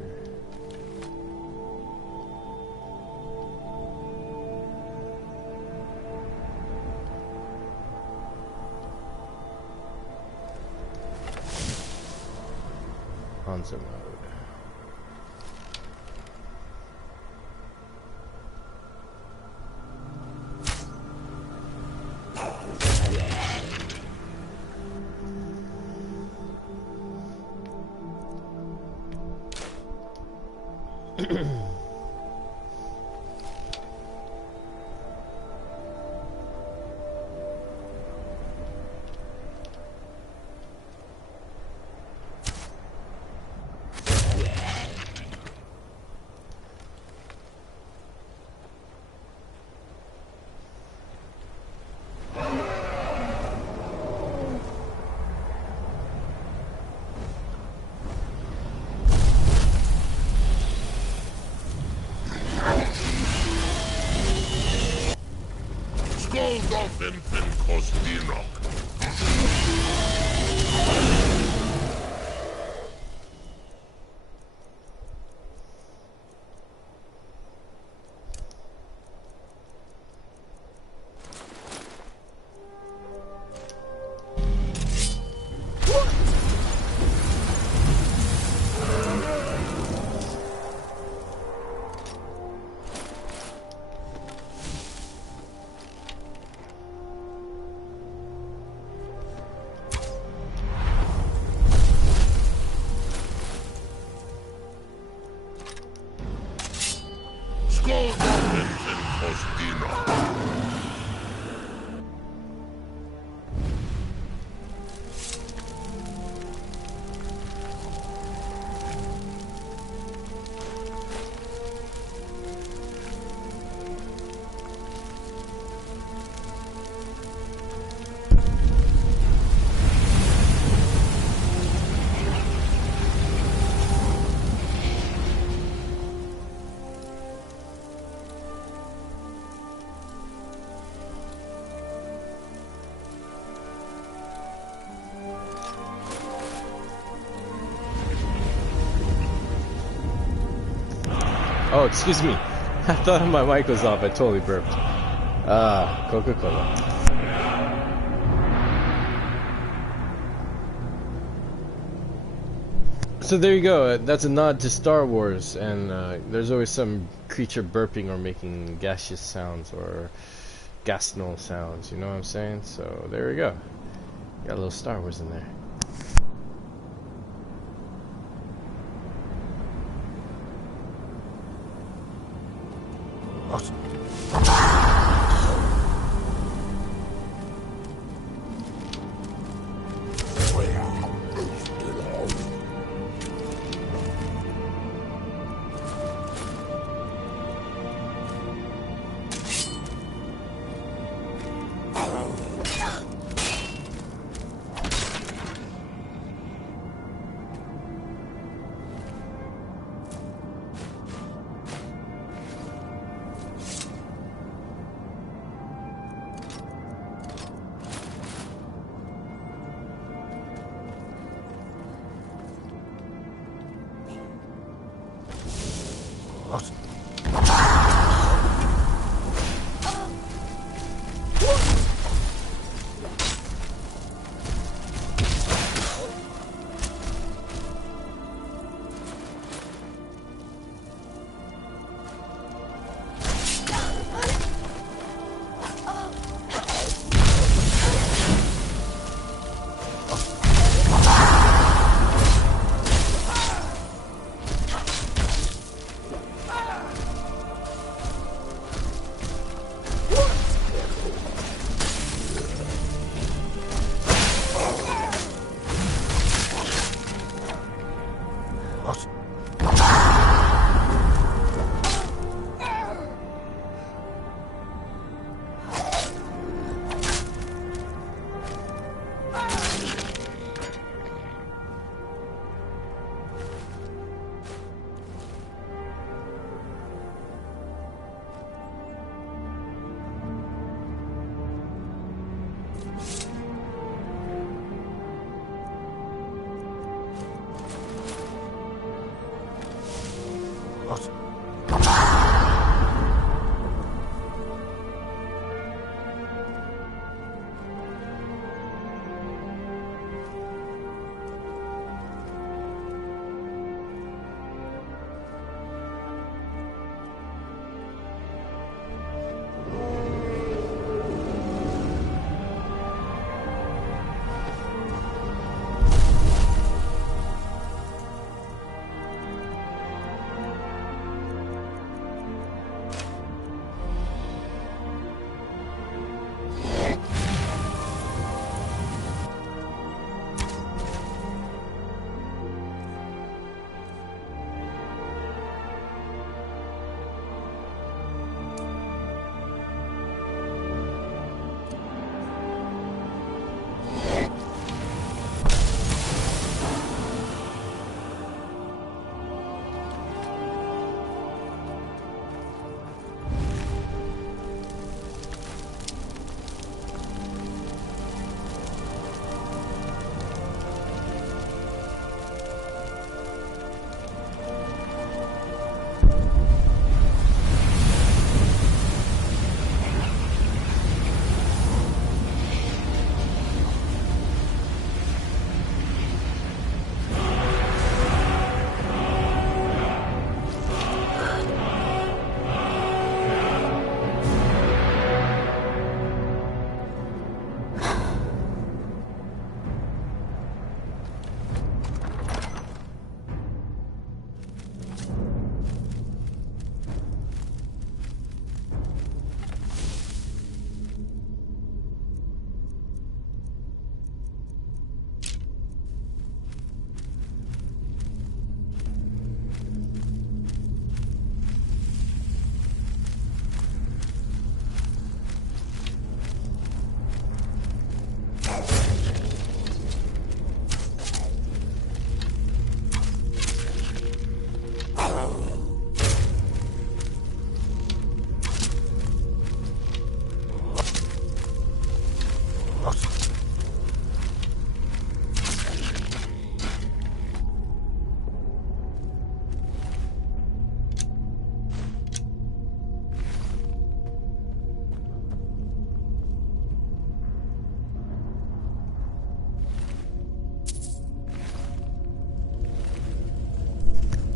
Hansa mode. Oh, excuse me. I thought my mic was off. I totally burped. Ah, Coca-Cola. So there you go. That's a nod to Star Wars, and there's always some creature burping or making gaseous sounds or gasnol sounds. You know what I'm saying? So there we go. Got a little Star Wars in there.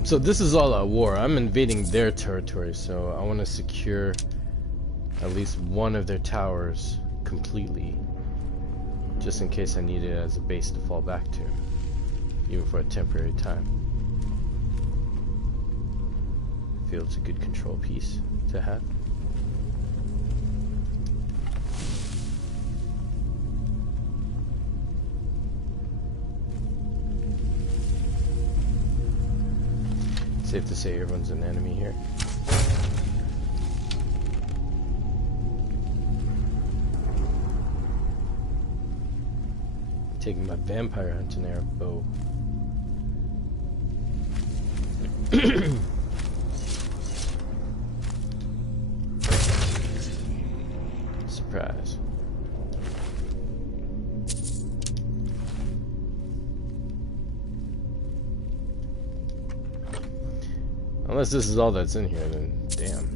So this is all at war. I'm invading their territory, so I want to secure at least one of their towers completely, just in case I need it as a base to fall back to, even for a temporary time. I feel it's a good control piece to have. Safe to say everyone's an enemy here. Taking my vampire hunting arrow bow. Surprise. Unless this is all that's in here, then damn.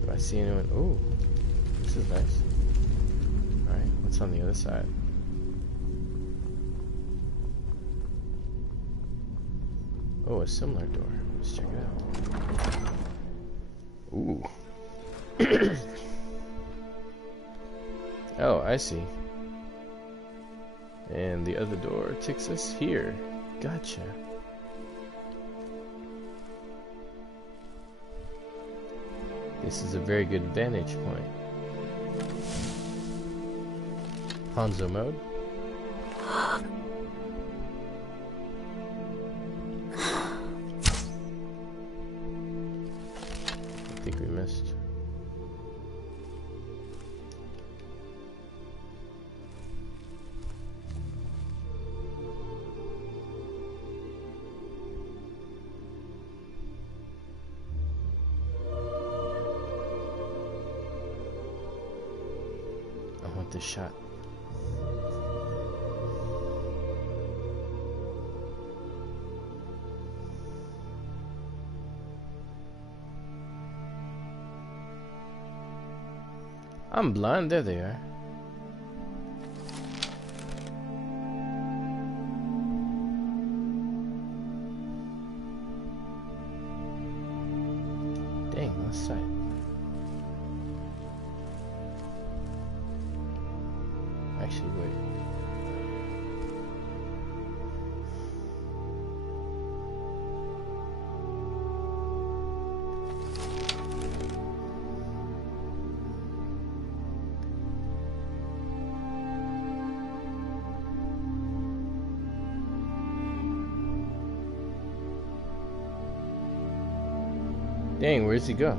Do I see anyone? Ooh, this is nice. Alright, what's on the other side? Oh, a similar door. Let's check it out. Ooh. Oh, I see. And the other door takes us here. Gotcha. This is a very good vantage point. Hanzo mode. I think we missed. The shot. I'm blind. There they are. Dang, lost sight. Actually, wait. Dang, where's he go?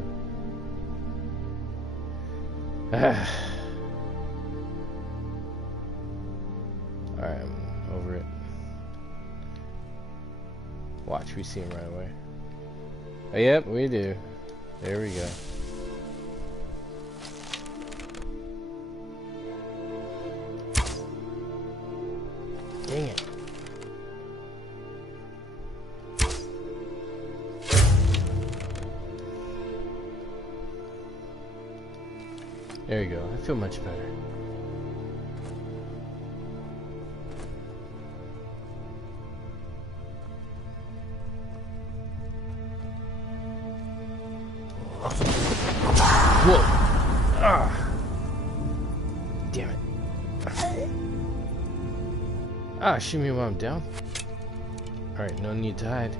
Ah. Alright, I'm over it. Watch, we see him right away. Oh, yep, we do. There we go. Dang it. There you go. I feel much better. Whoa! Ah! Damn it! Ah, shoot me while I'm down. All right, no need to hide.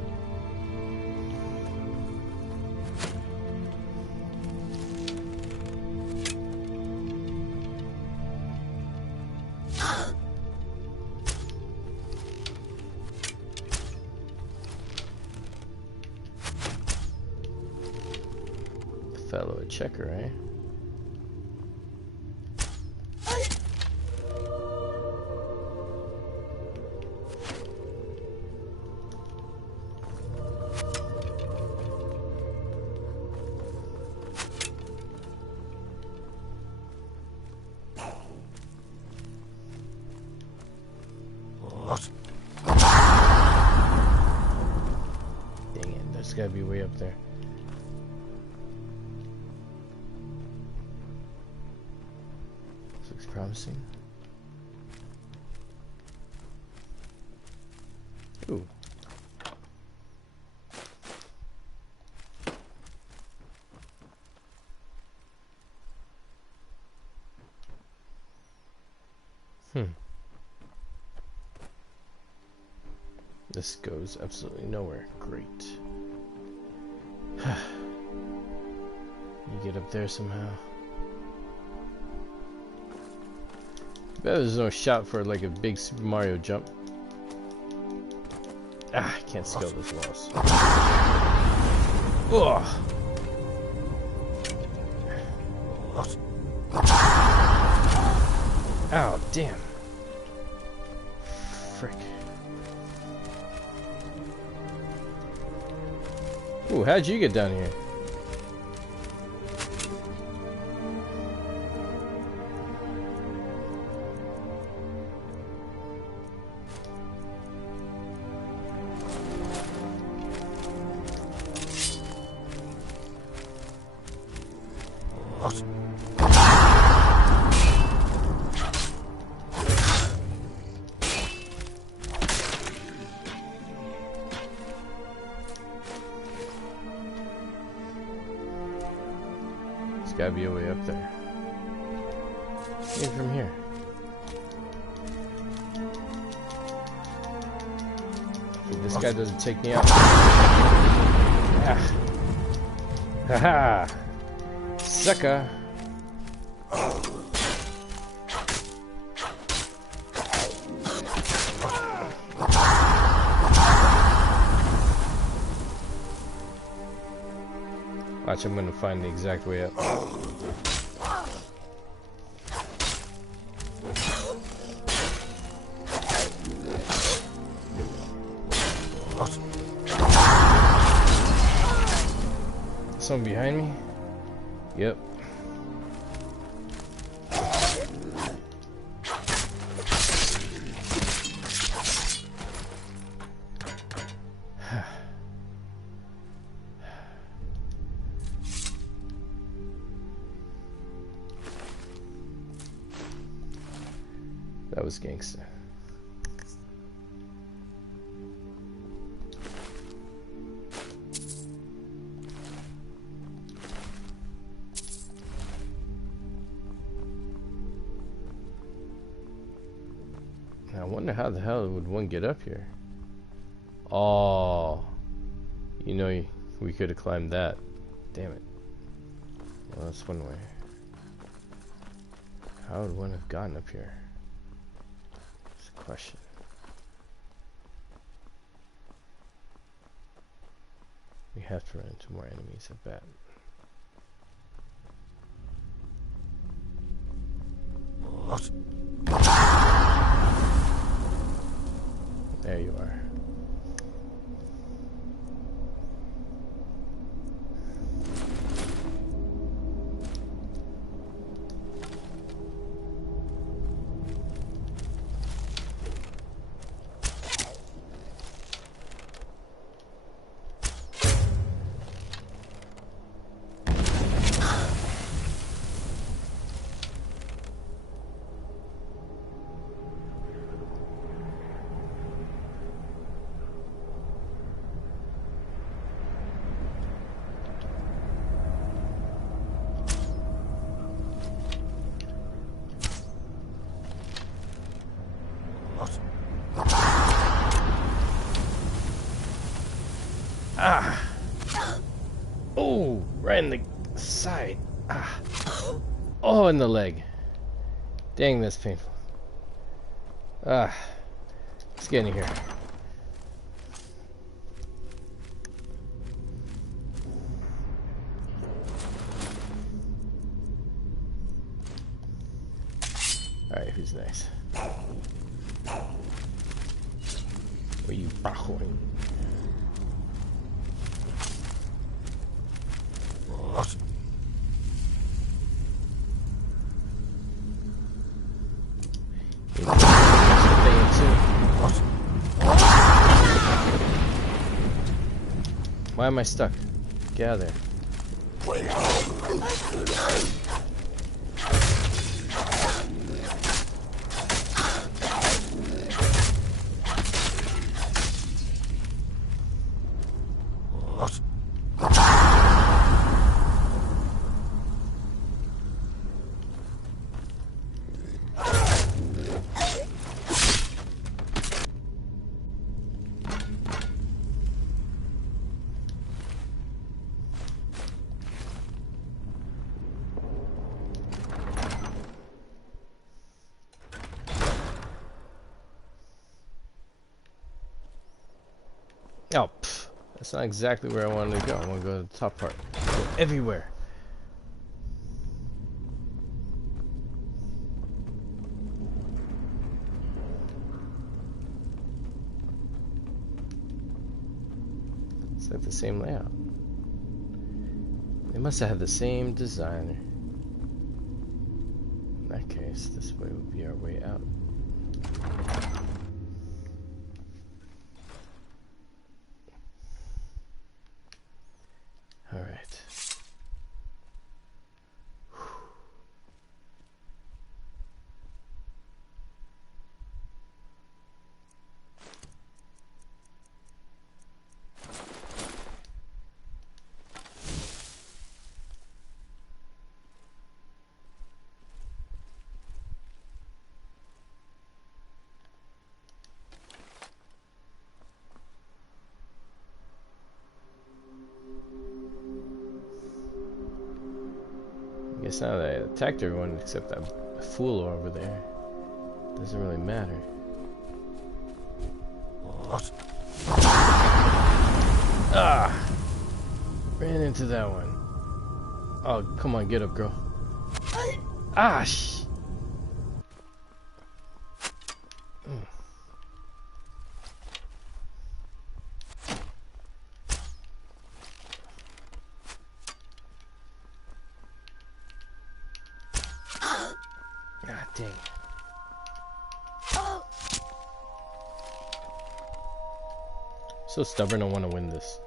Fellow a checker, eh? Dang it, that's gotta be way up there. This looks promising. This goes absolutely nowhere. Great. You get up there somehow. Bet there's no shot for like a big Super Mario jump. Ah, I can't scale those walls. Ugh. Ow, damn. Frick. Ooh, how'd you get down here? Gotta be a way up there. Maybe from here. If this guy doesn't take me out. Ah. Haha! Sucker! Watch, I'm gonna find the exact way up. Someone behind me? Yep. That was gangster. I wonder how the hell would one get up here? Oh, you know, we could have climbed that. Damn it. Well, that's one way. How would one have gotten up here? That's a question. We have to run into more enemies, I bet. There you are. Ah! Oh, right in the side. Ah! Oh, in the leg. Dang, that's painful. Ah! Let's get in here. Alright, who's nice? Where you bajoing? Why am I stuck? Get out of there. Oh, pff, that's not exactly where I wanted to go. I want to go to the top part. Go everywhere. It's like the same layout. They must have had the same designer. In that case, this way would be our way out. All right. I guess now that I attacked everyone except that fool over there. Doesn't really matter. Ah! Ran into that one. Oh, come on, get up, girl. Ah, Ah, dang. So stubborn, I want to win this.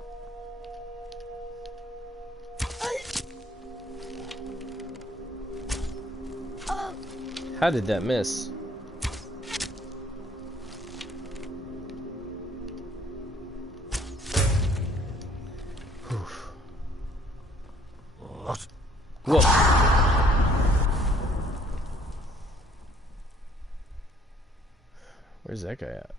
How did that miss? Whoa. Where's that guy at?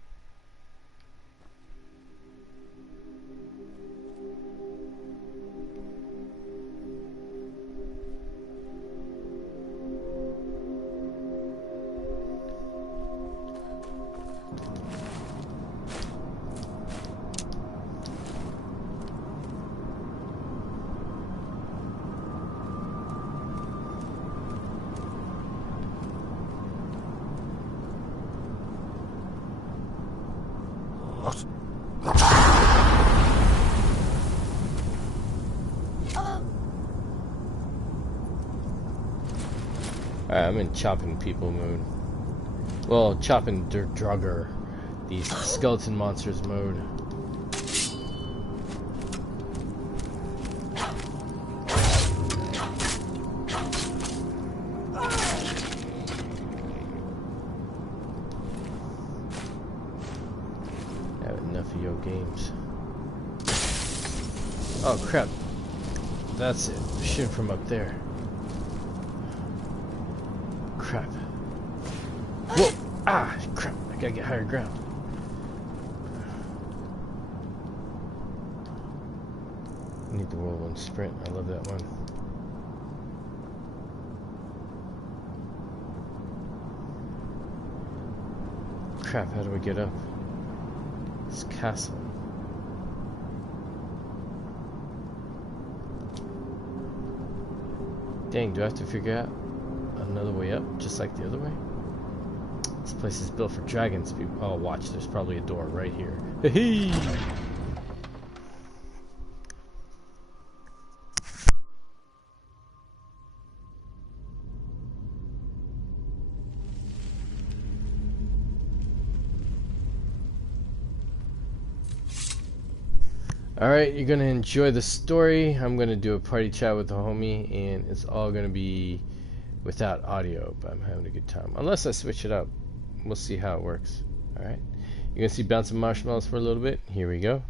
Alright, I'm in chopping people mode. Well, chopping Drugger, these skeleton monsters mode. I have enough of your games. Oh crap. That's it. Shooting from up there. Crap. Whoa! Ah! Crap! I gotta get higher ground. I need the whirlwind sprint. I love that one. Crap! How do we get up? This castle. Dang! Do I have to figure out another way up, just like the other way? This place is built for dragons. Oh, watch, there's probably a door right here. Hey! Alright, you're gonna enjoy the story. I'm gonna do a party chat with the homie, and it's all gonna be without audio, but I'm having a good time. Unless I switch it up. We'll see how it works. Alright. You're gonna see bouncing marshmallows for a little bit. Here we go.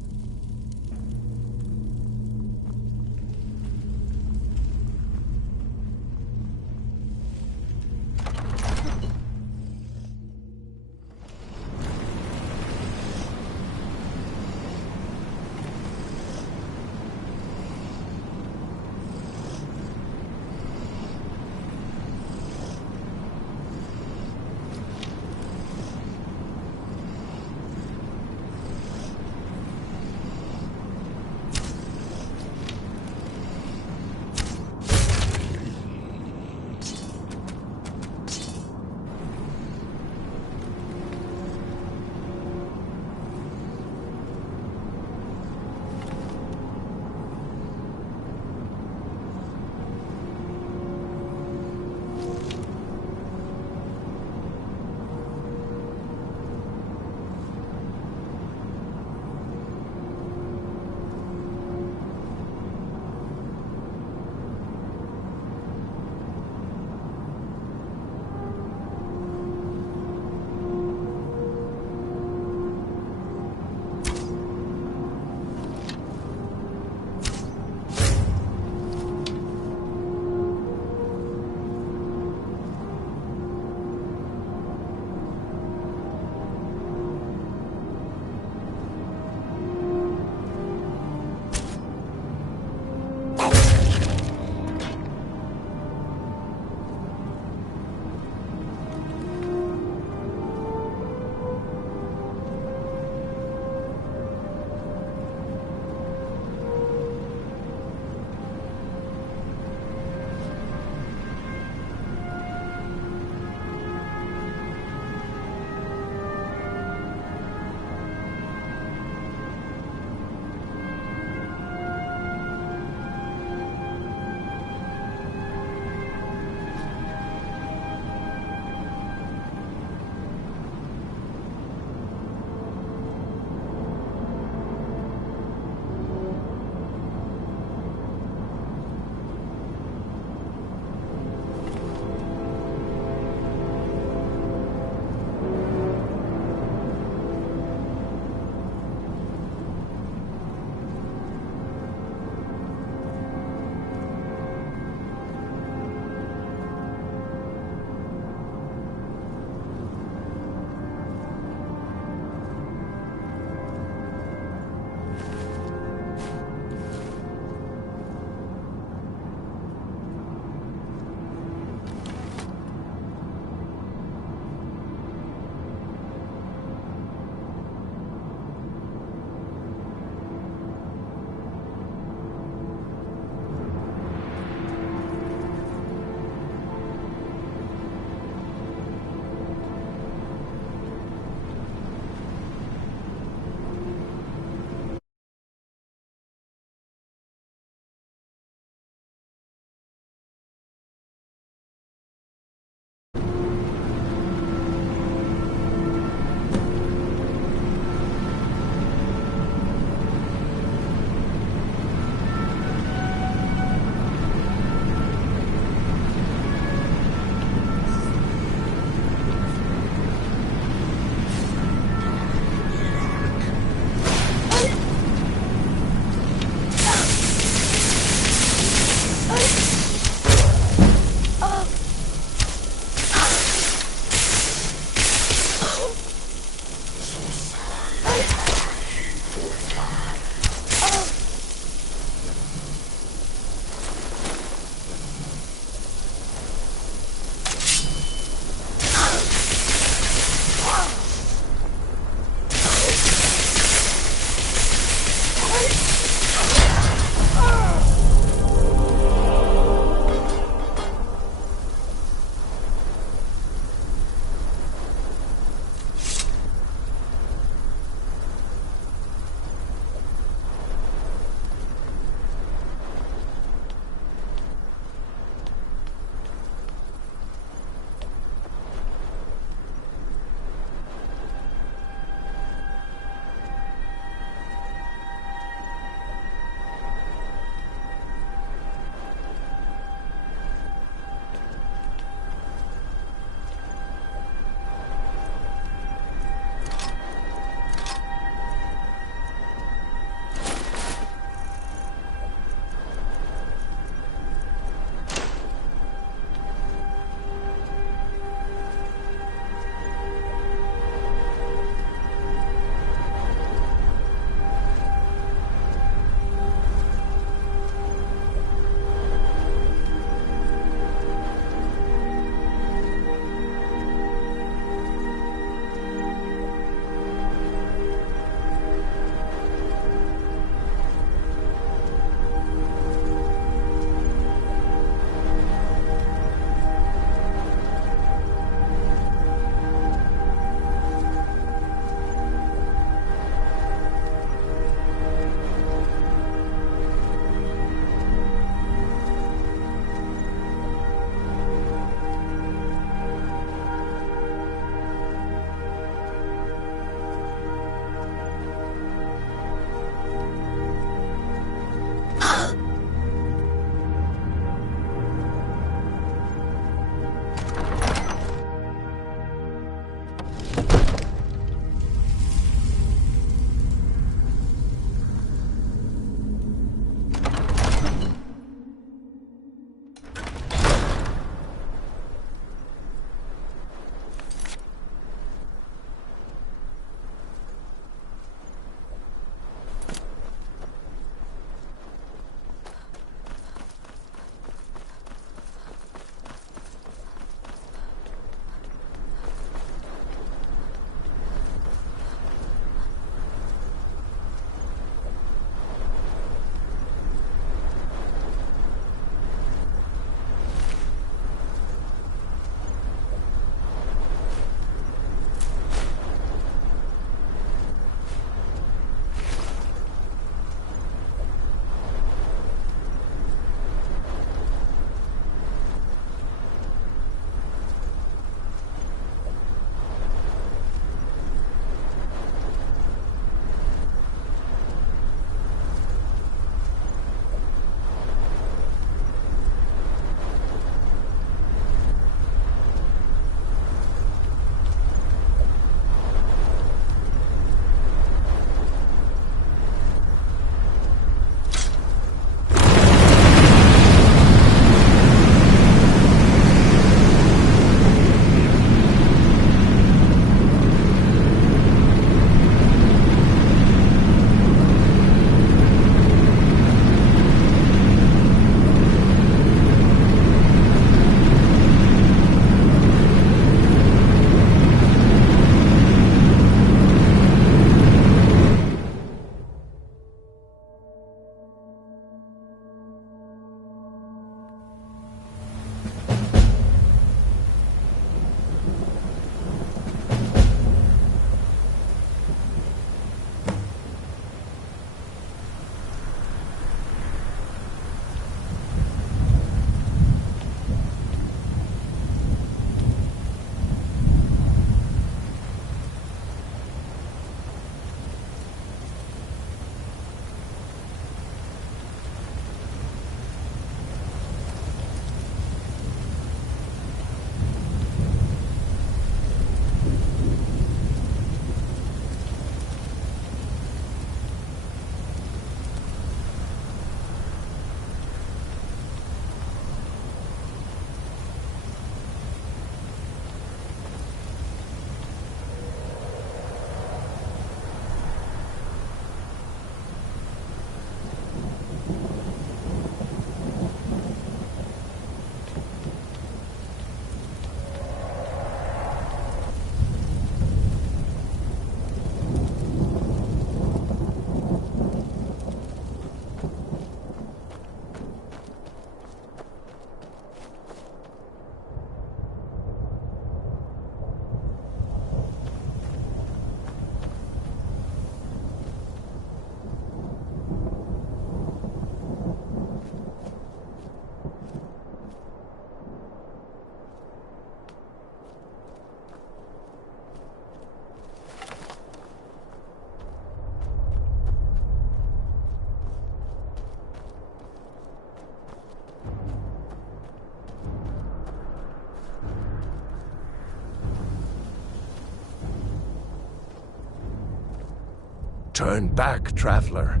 Turn back, traveler.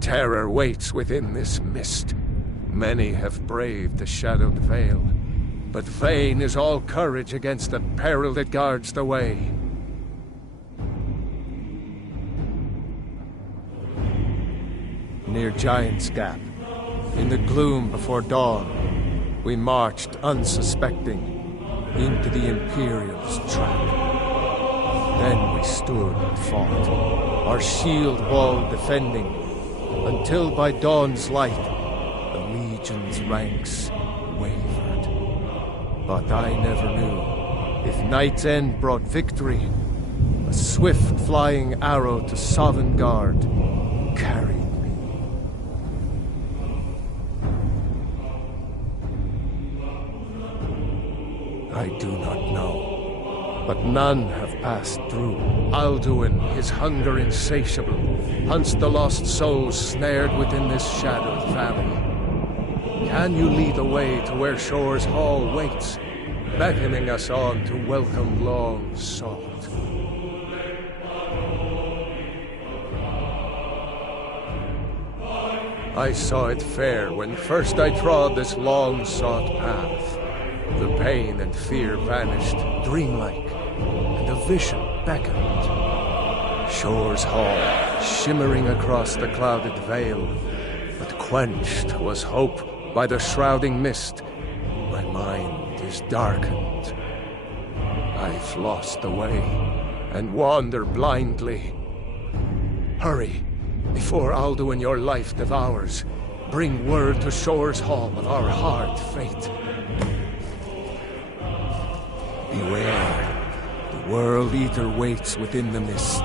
Terror waits within this mist. Many have braved the shadowed veil, but vain is all courage against the peril that guards the way. Near Giant's Gap, in the gloom before dawn, we marched unsuspecting into the Imperial's trap. Then we stood and fought, our shield wall defending, until by dawn's light, the Legion's ranks wavered. But I never knew if Night's End brought victory. A swift flying arrow to Sovngarde carried me. I do not know, but none have passed through. Alduin, his hunger insatiable, hunts the lost souls snared within this shadowed valley. Can you lead the way to where Shore's Hall waits, beckoning us on to welcome long sought? I saw it fair when first I trod this long-sought path. The pain and fear vanished, dreamlike, and a vision beckoned. Shore's Hall, shimmering across the clouded veil, but quenched was hope by the shrouding mist. My mind is darkened. I've lost the way, and wander blindly. Hurry, before Alduin your life devours. Bring word to Shore's Hall of our hard fate. Beware, the World Eater waits within the mist.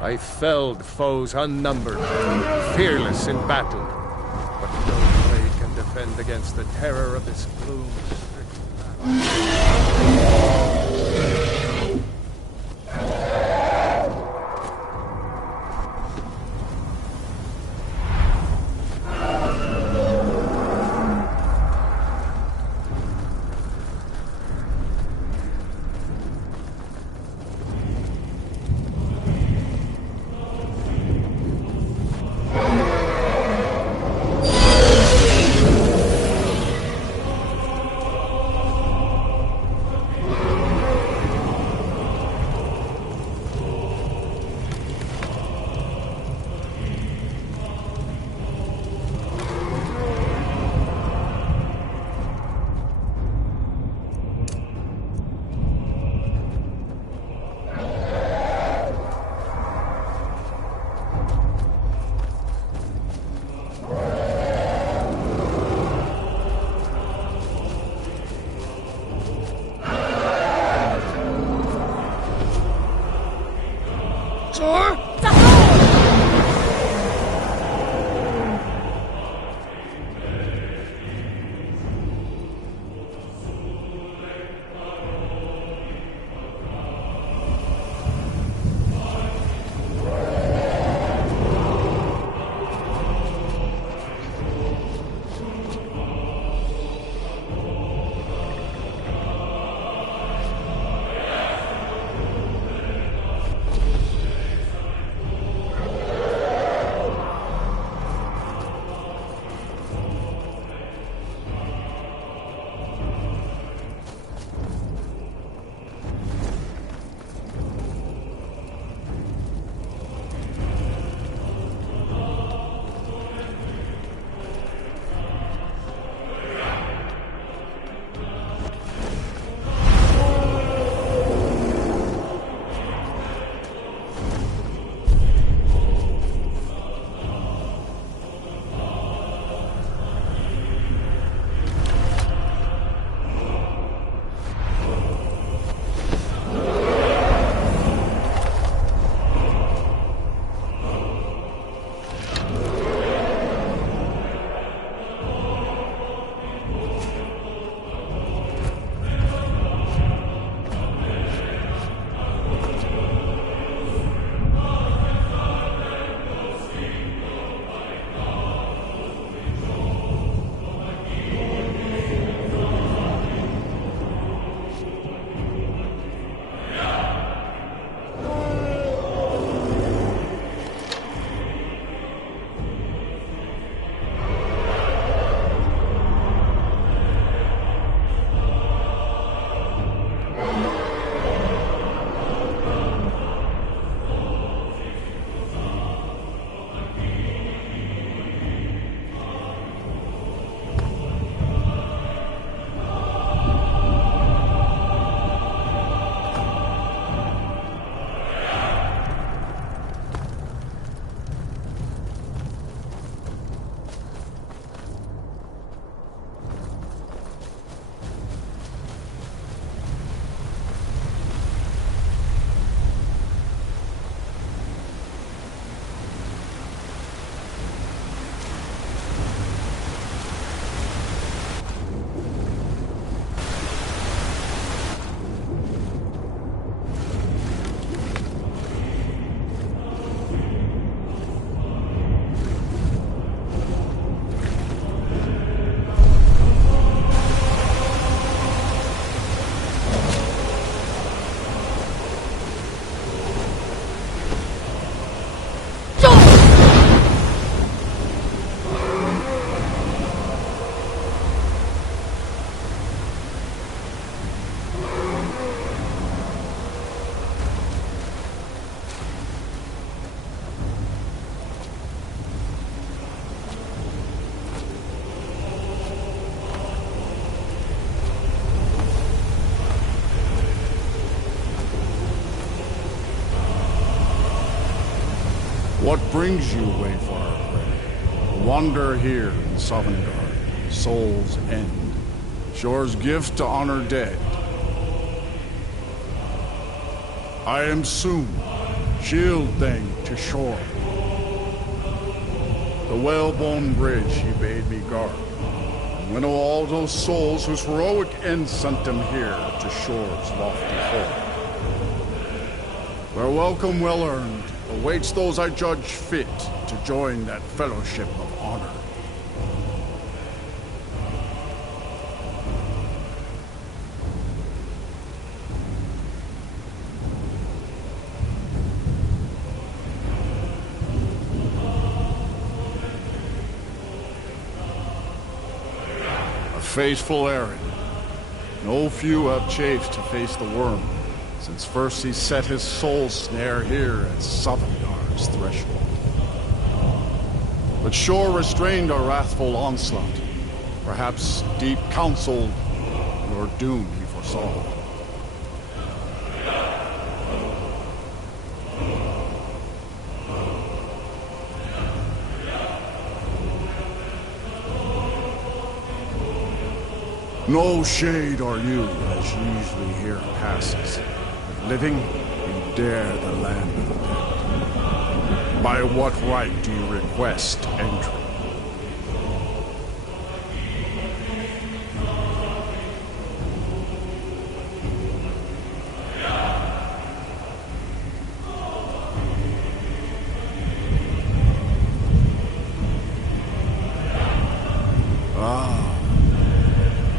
I felled foes unnumbered, fearless in battle. But no blade can defend against the terror of this gloom-stricken land. What brings you, Wayfarer Prey? Wander here in Sovngarde, Soul's End. Shore's gift to honor dead. I am soon, shield thing to shore. The whalebone bridge he bade me guard. And winnow all those souls whose heroic end sent them here to shore's lofty home. Where welcome well earned awaits those I judge fit to join that fellowship of honor. A fateful errand. No few have chafed to face the worm, since first he set his soul snare here at Sovngarde's threshold. But Shore restrained a wrathful onslaught. Perhaps deep counseled, your doom he foresaw. No shade are you, as usually here passes. But living, you dare the land of the dead. By what right do you request entry?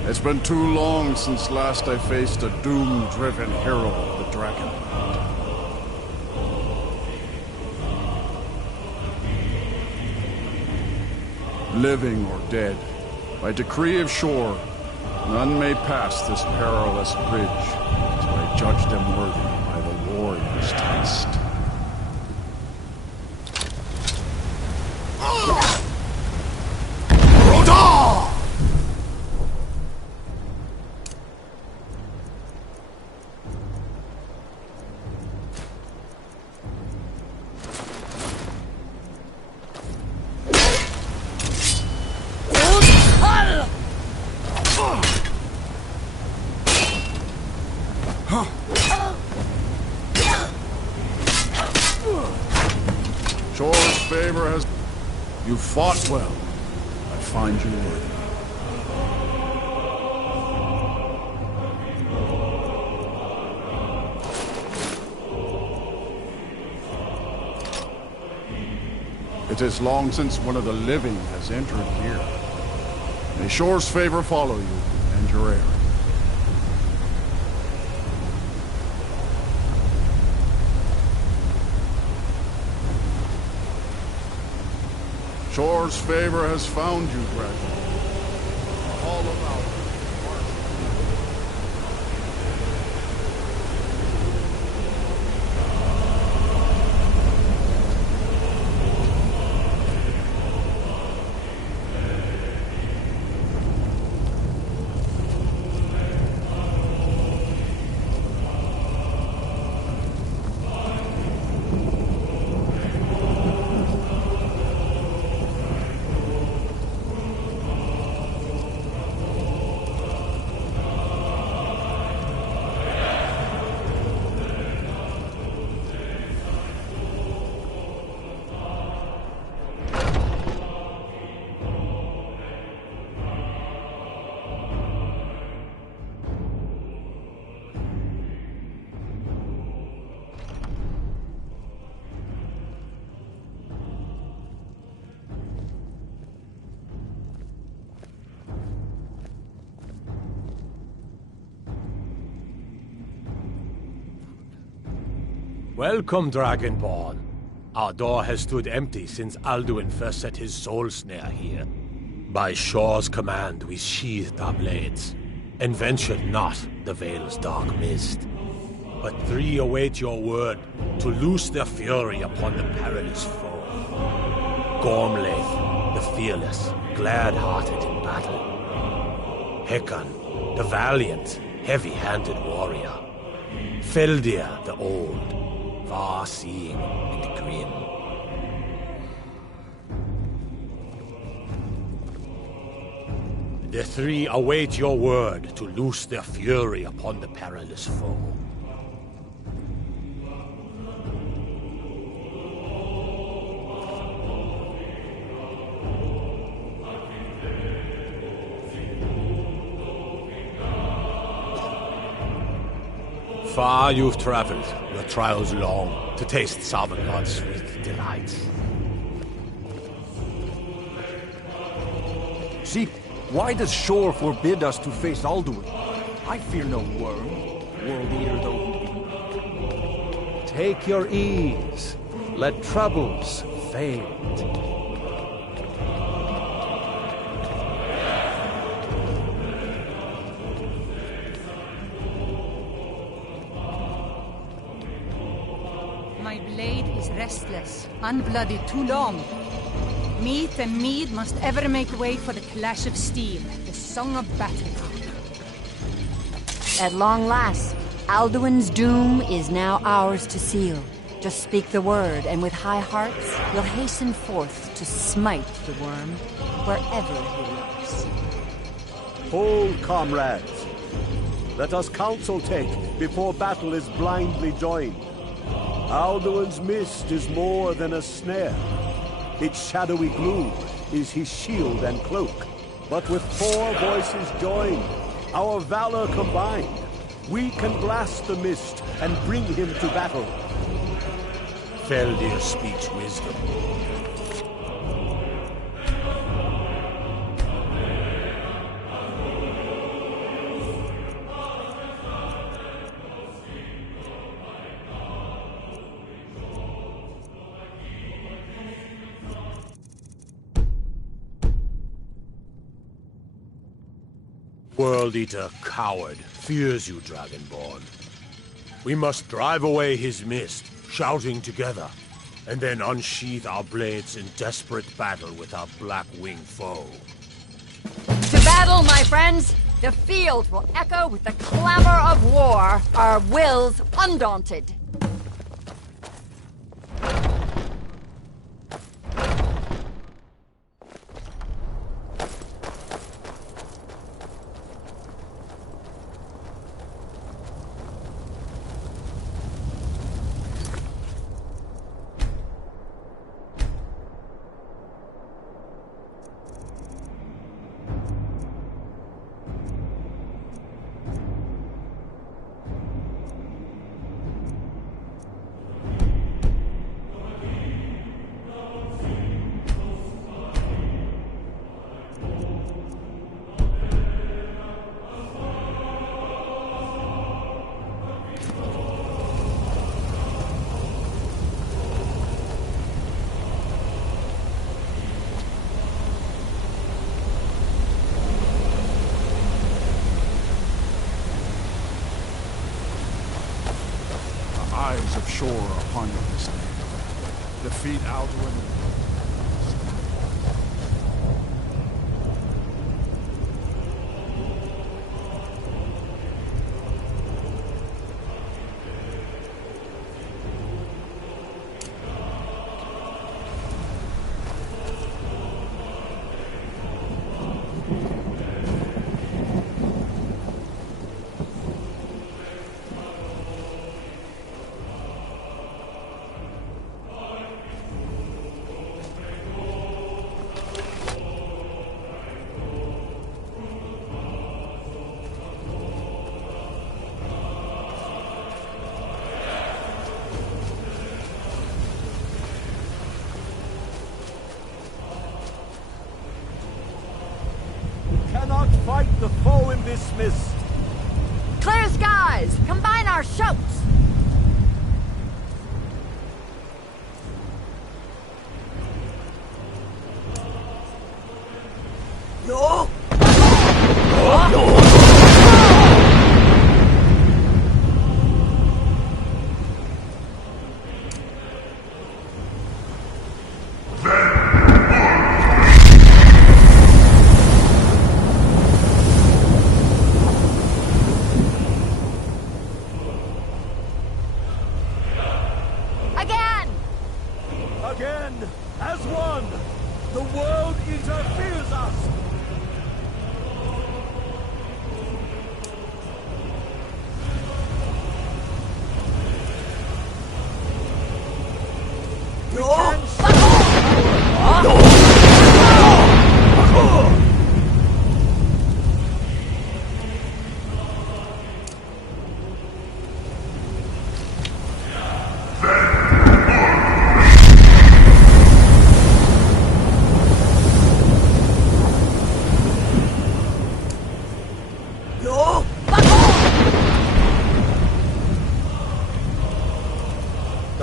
It's been too long since last I faced a doom-driven hero of the Dragon. Living or dead, by decree of Shore, none may pass this perilous bridge till I judge them worthy by the warrior's taste. Shore's favor has... You fought well. I find you worthy. It is long since one of the living has entered here. May Shore's favor follow you and your errand. Shore's favor has found you, gradually. All about you. Welcome, Dragonborn. Our door has stood empty since Alduin first set his soul snare here. By Shore's command, we sheathed our blades, and ventured not the Vale's dark mist. But three await your word to loose their fury upon the perilous foe. Gormlaith, the fearless, glad-hearted in battle. Hekon, the valiant, heavy-handed warrior. Feldir, the old, far-seeing and grim. The three await your word to loose their fury upon the perilous foe. Far you've traveled, your trials long, to taste Sovngarde's sweet delights. See, why does Shor forbid us to face Alduin? I fear no worm, world eater though he be. Take your ease. Let troubles fade. My blade is restless, unbloodied too long. Meat and mead must ever make way for the clash of steel, the song of battle. At long last, Alduin's doom is now ours to seal. Just speak the word, and with high hearts, we'll hasten forth to smite the worm, wherever he lurks. Hold, comrades. Let us counsel take before battle is blindly joined. Alduin's mist is more than a snare. Its shadowy gloom is his shield and cloak. But with 4 voices joined, our valor combined, we can blast the mist and bring him to battle. Feldir speaks wisdom. World Eater, coward, fears you, Dragonborn. We must drive away his mist, shouting together, and then unsheath our blades in desperate battle with our black-winged foe. To battle, my friends! The field will echo with the clamor of war, our wills undaunted. Eyes of Shor are upon you this day. Defeat Alduin. Cannot fight the foe in this mist. Clear skies! Combine our shouts! No!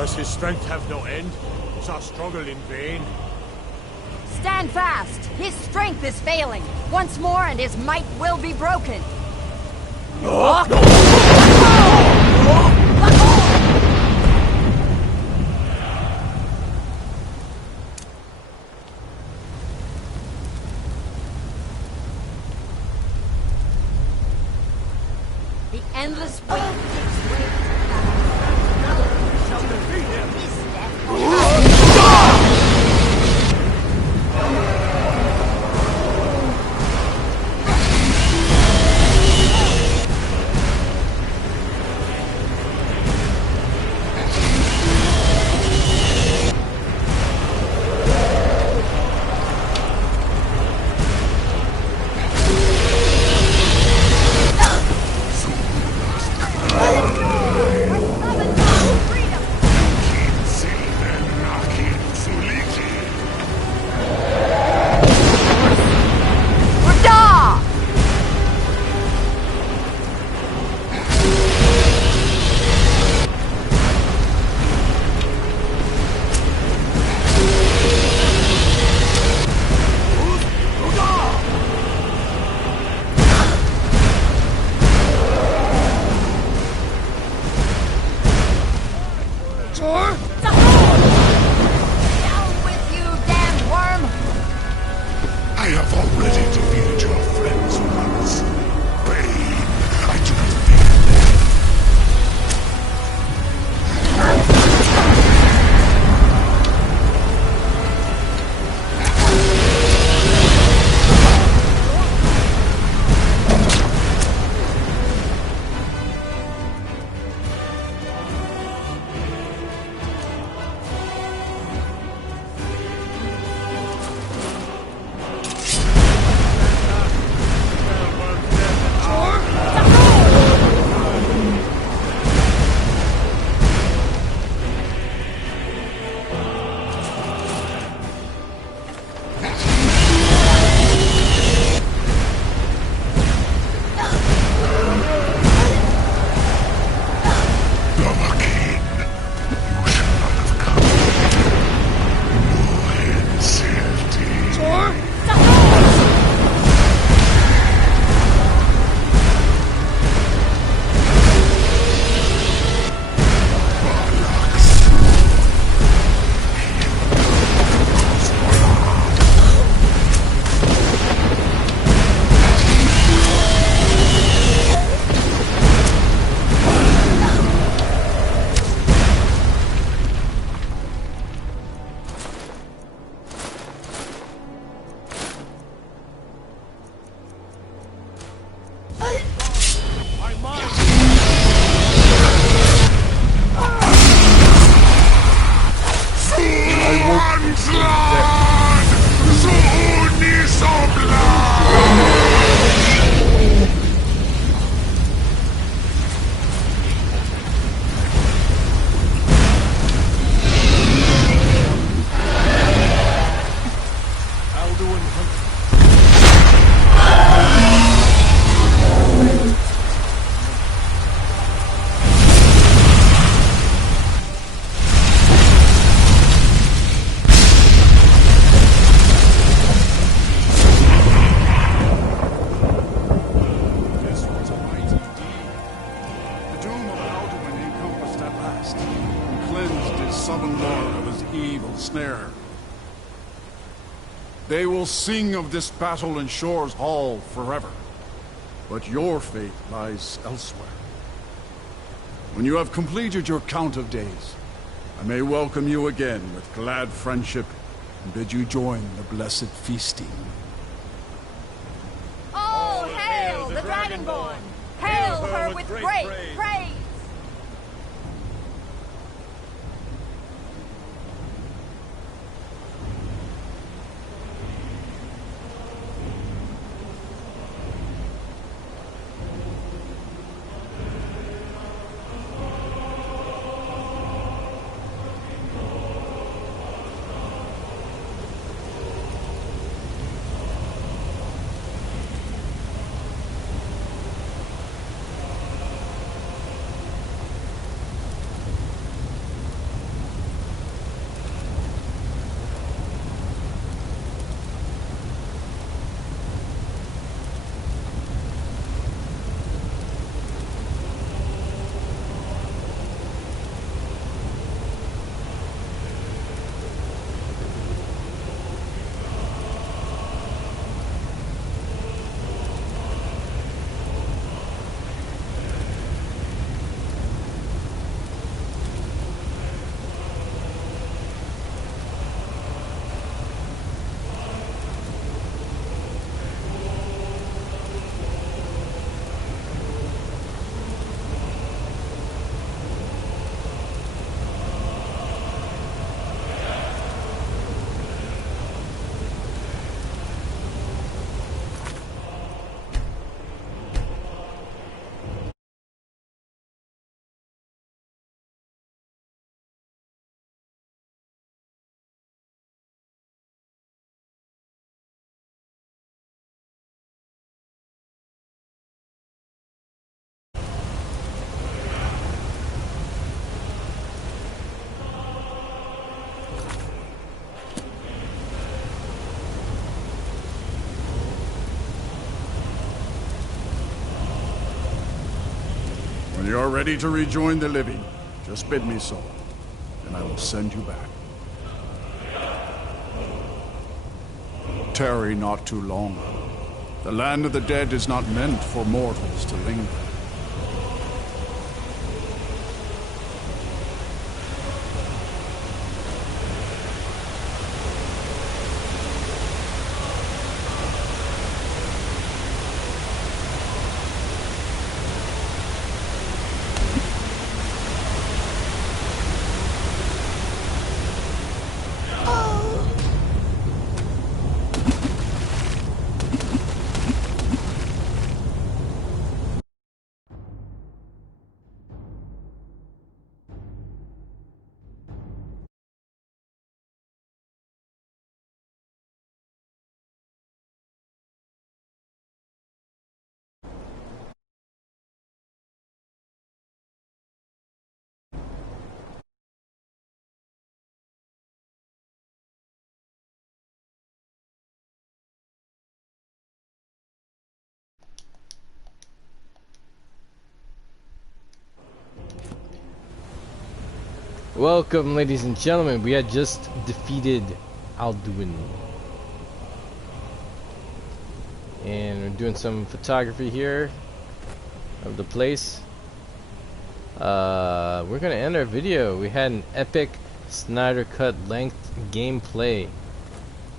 Does his strength have no end? Is our struggle in vain? Stand fast! His strength is failing. Once more and his might will be broken. The endless wait gives way to battle. Shall defeat him. His death. They will sing of this battle in Shore's Hall forever. But your fate lies elsewhere. When you have completed your count of days, I may welcome you again with glad friendship and bid you join the blessed feasting. All hail the Dragonborn! Hail her with great praise! When you are ready to rejoin the living, just bid me so, and I will send you back. Tarry not too long. The land of the dead is not meant for mortals to linger. Welcome, ladies and gentlemen. We had just defeated Alduin. And we're doing some photography here of the place. We're gonna end our video. We had an epic Snyder Cut length gameplay.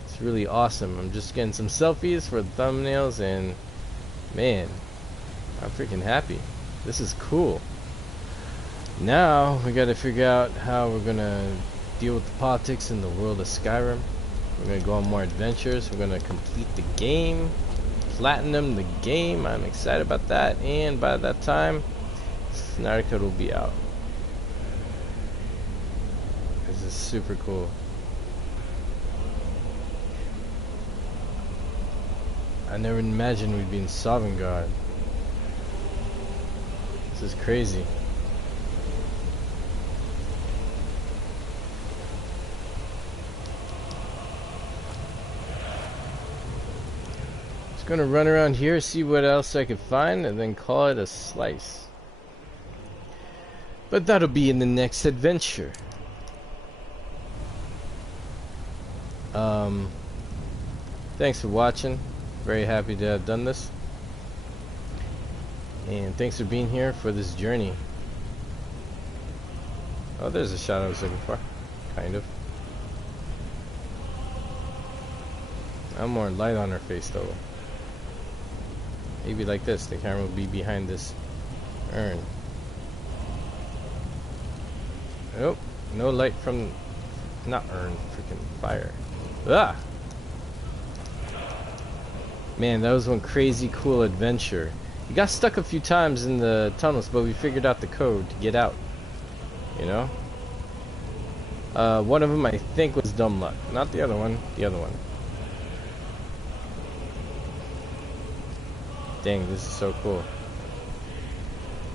It's really awesome. I'm just getting some selfies for the thumbnails, and man, I'm freaking happy. This is cool. Now we gotta figure out how we're gonna deal with the politics in the world of Skyrim. We're gonna go on more adventures. We're gonna complete the game, platinum the game. I'm excited about that, and by that time Snyder Cut will be out. This is super cool. I never imagined we'd be in Sovngarde. This is crazy. Gonna run around here, see what else I can find, and then call it a slice. But that'll be in the next adventure. Thanks for watching. Very happy to have done this. And thanks for being here for this journey. Oh, there's a shot I was looking for. Kind of. I'm more light on her face though. Maybe like this, the camera will be behind this urn. Nope, no light from, not urn, freaking fire. Ah! Man, that was one crazy cool adventure. We got stuck a few times in the tunnels, but we figured out the code to get out. You know? One of them I think was dumb luck. Not the other one, the other one. Dang, this is so cool.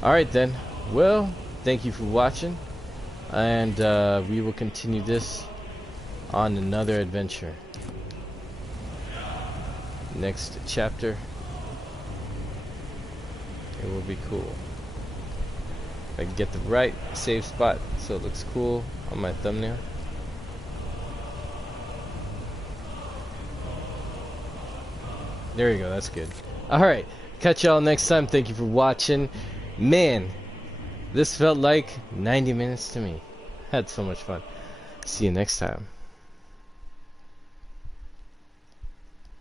Alright then, well, thank you for watching, and we will continue this on another adventure. Next chapter, it will be cool. If I can get the right save spot so it looks cool on my thumbnail. There you go, that's good. Alright, catch y'all next time. Thank you for watching. Man, this felt like 90 minutes to me. Had so much fun. See you next time.